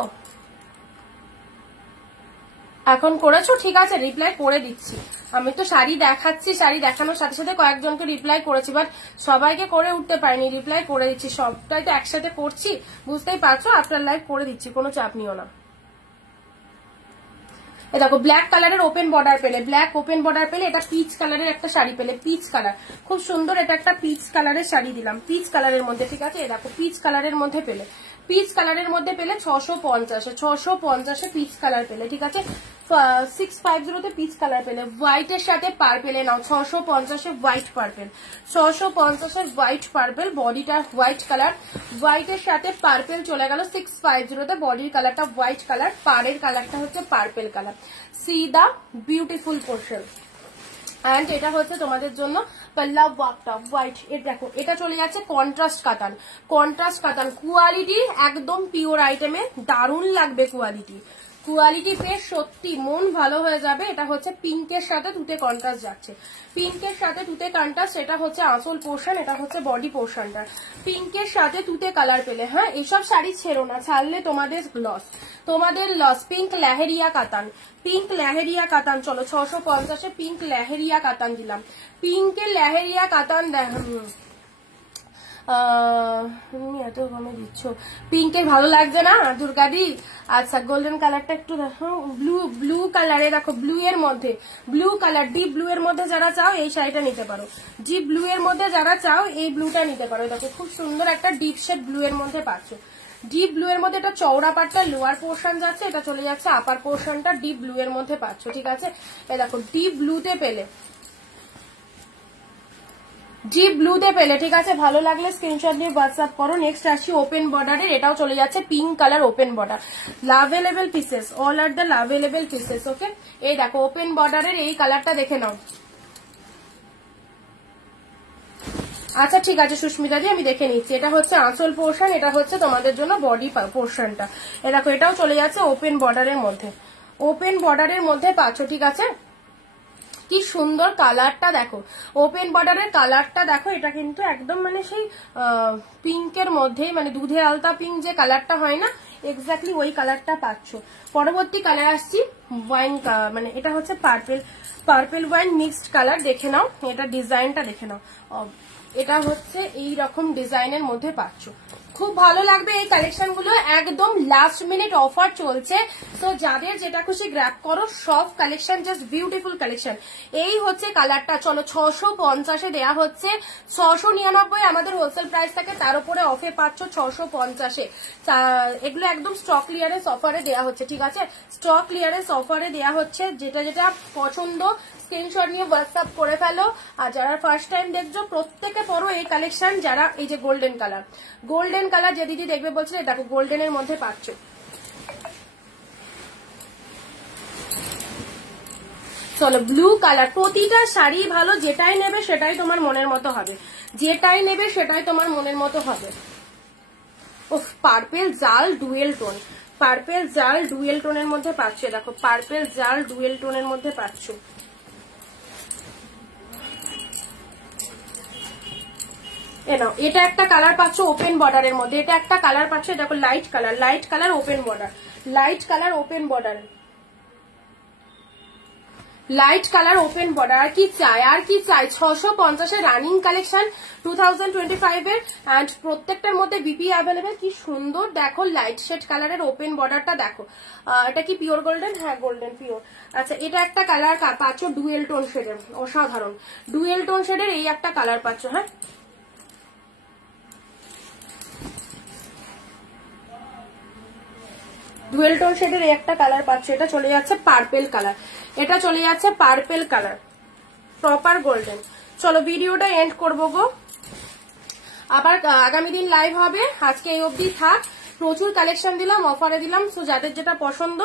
এখন করেছো, ঠিক আছে রিপ্লাই করে দিচ্ছি। আমি তো শাড়ি দেখাচ্ছি, শাড়ি দেখানোর সাথে সাথে কয়েকজনকে রিপ্লাই করেছি, বাট সবাইকে করে উঠতে পারিনি, রিপ্লাই করে দিচ্ছি। সবটাই তো একসাথে করছি, বুঝতেই পারছো। আফটার লাইভ করে দিচ্ছি, কোনো চাপ নিও না। দেখো ব্ল্যাক কালারের ওপেন বর্ডার পেলে, ব্ল্যাক ওপেন বর্ডার পেলে। এটা পিচ কালারের একটা শাড়ি পেলে, পিচ কালার খুব সুন্দর। এটা একটা পিচ কালারের শাড়ি দিলাম, পিচ কালারের মধ্যে, ঠিক আছে। দেখো পিচ কালারের মধ্যে পেলে, পিচ কালারের মধ্যে পেলে 650-এ পিচ কালার পেলে, ঠিক আছে। 650-তে পিচ কালার পেলে, হোয়াইটের সাথে পার্পেলে নাও 650-এ হোয়াইট পার্পেল, 650-এর হোয়াইট পার্পেল, বডিটা হোয়াইট কালার, হোয়াইটের সাথে পার্পেল চলে গেল 650-তে। বডির কালারটা হোয়াইট কালার, পাড়ের কালারটা হচ্ছে purple colour. See the beautiful portion. And এটা হচ্ছে তোমাদের জন্য পাল্লা ওয়ার্কটা হোয়াইট। দেখো এটা চলে যাচ্ছে কন্ট্রাস্ট কাতান, কন্ট্রাস্ট কাতান কোয়ালিটি একদম পিওর আইটেমে, দারুণ লাগবে কোয়ালিটি, কোয়ালিটি পেয়ে সত্যি মন ভালো হয়ে যাবে। এটা হচ্ছে পিঙ্কের সাথে তুতে কন্ট্রাস্ট যাচ্ছে, পিঙ্কের সাথে তুতে কন্ট্রাস্ট। এটা হচ্ছে আঁচল পোর্শন, এটা হচ্ছে বডি পোর্শনটা। পিঙ্কের সাথে তুতে কালার পেলে, হ্যাঁ এসব শাড়ি ছেড়ো না, ছাড়লে তোমাদের লস, তোমাদের লস। পিঙ্ক লেহেরিয়া কাতান, পিঙ্ক লেহেরিয়া কাতান। চলো 650-এ পিঙ্ক লেহেরিয়া কাতান দিলাম, পিঙ্কের লেহেরিয়া কাতান। তুমি এত কমে দিচ্ছ, পিঙ্কের ভালো লাগছে না দুর্গাদি? আচ্ছা গোল্ডেন কালারটা একটু দেখো, ব্লু, ব্লু কালারে দেখো, ব্লু এর মধ্যে, ব্লু কালার ডিপ ব্লু এর মধ্যে যারা চাও এই শাড়িটা নিতে পারো, ডিপ ব্লু এর মধ্যে যারা চাও এই ব্লুটা নিতে পারো। দেখো খুব সুন্দর একটা ডিপ শেড ব্লু এর মধ্যে পাচ্ছ, ডিপ ব্লু এর মধ্যে। এটা চওড়া পাটটা লোয়ার পোর্শন যাচ্ছে, এটা চলে যাচ্ছে আপার পোর্শনটা, ডিপ ব্লু এর মধ্যে পাচ্ছ, ঠিক আছে। এই দেখো ডিপ ব্লুতে পেলে, ডিপ ব্লুতে পেলে, ঠিক আছে। ভালো লাগলে স্ক্রিনশট নিয়ে হোয়াটসঅ্যাপ করো। নেক্সট আসি ওপেন বর্ডারের, এটাও চলে যাচ্ছে pink colour open border, available pieces, all are the available pieces, okay. এই দেখো ওপেন বর্ডারের এই কালারটা দেখে নাও। আচ্ছা ঠিক আছে সুস্মিতা দি, আমি দেখে নিচ্ছি। এটা হচ্ছে আঁচল পোর্শন, এটা হচ্ছে তোমাদের জন্য বডি পোর্শনটা। এ দেখো এটাও চলে যাচ্ছে ওপেন বর্ডারের মধ্যে, ওপেন বর্ডারের মধ্যে পাচ্ছ, ঠিক আছে। কি সুন্দর কালারটা দেখো, ওপেন বর্ডারের কালারটা দেখো। এটা কিন্তু একদম মানে সেই পিঙ্কের মধ্যেই, মানে দুধে আলতা পিঙ্ক যে কালারটা হয় না, এক্স্যাক্টলি ওই কালারটা পাচ্ছ। পরবর্তী কালার আসছি ওয়াইন, মানে এটা হচ্ছে purple, purple wine mixed colour. দেখে নাও এটা ডিজাইনটা দেখে নাও, এটা হচ্ছে এই রকম ডিজাইনের মধ্যে পাচ্ছ। খুব ভালো লাগবে এই কালেকশন গুলো, একদম লাস্ট মিনিট অফার চলছে। তো যাদের যেটা খুশি গ্র্যাব করো, সব কালেকশন জাস্ট বিউটিফুল কালেকশন। এই হচ্ছে কালারটা, চলো 650-এ দেয়া হচ্ছে, 699 আমাদের হোলসেল প্রাইস থাকে, তার উপরে অফে পাচ্ছ 650-এ। এগুলো একদম স্টক ক্লিয়ারেন্স অফারে দেয়া হচ্ছে, ঠিক আছে, স্টক ক্লিয়ারেন্স অফারে দেয়া হচ্ছে। যেটা যেটা পছন্দ স্ক্রিনশট নিয়ে হোয়াটসঅ্যাপ করে ফেলো। আর যারা ফার্স্ট টাইম দেখছো প্রত্যেকে পরো এই কালেকশন। যারা এই যে গোল্ডেন কালার যে দিদি দেখবে বলছিলে, দেখো গোল্ডেনের মধ্যে পাচ্ছ। চলো ব্লু কালার, প্রতিটা শাড়ি ভালো, যেটাই নেবে সেটাই তোমার মনের মতো হবে, যেটাই নেবে সেটাই তোমার মনের মতো হবে। উফ, পার্পেল জাল ডুয়েল টোন, পার্পেল জাল ডুয়েল টোনের মধ্যে পাচ্ছ, দেখো পার্পেল জাল ডুয়েল টোনের মধ্যে পাচ্ছ। এটা একটা কালার পাচ্ছ ওপেন বর্ডারের মধ্যে, এটা একটা কালার পাচ্ছ, দেখো light colour open border, light colour open border, light colour open border. আর কি চাই, আর কি চাই, 650-এর রানিং কালেকশন 2025-এর, অ্যান্ড প্রত্যেকটার মধ্যে বিপি অ্যাভেলেবেল। কি সুন্দর দেখো লাইট শেড কালারের ওপেন বর্ডারটা দেখো। এটা কি পিওর গোল্ডেন? হ্যাঁ গোল্ডেন পিওর। আচ্ছা, এটা একটা কালার পাচ্ছ ডুয়েল টোন শেডের, অসাধারণ ডুয়েল টোন শেডের এই একটা কালার পাচ্ছ। হ্যাঁ, ডুয়েল টোন শেডের এই একটা কালার পাচ্ছ। এটা চলে যাচ্ছে পার্পেল কালার, এটা চলে যাচ্ছে পার্পেল কালার, প্রপার গোল্ডেন। চলো ভিডিওটা এন্ড করবো গো, আবার আগামী দিন লাইভ হবে। আজকে এই অবধি থাক, প্রচুর কালেকশন দিলাম, অফারে দিলাম। সো যাদের যেটা পছন্দ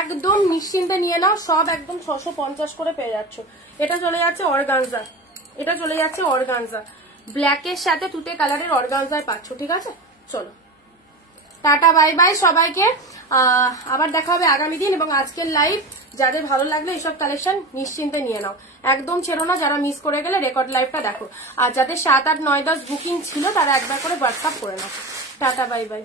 একদম নিশ্চিন্তে নিয়ে নাও, সব একদম 650 করে পেয়ে যাচ্ছ। এটা চলে যাচ্ছে অর্গানজা, এটা চলে যাচ্ছে অর্গানজা, ব্ল্যাকের সাথে তুতে কালারের অর্গানজায় পাচ্ছ, ঠিক আছে। চলো টাটা বাই বাই সবাইকে, আবার দেখা হবে আগামী দিন। এবং আজকের লাইভ যাদের ভালো লাগলে এইসব কালেকশন নিশ্চিন্তে নিয়ে নাও, একদম ছেড়ো না। যারা মিস করে গেলে রেকর্ড লাইভটা দেখো, আর যাদের 7, 8, 9, 10 বুকিং ছিল তারা একবার করে হোয়াটসঅ্যাপ করে নাও। Tata bye bye.